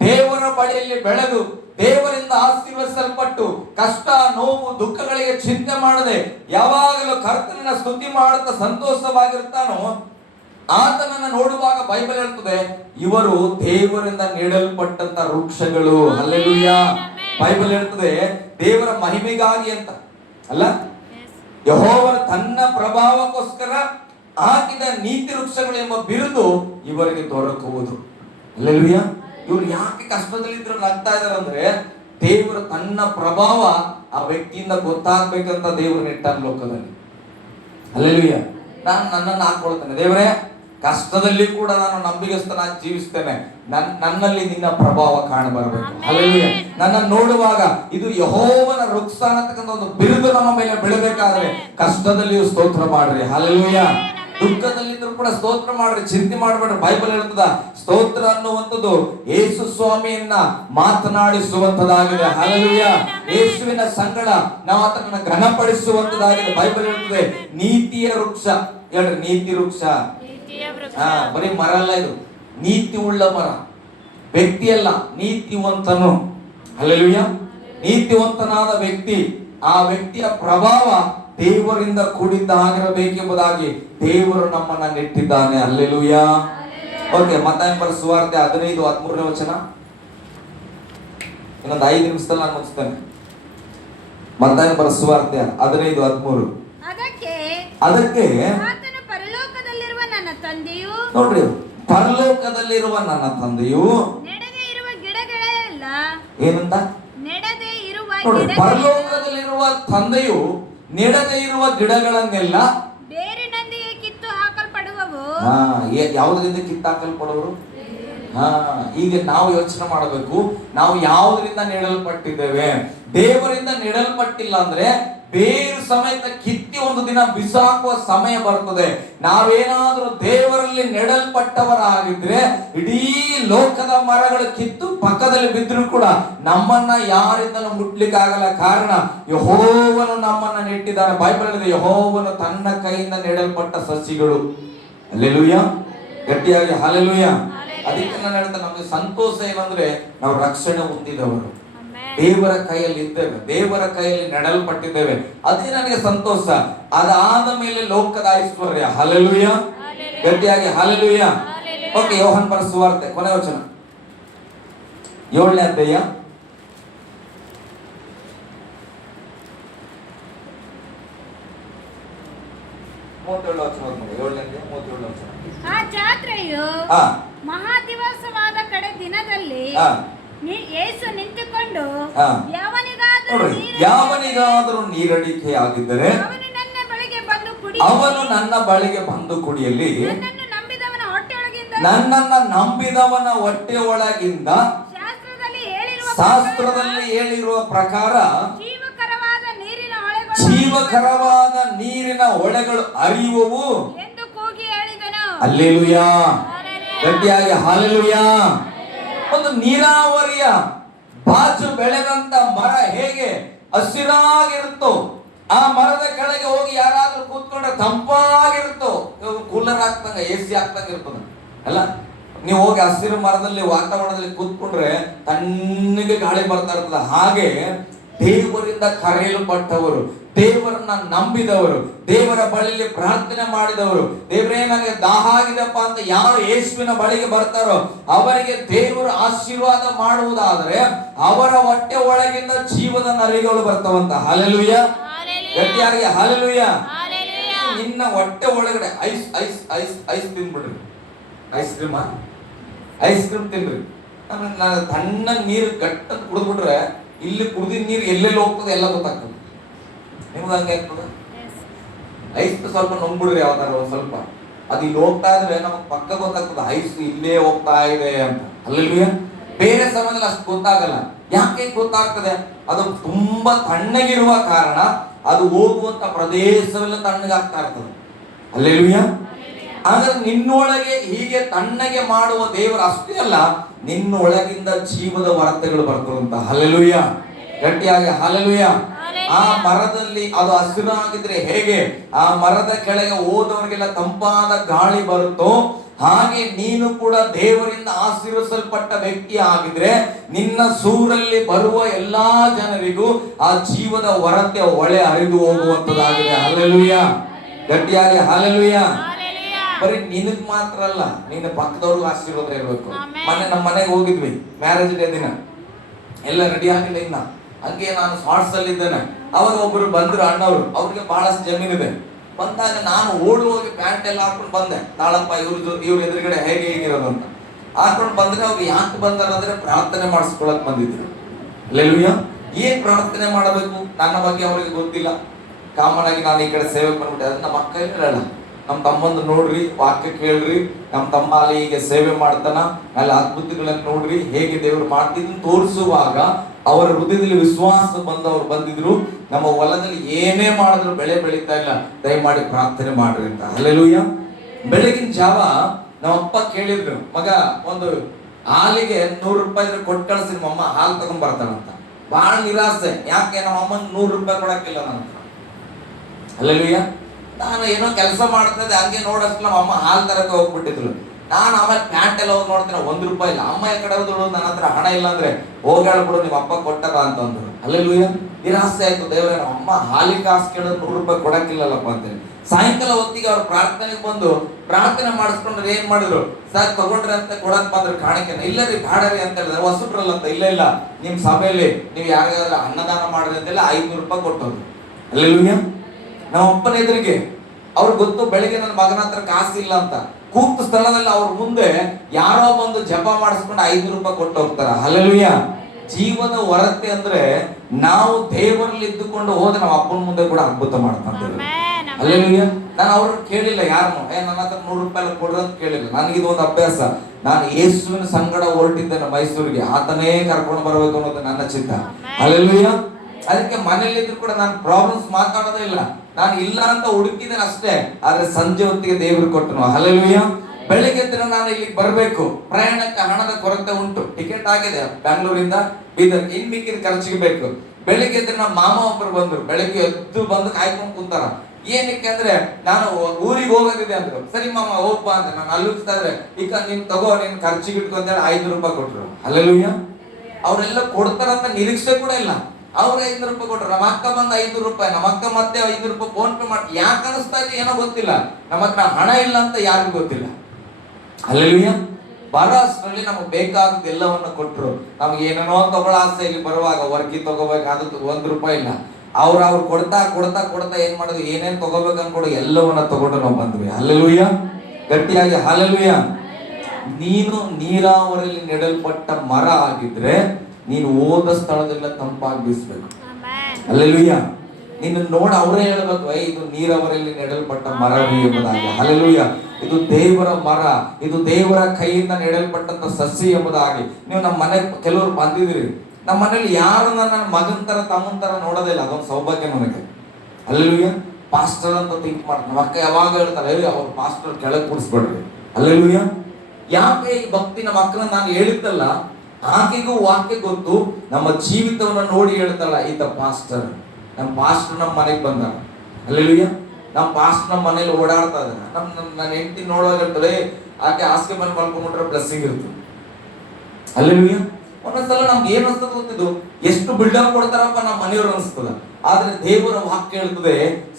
ದೇವರ ಬಳಿಯಲ್ಲಿ ಬೆಳೆದು, ದೇವರಿಂದ ಆಶೀರ್ವದಿಸಲ್ಪಟ್ಟು, ಕಷ್ಟ ನೋವು ದುಃಖಗಳಿಗೆ ಚಿಂತೆ ಮಾಡದೆ ಯಾವಾಗಲೂ ಕರ್ತನನ್ನ ಸ್ತುತಿ ಮಾಡುತ್ತಾ ಸಂತೋಷವಾಗಿರ್ತಾನೋ, ಆತನನ್ನ ನೋಡುವಾಗ ಬೈಬಲ್ ಹೇಳ್ತದೆ, ಇವರು ದೇವರಿಂದ ನೀಡಲ್ಪಟ್ಟಂತ ವೃಕ್ಷಗಳು. ಹಲ್ಲೆಲೂಯ. ಬೈಬಲ್ ಹೇಳ್ತದೆ, ದೇವರ ಮಹಿಮೆಗಾಗಿ ಅಂತ ಅಲ್ಲ, ಯೆಹೋವನ ತನ್ನ ಪ್ರಭಾವಕ್ಕೋಸ್ಕರ ಹಾಕಿದ ನೀತಿ ವೃಕ್ಷಗಳು ಎಂಬ ಬಿರುದು ಇವರಿಗೆ ದೊರಕುವುದು. ಹಲ್ಲೆಲೂಯ. ಇವ್ರು ಯಾಕೆ ಕಷ್ಟದಲ್ಲಿದ್ರು ನಗ್ತಾ ಇದಾರೆ ಅಂದ್ರೆ, ದೇವರು ತನ್ನ ಪ್ರಭಾವ ಆ ವ್ಯಕ್ತಿಯಿಂದ ಗೊತ್ತಾಗ್ಬೇಕಂತ ದೇವರು ನೆಟ್ಟಾನ ಲೋಕದಲ್ಲಿ. ಹಲ್ಲೆಲೂಯ. ನಾನು ನನ್ನನ್ನು ಹಾಕೊಳ್ತೇನೆ, ದೇವರೇ ಕಷ್ಟದಲ್ಲಿ ಕೂಡ ನಾನು ನಂಬಿಗಸ್ತನಾಗಿ ಜೀವಿಸ್ತೇನೆ, ನನ್ನಲ್ಲಿ ನಿನ್ನ ಪ್ರಭಾವ ಕಾಣಬರಬೇಕು. ಹಲ್ಲೆಲೂಯ. ನನ್ನನ್ನು ನೋಡುವಾಗ ಇದು ಯೆಹೋವನ ವೃಕ್ಷ ಅನ್ನತಕ್ಕಂಥ ಒಂದು ಬಿರುದು ನಮ್ಮ ಮೇಲೆ ಬೀಳಬೇಕಾದ್ರೆ ಕಷ್ಟದಲ್ಲಿಯೂ ಸ್ತೋತ್ರ ಮಾಡ್ರಿ. ಹಲ್ಲೆಲೂಯ. ದುಃಖದಲ್ಲಿದ್ರು ಕೂಡ ಸ್ತೋತ್ರ ಮಾಡ್ರಿ, ಚಿಂತೆ ಮಾಡ್ಬೇಡ್ರಿ. ಬೈಬಲ್ ಹೇಳ್ತದ ಸ್ತೋತ್ರ ಅನ್ನುವಂಥದ್ದು ಯೇಸು ಸ್ವಾಮಿಯನ್ನ ಮಾತನಾಡಿಸುವಂತದಾಗಿದೆ. ಹಲ್ಲೆಲೂಯಾ. ಯೇಸುವಿನ ಸಂಗಡ ನಾವು ಆತನನ್ನ ಘನಪಡಿಸುವಂತದಾಗಿದೆ. ಬೈಬಲ್ ಹೇಳ್ತದೆ ನೀತಿಯ ವೃಕ್ಷ. ಹೇಳ್ರಿ, ನೀತಿ ವೃಕ್ಷ. ಬರೀ ಮರ ಅಲ್ಲ, ಇದು ನೀತಿ ಉಳ್ಳ ಮರ. ವ್ಯಕ್ತಿ ಅಲ್ಲ, ನೀತಿವಂತನು. ಹಲ್ಲೆಲೂಯಾ. ನೀತಿವಂತನಾದ ವ್ಯಕ್ತಿ, ಆ ವ್ಯಕ್ತಿಯ ಪ್ರಭಾವ ದೇವರಿಂದ ಕೂಡಿದ್ದಾಗಿರಬೇಕೆಂಬುದಾಗಿ ದೇವರು ನಮ್ಮನ್ನ ನೆಟ್ಟಿದ್ದಾನೆ. ಹಲ್ಲೆಲೂಯಾ. ಓಕೆ, ಮತ್ತಾಯ ಬರೆದ ಸುವಾರ್ತೆ 15:13 ವಚನ. ಇನ್ನೊಂದು 5 ನಿಮಿಷದಲ್ಲಿ ನಾನು ಮುಗಿಸ್ತೇನೆ. ಮತ್ತಾಯ ಬರೆದ ಸುವಾರ್ತೆ 15:13. ಅದಕ್ಕೆ ಆತನು ಪರಲೋಕದಲ್ಲಿರುವ ನನ್ನ ತಂದೆಯು, ನೋಡ್ರಿ, ಪರಲೋಕದಲ್ಲಿರುವ ನನ್ನ ತಂದೆಯು ನೆಡದೆ ಇರುವ ಗಿಡಗಳೆಲ್ಲ, ಏನಂತ ನೆಡದೆ ಇರುವ ನೋಡ್ರಿ, ಪರಲೋಕದಲ್ಲಿರುವ ತಂದೆಯು ನೆಡದೆ ಇರುವ ಗಿಡಗಳನ್ನೆಲ್ಲ ಬೇರಿನೊಂದಿಗೆ ಕಿತ್ತು ಹಾಕಲ್ಪಡುವವು. ಯಾವುದರಿಂದ ಕಿತ್ತಾಕಲ್ಪಡುವರು? ಈಗ ನಾವು ಯೋಚನೆ ಮಾಡಬೇಕು, ನಾವು ಯಾವುದರಿಂದ ನೆಡಲ್ಪಟ್ಟಿದ್ದೇವೆ? ದೇವರಿಂದ ನೆಡಲ್ಪಟ್ಟಿಲ್ಲ ಅಂದ್ರೆ ಬೇರು ಸಮೇತ ಕಿತ್ತಿ ಒಂದು ದಿನ ಬಿಸಾಕುವ ಸಮಯ ಬರ್ತದೆ. ನಾವೇನಾದ್ರೂ ದೇವರಲ್ಲಿ ನೆಡಲ್ಪಟ್ಟವರಾಗಿದ್ರೆ ಇಡೀ ಲೋಕದ ಮರಗಳು ಕಿತ್ತು ಪಕ್ಕದಲ್ಲಿ ಬಿದ್ದರೂ ಕೂಡ ನಮ್ಮನ್ನ ಯಾರಿಂದಲೂ ಮುಟ್ಲಿಕ್ಕೆ ಆಗಲ್ಲ. ಕಾರಣ ಯೆಹೋವನು ನಮ್ಮನ್ನ ನೆಟ್ಟಿದ್ದಾನೆ. ಬೈಬಲ್ ಹೇಳಿದೆ ಯೆಹೋವನು ತನ್ನ ಕೈಯಿಂದ ನೆಡಲ್ಪಟ್ಟ ಸಸಿಗಳು. ಹಲ್ಲೆಲೂಯಾ. ಗಟ್ಟಿಯಾಗಿ ಹಲ್ಲೆಲೂಯಾ. ಅದಕ್ಕೆ ನಾನು ಹೇಳ್ತೇನೆ, ನಮಗೆ ಸಂತೋಷ ಏನಂದ್ರೆ ನಾವು ರಕ್ಷಣೆ ಹೊಂದಿದವರು, ದೇವರ ಕೈಯಲ್ಲಿ ಇದ್ದೇವೆ, ದೇವರ ಕೈಯಲ್ಲಿ ನೆಡಲ್ಪಟ್ಟಿದ್ದೇವೆ. ಅದೇ ನನಗೆ ಸಂತೋಷ. ಅದಾದ ಮೇಲೆ ಲೋಕದ ಐಶ್ವರ್ಯ. ಹಲ್ಲೆಲೂಯಾ. ಗಟ್ಟಿಯಾಗಿ ಹಲ್ಲೆಲೂಯಾ. ಓಕೆ, ಯೋಹಾನ ಬರೆದ ಸುವಾರ್ತೆ ಕೊನೆ ವಚನ 7ನೇ ಅಧ್ಯಾಯ 37 ವಚನ. 7ನೇ ಅಧ್ಯಾಯ 37 ವಚನ. ಆ ಜಾತ್ರೆಯು ಮಹಾದಿವಸವಾದ ಕಡೆ ದಿನದಲ್ಲಿ ಯೇಸು ನಿಂತುಕೊಂಡು ಯಾವನಿಗಾದರೂ ನೀರಡಿಕೆ ಆಗಿದ್ದರೆ ಅವನು ನನ್ನ ಬಳಿಗೆ ಬಂದು ಕುಡಿಯಲಿ. ನನ್ನನ್ನ ನಂಬಿದವನ ಹೊಟ್ಟೆ ಒಳಗಿಂದ ಶಾಸ್ತ್ರದಲ್ಲಿ ಹೇಳಿರುವ ಪ್ರಕಾರ ಜೀವಕರವಾದ ನೀರಿನ ಹೊಳೆಗಳು ಹರಿಯುವವು ಎಂದು ಕೂಗಿ ಹೇಳಿದನು. ಹಲ್ಲೆಲೂಯಾ. ಗಟ್ಟಿಯಾಗಿ ಹಲ್ಲೆಲೂಯಾ. ಒಂದು ನೀರಾವರಿಯ ಬಾಜು ಬೆಳೆದಂತ ಮರ ಹೇಗೆ ಹಸಿರಾಗಿರುತ್ತೋ, ಆ ಮರದ ಕೆಳಗೆ ಹೋಗಿ ಯಾರಾದ್ರೂ ಕೂತ್ಕೊಂಡ್ರೆ ತಂಪಾಗಿರುತ್ತೋ, ಕೂಲರ್ ಹಾಕ್ತಂಗ AC ಹಾಕ್ತಂಗ ಇರ್ತದ ಅಲ್ಲ. ನೀವು ಹೋಗಿ ಹಸಿರು ಮರದಲ್ಲಿ ವಾತಾವರಣದಲ್ಲಿ ಕೂತ್ಕೊಂಡ್ರೆ ತಣ್ಣಗೆ ಗಾಳಿ ಬರ್ತಾ ಇರ್ತದ. ಹಾಗೆ ದೇವರಿಂದ ಕರೆಯಲ್ಪಟ್ಟವರು, ದೇವರನ್ನ ನಂಬಿದವರು, ದೇವರ ಬಳಿಯಲ್ಲಿ ಪ್ರಾರ್ಥನೆ ಮಾಡಿದವರು, ದೇವರೇ ನನಗೆ ದಾಹ ಆಗಿದೆಪ್ಪ ಅಂತ ಯಾರು ಯೇಸುವಿನ ಬಳಿಗೆ ಬರ್ತಾರೋ ಅವರಿಗೆ ದೇವರು ಆಶೀರ್ವಾದ ಮಾಡುವುದಾದರೆ ಅವರ ಹೊಟ್ಟೆ ಒಳಗಿಂದ ಜೀವದ ನರಿಗಳು ಬರ್ತಾವಂತ. ಹಲ್ಲೆಲೂಯಾ. ಗಟ್ಟಿಯಾಗಿ ಹಲ್ಲೆಲೂಯಾ. ನಿನ್ನ ಹೊಟ್ಟೆ ಒಳಗಡೆ ಐಸ್ ಐಸ್ ಐಸ್ ಐಸ್ ತಿನ್ಬಿಡ್ರಿ. ಐಸ್ ಕ್ರೀಮ್ ತಿನ್ರಿ. ತಣ್ಣ ನೀರು ಗಟ್ಟ ಕುಡಿದ್ಬಿಟ್ರೆ ಇಲ್ಲಿ ಕುಡಿದಿನ ನೀರು ಎಲ್ಲೆಲ್ಲಿ ಹೋಗ್ತದೆ ಎಲ್ಲ ಗೊತ್ತಾಗ್ತದೆ. ನಿಮ್ಗೆ ಹಂಗೆ ಆಗ್ತದೆ. ಐಸ್ ಸ್ವಲ್ಪ ನುಂಗ್ಬಿಡ್ರಿ ಯಾವ್ದಾರ ಒಂದ್ ಸ್ವಲ್ಪ. ಅದು ಇಲ್ಲಿ ಹೋಗ್ತಾ ಇದ್ರೆ ನಮಗ್ ಪಕ್ಕ ಗೊತ್ತಾಗ್ತದೆ ಐಸ್ ಇಲ್ಲೇ ಹೋಗ್ತಾ ಇದೆ ಅಂತ. ಹಲ್ಲೆಲೂಯಾ. ಬೇರೆ ಸಮಯದಲ್ಲಿ ಅಷ್ಟು ಗೊತ್ತಾಗಲ್ಲ. ಯಾಕೆ ಗೊತ್ತಾಗ್ತದೆ? ಅದು ತುಂಬಾ ತಣ್ಣಗಿರುವ ಕಾರಣ ಅದು ಹೋಗುವಂತ ಪ್ರದೇಶವೆಲ್ಲ ತಣ್ಣಗಾಗ್ತಾ ಇರ್ತದೆ. ಹಲ್ಲೆಲೂಯಾ. ಆದ್ರೆ ನಿನ್ನೊಳಗೆ ಹೀಗೆ ತಣ್ಣಗೆ ಮಾಡುವ ದೇವರು ಅಷ್ಟೇ ಅಲ್ಲ, ನಿನ್ನೊಳಗಿಂದ ಜೀವದ ವರತೆಗಳು ಬರ್ತದಂತ. ಹಲ್ಲೆಲೂಯಾ. ಗಟ್ಟಿಯಾಗಿ ಹಲ್ಲೆಲೂಯಾ. ಆ ಮರದಲ್ಲಿ ಅದು ಹಸಿರಾಗಿದ್ರೆ ಹೇಗೆ ಆ ಮರದ ಕೆಳಗೆ ಹೋದವರಿಗೆಲ್ಲ ತಂಪಾದ ಗಾಳಿ ಬರುತ್ತೋ ಹಾಗೆ ನೀನು ಕೂಡ ದೇವರಿಂದ ಆಶೀರ್ವದಿಸಲ್ಪಟ್ಟ ವ್ಯಕ್ತಿ ಆಗಿದ್ರೆ ನಿನ್ನ ಸೂರಲ್ಲಿ ಬರುವ ಎಲ್ಲಾ ಜನರಿಗೂ ಆ ಜೀವದ ಹೊರತೆ ಹೊಳೆ ಹರಿದು ಹೋಗುವಂತದ್ದಾಗಿದೆ. ಹಲ್ಲೆಲೂಯಾ. ಗಟ್ಟಿಯಾಗಿ ಹಲ್ಲೆಲೂಯಾ. ಬರೀ ನಿನಗ್ ಮಾತ್ರ ಅಲ್ಲ, ನಿನ್ನ ಪಕ್ಕದವ್ರಿಗೂ ಆಶೀರ್ವಾದ ಇರ್ಬೇಕು. ಮೊನ್ನೆ ನಮ್ಮ ಮನೆಗೆ ಹೋಗಿದ್ವಿ, ಮ್ಯಾರೇಜ್ ಡೇ ದಿನ. ಎಲ್ಲ ರೆಡಿ ಆಗಿಲ್ಲ ಇನ್ನ. ಹಂಗೆ ನಾನು ಶಾರ್ಟ್ಸ್ ಅಲ್ಲಿ ಇದ್ದೇನೆ. ಅವಾಗ ಒಬ್ರು ಬಂದ್ರು ಅಣ್ಣವ್ರು, ಅವ್ರಿಗೆ ಬಹಳಷ್ಟು ಜಮೀನಿದೆ. ಬಂದಾಗ ನಾನು ಓಡಿ ಹೋಗಿ ಪ್ಯಾಂಟ್ ಎಲ್ಲ ಹಾಕೊಂಡು ಬಂದೆ. ತಾಳಪ್ಪ ಇವ್ರ ಎದುರುಗಡೆ ಹೇಗೆ ಹೇಗಿರೋದು ಅಂತ ಹಾಕೊಂಡು ಬಂದ್ರೆ ಅವ್ರು ಯಾಕೆ ಬಂದಾರ ಅಂದ್ರೆ ಪ್ರಾರ್ಥನೆ ಮಾಡಿಸ್ಕೊಳಕ್ ಬಂದಿದ್ರು. ಹಲ್ಲೆಲೂಯಾ. ಏನ್ ಪ್ರಾರ್ಥನೆ ಮಾಡಬೇಕು ನನ್ನ ಬಗ್ಗೆ ಅವ್ರಿಗೆ ಗೊತ್ತಿಲ್ಲ. ಕಾಮನ್ ಆಗಿ ನಾನು ಈ ಕಡೆ ಸೇವೆಗೆ ಬಂದ್ಬಿಟ್ಟೆ. ಅದನ್ನ ನಮ್ಮ ಅಕ್ಕ ಹೇಳಲ್ಲ, ನಮ್ಮ ತಮ್ಮಂದು ನೋಡ್ರಿ, ವಾಕ್ಯ ಕೇಳ್ರಿ, ನಮ್ಮ ತಮ್ಮ ಅಲ್ಲಿ ಹೀಗೆ ಸೇವೆ ಮಾಡ್ತಾನ, ಅಲ್ಲಿ ಅದ್ಭುತಗಳನ್ನು ನೋಡ್ರಿ, ಹೇಗೆ ದೇವರು ಮಾಡ್ತಿದ್ದು ತೋರಿಸುವಾಗ ಅವರ ಹೃದಯದಲ್ಲಿ ವಿಶ್ವಾಸ ಬಂದವರು ಬಂದಿದ್ರು. ನಮ್ಮ ಹೊಲದಲ್ಲಿ ಏನೇ ಮಾಡಿದ್ರು ಬೆಳೆ ಬೆಳೀತಾ ಇಲ್ಲ, ದಯಮಾಡಿ ಪ್ರಾರ್ಥನೆ ಮಾಡ್ರಿ ಅಂತ. ಹಲ್ಲೆಲೂಯಾ. ಬೆಳಗಿನ ಜಾವ ನಮ್ಮಪ್ಪ ಕೇಳಿದ್ರು, ಮಗ ಒಂದು ಹಾಲಿಗೆ 100 ರೂಪಾಯಿ ಇದ್ರೆ ಕೊಟ್ಟು ಕಳ್ಸಿ, ನಮ್ಮಮ್ಮ ಹಾಲು ತಗೊಂಡ್ ಬರ್ತಾನಂತ. ಬಹಳ ನಿರಾಸೆ, ಯಾಕೆ ನಮ್ಮ ಅಮ್ಮನ್ 100 ರೂಪಾಯಿ ಕೊಡಕ್ಕಿಲ್ಲ ನನ್ನ ಹತ್ರ. ಅಲ್ಲೆಲ್ಲೂಯ್ಯ. ನಾನು ಏನೋ ಕೆಲಸ ಮಾಡ್ತಿದ್ದೆ, ಹಂಗೆ ನೋಡಷ್ಟು ನಮ್ಮ ಅಮ್ಮ ಹಾಲು ತರಕ್ಕೆ ಹೋಗ್ಬಿಟ್ಟಿದ್ರು. ನಾನು ಆಮೇಲೆ ಪ್ಯಾಂಟ್ ಎಲ್ಲ ಹೋಗಿ ನೋಡ್ತೀನಿ, 1 ರೂಪಾಯಿ ಇಲ್ಲ. ಅಮ್ಮ ಈ ಕಡೆ ಹೋದ್ರು, ನನ್ನ ಹತ್ರ ಹಣ ಇಲ್ಲ ಅಂದ್ರೆ ಹೋಗ್ಯಾಳ್ಬಿಡು, ನಿಮ್ಮ ಅಪ್ಪ ಕೊಟ್ಟದ ಅಂತಂದ್ರು. ಅಲ್ಲೆಲ್ಲೂಯ್ಯ. ನಿರಾಸೆ ಆಯ್ತು, ದೇವ್ರೆ ನಮ್ಮ ಅಮ್ಮ ಹಾಲಿಗೆ ಕಾಸು ಕೇಳಿದ್ರೆ 100 ರೂಪಾಯಿ ಕೊಡಕ್ಕಿಲ್ಲಲ್ಲಪ್ಪ ಅಂತೇಳಿ. ಸಾಯಂಕಾಲ ಹೊತ್ತಿಗೆ ಅವ್ರು ಪ್ರಾರ್ಥನೆಗೆ ಬಂದು ಪ್ರಾರ್ಥನೆ ಮಾಡಿಸ್ಕೊಂಡ್ರೆ ಏನ್ ಮಾಡಿದ್ರು, ಸರ್ ತಗೊಂಡ್ರಿ ಅಂತ ಕೊಡಕ್ ಬಂದ್ರೆ ಕಾಣಿಕೆನ. ಇಲ್ಲ ರೀ ಬೇಡ ರೀ ಅಂತ ಹೇಳಿದ್ರೆ, ಹೊಸಬ್ರಲ್ಲಂತ, ಇಲ್ಲ ಇಲ್ಲ ನಿಮ್ ಸಭೆಯಲ್ಲಿ ನೀವು ಯಾರಿಗಾದ್ರೂ ಅನ್ನದಾನ ಮಾಡ್ರಿ ಅಂತೇಳಿ 500 ರೂಪಾಯಿ ಕೊಟ್ಟವ್ರು. ಅಲ್ಲೆಲ್ಲೂಯ್ಯ. ನಮ್ಮ ಅಪ್ಪನ ಎದುರಿಗೆ ಅವ್ರಿಗೆ ಗೊತ್ತು ಬೆಳಿಗ್ಗೆ ನನ್ನ ಮಗನ ಹತ್ರ ಕಾಸಿಲ್ಲ ಅಂತ. ಕೂತ ಸ್ಥಳದಲ್ಲಿ ಅವ್ರ ಮುಂದೆ ಯಾರೋ ಬಂದು ಜಪ ಮಾಡಿಸ್ಕೊಂಡು 500 ರೂಪಾಯಿ ಕೊಟ್ಟು ಹೋಗ್ತಾರ. ಹಲ್ಲೆಲೂಯ್ಯ. ಜೀವದ ಹೊರತೆ ಅಂದ್ರೆ ನಾವು ದೇವರಲ್ಲಿ ಇದ್ದುಕೊಂಡು ಹೋದ್ರೆ ನಮ್ಮ ಅಪ್ಪನ ಮುಂದೆ ಕೂಡ ಅದ್ಭುತ ಮಾಡ್ತಾರೆ. ಹಲ್ಲೆಲೂಯ್ಯ. ನಾನು ಅವ್ರನ್ನ ಕೇಳಿಲ್ಲ, ಯಾರನ್ನು ನನ್ನ ಹತ್ರ 100 ರೂಪಾಯಿ ಕೊಡ್ರಿ ಅಂತ ಕೇಳಿಲ್ಲ. ನನಗಿದು ಒಂದು ಅಭ್ಯಾಸ. ನಾನು ಯೇಸುವಿನ ಸಂಗಡ ಹೊರಟಿದ್ದೇನೆ ಮೈಸೂರಿಗೆ, ಆತನೇ ಕರ್ಕೊಂಡು ಬರ್ಬೇಕು ಅನ್ನೋದು ನನ್ನ ಚಿತ್ತ. ಹಲ್ಲೆಲೂಯ್ಯ. ಅದಕ್ಕೆ ಮನೇಲಿದ್ರು ಕೂಡ ನಾನು ಪ್ರಾಬ್ಲಮ್ಸ್ ಮಾತಾಡೋದೇ ಇಲ್ಲ. ನಾನು ಇಲ್ಲ ಅಂತ ಹುಡುಕಿದ್ದೇನೆ ಅಷ್ಟೇ, ಆದ್ರೆ ಸಂಜೆ ಹೊತ್ತಿಗೆ ದೇವರು ಕೊಟ್ಟನು. ಹಲ್ಲೆಲೂಯ್ಯ. ಬೆಳಿಗ್ಗೆ ದಿನ ನಾನು ಇಲ್ಲಿಗೆ ಬರಬೇಕು, ಪ್ರಯಾಣಕ್ಕೆ ಹಣದ ಕೊರತೆ ಉಂಟು, ಟಿಕೆಟ್ ಆಗಿದೆ ಬೆಂಗಳೂರಿಂದ ಬೀದರ್, ಇನ್ ಮಿಕ್ಕಿದ ಖರ್ಚಿಗೆ ಬೇಕು. ಬೆಳಿಗ್ಗೆ ದಿನ ಮಾಮ ಒಬ್ಬರು ಬಂದ್ರು, ಬೆಳಿಗ್ಗೆ ಎದ್ದು ಬಂದು ಕಾಯ್ಕೊಂಡು ಕುಂತಾರ. ಏನಕ್ಕೆ ಅಂದ್ರೆ ನಾನು ಊರಿಗೆ ಹೋಗೋದಿದೆ ಅಂದ್ರು. ಸರಿ ಮಾಮ ಹೋಗ್ಬ ಅಂತ ನಾನು ಅಲ್ಲಿಸ್ತಾ ಇದ್ರೆ, ಈಗ ನೀನ್ ತಗೋ, ನೀನ್ ಖರ್ಚಿಗೆ ಇಟ್ಕೊಂತ 500 ರೂಪಾಯಿ ಕೊಟ್ರು. ಹಲ್ಲೆಲೂಯ್ಯ. ಅವರೆಲ್ಲ ಕೊಡ್ತಾರಂತ ನಿರೀಕ್ಷೆ ಕೂಡ ಇಲ್ಲ. ಅವ್ರ 500 ರೂಪಾಯಿ ಕೊಟ್ರು. ನಮ್ಮ ಅಕ್ಕ ಬಂದ 500 ರೂಪಾಯಿ, ನಮ್ಮ ಅಕ್ಕ ಮತ್ತೆ 500 ರೂಪಾಯಿ ಫೋನ್ ಪೇ ಮಾಡಿ. ಯಾಕೆ ಅನಿಸ್ತಾ ಇದೆ ಏನೋ ಗೊತ್ತಿಲ್ಲ, ನಮ್ಮ ಹತ್ರ ಹಣ ಇಲ್ಲ ಅಂತ ಯಾರಿಗೂ ಗೊತ್ತಿಲ್ಲ. ಹಲ್ಲೆಲೂಯ್ಯ. ಬರೋ ಅಷ್ಟರಲ್ಲಿ ನಮಗೆ ಬೇಕಾದ ಎಲ್ಲವನ್ನ ಕೊಟ್ರು. ನಮ್ಗೆ ಏನೇನೋ ತಗೊಳ್ಳೋ ಆಸೆ, ಇಲ್ಲಿ ಬರುವಾಗ ವರ್ಗಿ ತಗೋಬೇಕು, ಅದು 1 ರೂಪಾಯಿ ಇಲ್ಲ. ಅವ್ರು ಕೊಡ್ತಾ ಕೊಡ್ತಾ ಕೊಡ್ತಾ ಏನ್ ಮಾಡೋದು, ಏನೇನ್ ತಗೋಬೇಕು ಅನ್ಕೊಡು ಎಲ್ಲವನ್ನ ತಗೊಂಡು ನಾವು ಬಂದ್ವಿ. ಹಲ್ಲೆಲೂಯ್ಯ. ಗಟ್ಟಿಯಾಗಿ ಹಲ್ಲೆಲೂಯ್ಯ. ನೀನು ನೀರಾವರಿಯಲ್ಲಿ ನೆಡಲ್ಪಟ್ಟ ಮರ ಆಗಿದ್ರೆ ನೀನು ಹೋದ ಸ್ಥಳದೆಲ್ಲ ತಂಪಾಗಿ ಬೀಸ್ಬೇಕು. ಹಲ್ಲೆಲೂಯ್ಯ. ನಿನ್ನ ನೋಡಿ ಅವರೇ ಹೇಳ್ಬೇಕು, ಇದು ನೀರಾವರಿಯಲ್ಲಿ ನೆಡಲ್ಪಟ್ಟ ಮರ ಎಂಬುದಾಗಿ. ಹಲ್ಲೆಲೂಯ್ಯ. ಇದು ದೇವರ ಮರ, ಇದು ದೇವರ ಕೈಯಿಂದ ನೆಡಲ್ಪಟ್ಟಂತ ಸಸ್ಯ ಎಂಬುದಾಗಿ. ನೀವು ನಮ್ಮ ಮನೆ ಕೆಲವರು ಬಂದಿದ್ದೀರಿ, ನಮ್ಮ ಮನೇಲಿ ಯಾರನ್ನ ನನ್ನ ಮಗನ ತರ ತಮ್ಮನ ತರ ನೋಡೋದಿಲ್ಲ, ಅದೊಂದು ಸೌಭಾಗ್ಯ ನನಗೆ. ಹಲ್ಲೆಲೂಯ್ಯ. ಪಾಸ್ಟರ್ ಅಂತ ಥಿಂಕ್ ಮಾಡ್ತಾರೆ. ಮಕ್ಕ ಯಾವಾಗ ಹೇಳ್ತಾರೆ, ಅವ್ರು ಪಾಸ್ಟರ್ ಕೆಳಗೆ ಕೂರಿಸ್ಬೇಡ್ರಿ. ಹಲ್ಲೆಲೂಯ್ಯ. ಯಾಕೆ ಈ ಭಕ್ತಿ ನಮ್ಮ ಮಕ್ಕಳನ್ನ ನಾನು ಹೇಳಿದ್ದಲ್ಲ, ಆಕೆಗೂ ವಾಕ್ಯ ಗೊತ್ತು. ನಮ್ಮ ಜೀವಿತವನ್ನ ನೋಡಿ ಹೇಳ್ತಾಳ, ಈತ ಪಾಸ್ಟರ್. ನಮ್ಮ ಪಾಸ್ಟರ್ ನಮ್ಮ ಮನೆಗೆ ಬಂದ. ಹಲ್ಲೆಲೂಯ್ಯ. ನಮ್ಮ ಪಾಸ್ಟರ್ ನಮ್ಮ ಮನೇಲಿ ಓಡಾಡ್ತಾ ಇದ್ದಾನೆ. ನನ್ನ ಹೆಂಡತಿ ನೋಡುವಾಗ ಹೇಳ್ತಾರೆ, ಆಕೆ ಹಾಸಿಗೆ ಮೇಲೆ ಮಲ್ಕೊಂಡ್ಬಿಟ್ರೆ ಬ್ಲೆಸ್ಸಿಂಗ್ ಇರ್ತದೆ. ಹಲ್ಲೆಲೂಯ್ಯ. ಒಂದೊಂದ್ಸಲ ನಮ್ಗೆ ಏನ್ ಅನ್ಸ್ತದೆ ಗೊತ್ತಿದ್ದು, ಎಷ್ಟು ಬಿಲ್ಡಪ್ ಕೊಡ್ತಾರಪ್ಪ ನಮ್ಮ ಮನೆಯವರು ಅನಿಸ್ತದ. ಆದ್ರೆ ದೇವರ ವಾಕ್ಯ ಹೇಳ್ತದೆ,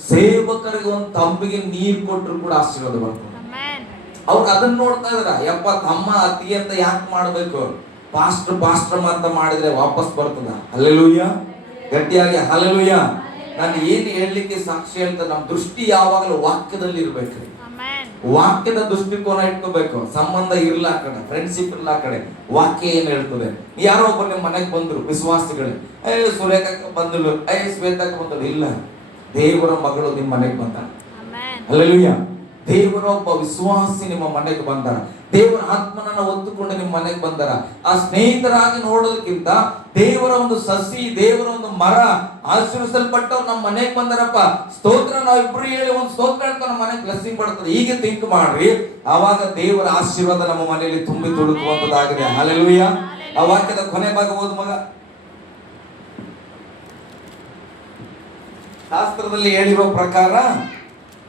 ಸೇವಕರಿಗೆ ಒಂದು ತಂಬಿಗೆ ನೀರು ಕೊಟ್ಟರು ಕೂಡ ಆಶೀರ್ವಾದ ಬರ್ತದೆ. ಅವ್ರು ಅದನ್ನ ನೋಡ್ತಾ ಇದಾರ, ಯಪ್ಪ ತಮ್ಮ ಅತಿ ಅಂತ ಯಾಕೆ ಮಾಡ್ಬೇಕು, ಪಾಸ್ಟರ್ ಅಂತ ಮಾಡಿದ್ರೆ ವಾಪಸ್ ಬರ್ತದ. ಹಲ್ಲೆಲೂಯ್ಯ. ಗಟ್ಟಿಯಾಗಿ ಹಲ್ಲೆಲೂಯ್ಯ. ನಾನು ಏನು ಹೇಳಲಿಕ್ಕೆ ಸಾಕ್ಷಿ ಹೇಳ್ತಾರೆ, ನಮ್ಮ ದೃಷ್ಟಿ ಯಾವಾಗಲೂ ವಾಕ್ಯದಲ್ಲಿ ಇರ್ಬೇಕ್ರಿ. ವಾಕ್ಯದ ದೃಷ್ಟಿಕೋನ ಇಟ್ಕೋಬೇಕು. ಸಂಬಂಧ ಇರ್ಲ ಆ ಕಡೆ, ಫ್ರೆಂಡ್ಶಿಪ್ ಇರ್ಲ ಆ ಕಡೆ, ವಾಕ್ಯ ಏನ್ ಹೇಳ್ತದೆ. ಯಾರೋ ಒಬ್ಬರು ನಿಮ್ಮ ಮನೆಗೆ ಬಂದ್ರು ವಿಶ್ವಾಸಿಗಳೇ, ಸುರೇಖಕ್ಕೆ ಬಂದಳು, ಶ್ವೇತಕ್ಕೆ ಬಂದಳು. ಇಲ್ಲ, ದೇವರ ಮಗಳು ನಿಮ್ಮ ಮನೆಗೆ ಬಂದ. ಹಲ್ಲೆಲೂಯ್ಯ. ದೇವರ ಒಬ್ಬ ವಿಶ್ವಾಸಿ ನಿಮ್ಮ ಮನೆಗೆ ಬಂದಾರ. ದೇವರ ಆತ್ಮನನ್ನ ಹೊತ್ತುಕೊಂಡು ನಿಮ್ಮ ಮನೆಗೆ ಬಂದಾರ. ಆ ಸ್ನೇಹಿತರಾಗಿ ನೋಡೋದಕ್ಕಿಂತ ದೇವರ ಒಂದು ಸಸಿ, ದೇವರ ಒಂದು ಮರ ಆಶೀರ್ವಿಸಲ್ಪಟ್ಟವ್ರು ನಮ್ಮ ಮನೆಗೆ ಬಂದಾರಪ್ಪ, ಸ್ತೋತ್ರ. ನಾವಿಬ್ರು ಹೇಳಿ ಒಂದು ಸ್ತೋತ್ರ ಹೇಳ್ತಾ ನಮ್ಮ ಮನೆಗೆ ಬ್ಲೆಸ್ಸಿಂಗ್ ಬರ್ತದೆ. ಹೀಗೆ ಥಿಂಕ್ ಮಾಡ್ರಿ, ಆವಾಗ ದೇವರ ಆಶೀರ್ವಾದ ನಮ್ಮ ಮನೆಯಲ್ಲಿ ತುಂಬಿ ತುಳುಕುವಂತದ್ದಾಗಿದೆ. ಹಲ್ಲೆಲೂಯ್ಯ. ಆ ವಾಕ್ಯದ ಕೊನೆ ಭಾಗ ಓದು ಮಗ. ಶಾಸ್ತ್ರದಲ್ಲಿ ಹೇಳಿರುವ ಪ್ರಕಾರ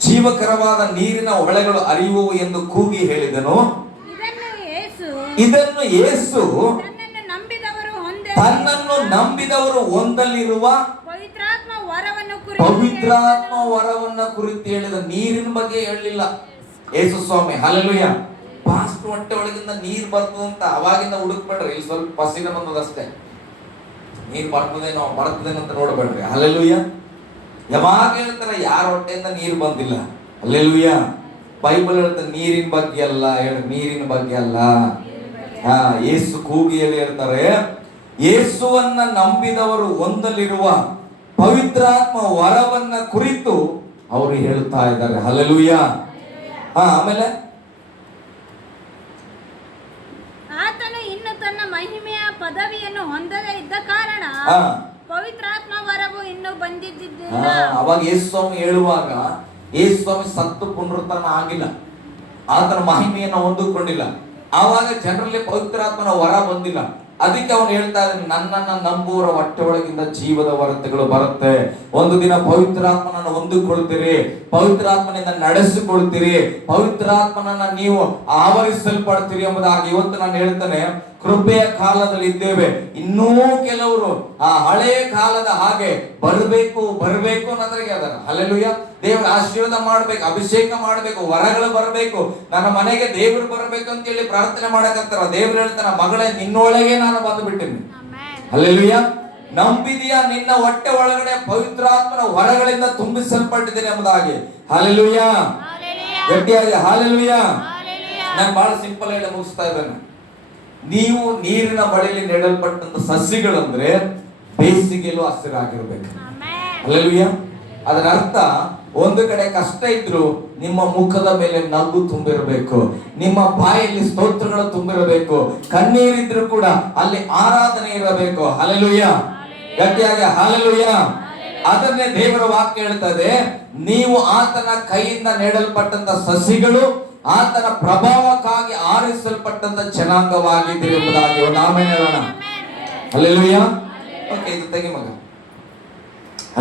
ಜೀವಕರವಾದ ನೀರಿನ ಹೊಳೆಗಳು ಹರಿಯುವವು ಎಂದು ಕೂಗಿ ಹೇಳಿದನು. ಇದನ್ನು ಯೇಸು ತನ್ನನ್ನು ನಂಬಿದವರು ಹೊಂದಲಿರುವ ಪವಿತ್ರಾತ್ಮ ವರವನ್ನ ಕುರಿತು ಹೇಳಿದ. ನೀರಿನ ಬಗ್ಗೆ ಹೇಳಲಿಲ್ಲ ಯೇಸು ಸ್ವಾಮಿ. ಹಲ್ಲೆಲೂಯ್ಯ. ಪಾಸ್ಟ್ ಹೊಟ್ಟೆ ಒಳಗಿಂದ ನೀರ್ ಬರ್ತದಂತ ಅವಾಗಿಂದ ಹುಡುಕ್ಬೇಡ್ರಿ, ಇಲ್ಲಿ ಸ್ವಲ್ಪ ಪಸಿನ ಬಂದದಷ್ಟೇ. ನೀರ್ ಬರ್ತದೇನೋ ಅಂತ ನೋಡ್ಬೇಡ್ರಿ. ಹಲ್ಲೆಲೂಯ್ಯ. ಯಾವಾಗ ಹೇಳ್ತಾರೆ ಯಾರ ಹೊಟ್ಟೆಯಿಂದ ನೀರು ಬಂದಿಲ್ಲ. ಹಲ್ಲೆಲೂಯ್ಯ. ಬೈಬಲ್ ಹೇಳ್ತಾರೆ ನೀರಿನ ಬಗ್ಗೆ ಅಲ್ಲ, ನೀರಿನ ಬಗ್ಗೆ ಅಲ್ಲ. ಯೇಸು ಕೂಗಿಯಲ್ಲಿ ಹೇಳ್ತಾರೆ, ಯೇಸುವನ್ನ ನಂಬಿದವರು ಹೊಂದಲಿರುವ ಪವಿತ್ರಾತ್ಮ ವರವನ್ನ ಕುರಿತು ಅವರು ಹೇಳ್ತಾ ಇದ್ದಾರೆ. ಹಲ್ಲೆಲೂಯ್ಯ. ಆಮೇಲೆ ಆತನು ಇನ್ನು ತನ್ನ ಮಹಿಮೆಯ ಪದವಿಯನ್ನು ಹೊಂದದೇ ಇದ್ದ ಕಾರಣ ಪವಿತ್ರಾತ್ಮ ವರವು ಇನ್ನೂ ಬಂದಿದ್ದಿಲ್ಲ. ಅವಾಗ ಯೇಸು ಸ್ವಾಮಿ ಹೇಳುವಾಗ, ಯೇಸು ಸ್ವಾಮಿ ಸತ್ತು ಪುನರುತ್ಥಾನ ಆಗಿಲ್ಲ. ಆತನ ಮಹಿಮೆಯನ್ನು ಹೊಂದಿಕೊಂಡಿಲ್ಲ. ಆವಾಗ ಜನರಲ್ಲಿ ಪವಿತ್ರಾತ್ಮನ ವರ ಬಂದಿಲ್ಲ. ಅದಕ್ಕೆ ಅವನು ಹೇಳ್ತಾ ಇದ್ದಾನೆ, ನನ್ನನ್ನ ನಂಬುವರ ಹೊಟ್ಟೆ ಒಳಗಿಂದ ಜೀವದ ವರತೆಗಳು ಬರುತ್ತೆ. ಒಂದು ದಿನ ಪವಿತ್ರಾತ್ಮನನ್ನು ಹೊಂದಿಕೊಳ್ತೀರಿ, ಪವಿತ್ರಾತ್ಮನಿಂದ ನಡೆಸಿಕೊಳ್ತೀರಿ, ಪವಿತ್ರಾತ್ಮನನ್ನ ನೀವು ಆವರಿಸಲ್ಪಡ್ತೀರಿ ಎಂಬುದಾಗಿ ಇವತ್ತು ನಾನು ಹೇಳ್ತೇನೆ. ಕೃಪೆಯ ಕಾಲದಲ್ಲಿ ಇದ್ದೇವೆ. ಇನ್ನೂ ಕೆಲವರು ಆ ಹಳೆಯ ಕಾಲದ ಹಾಗೆ ಬರಬೇಕು ಅನ್ನೋದ್ರಿಗೆ ಅದರ ಹಲ್ಲೆಲೂಯಾ. ದೇವರ ಆಶೀರ್ವಾದ ಮಾಡ್ಬೇಕು, ಅಭಿಷೇಕ ಮಾಡ್ಬೇಕು, ವರಗಳು ಬರಬೇಕು, ನನ್ನ ಮನೆಗೆ ದೇವರು ಬರಬೇಕು ಅಂತ ಹೇಳಿ ಪ್ರಾರ್ಥನೆ ಮಾಡಕತ್ತಾರ. ದೇವ್ರು ಹೇಳ್ತಾನ, ಮಗಳೇ ನಿನ್ನೊಳಗೆ ನಾನು ಬಂದುಬಿಟ್ಟಿನಿ. ಹಲ್ಲೆಲೂಯಾ. ನಂಬಿದೀಯಾ? ನಿನ್ನ ಹೊಟ್ಟೆ ಒಳಗಡೆ ಪವಿತ್ರಾತ್ಮನ ವರಗಳಿಂದ ತುಂಬಿಸಲ್ಪಟ್ಟಿದ್ದೇನೆ ಎಂಬುದಾಗಿ. ಹಲ್ಲೆಲೂಯಾ. ಗಟ್ಟಿಯಾಗಿ ಹಲ್ಲೆಲೂಯಾ. ನಾನು ಬಹಳ ಸಿಂಪಲ್ ಹೇಳಿ ಮುಗಿಸ್ತಾ ಇದ್ದೇನೆ. ನೀವು ನೀರಿನ ಬಳಿಯಲ್ಲಿ ನೆಡಲ್ಪಟ್ಟಂತ ಸಸ್ಯಗಳಂದ್ರೆ ಬೇಸಿಗೆಯಲ್ಲೂ ಹಸಿರಾಗಿರ್ಬೇಕು. ಹಲ್ಲೆಲೂಯಾ. ಅದರ ಅರ್ಥ, ಒಂದು ಕಡೆ ಕಷ್ಟ ಇದ್ರು ನಿಮ್ಮ ಮುಖದ ಮೇಲೆ ನಗು ತುಂಬಿರಬೇಕು, ನಿಮ್ಮ ಬಾಯಲ್ಲಿ ಸ್ತೋತ್ರಗಳು ತುಂಬಿರಬೇಕು, ಕಣ್ಣೀರಿದ್ರು ಕೂಡ ಅಲ್ಲಿ ಆರಾಧನೆ ಇರಬೇಕು. ಹಲ್ಲೆಲೂಯಾ. ಗಟ್ಟಿಯಾಗಿ ಹಲ್ಲೆಲೂಯಾ. ಅದನ್ನೇ ದೇವರ ವಾಕ್ಯ ಹೇಳ್ತದೆ, ನೀವು ಆತನ ಕೈಯಿಂದ ನೆಡಲ್ಪಟ್ಟಂತ ಸಸಿಗಳು, ಆತನ ಪ್ರಭಾವಕ್ಕಾಗಿ ಆರಿಸಲ್ಪಟ್ಟಂತ ಜನಾಂಗವಾಗಿದ್ದೀರಿ ಎಂಬುದಾಗಿ ಆಮೆನ್ ಹೇಳೋಣ. ಹಲ್ಲೆಲೂಯಾ. ಓಕೆ, ಇದು ತೆಗಿ ಮಗ.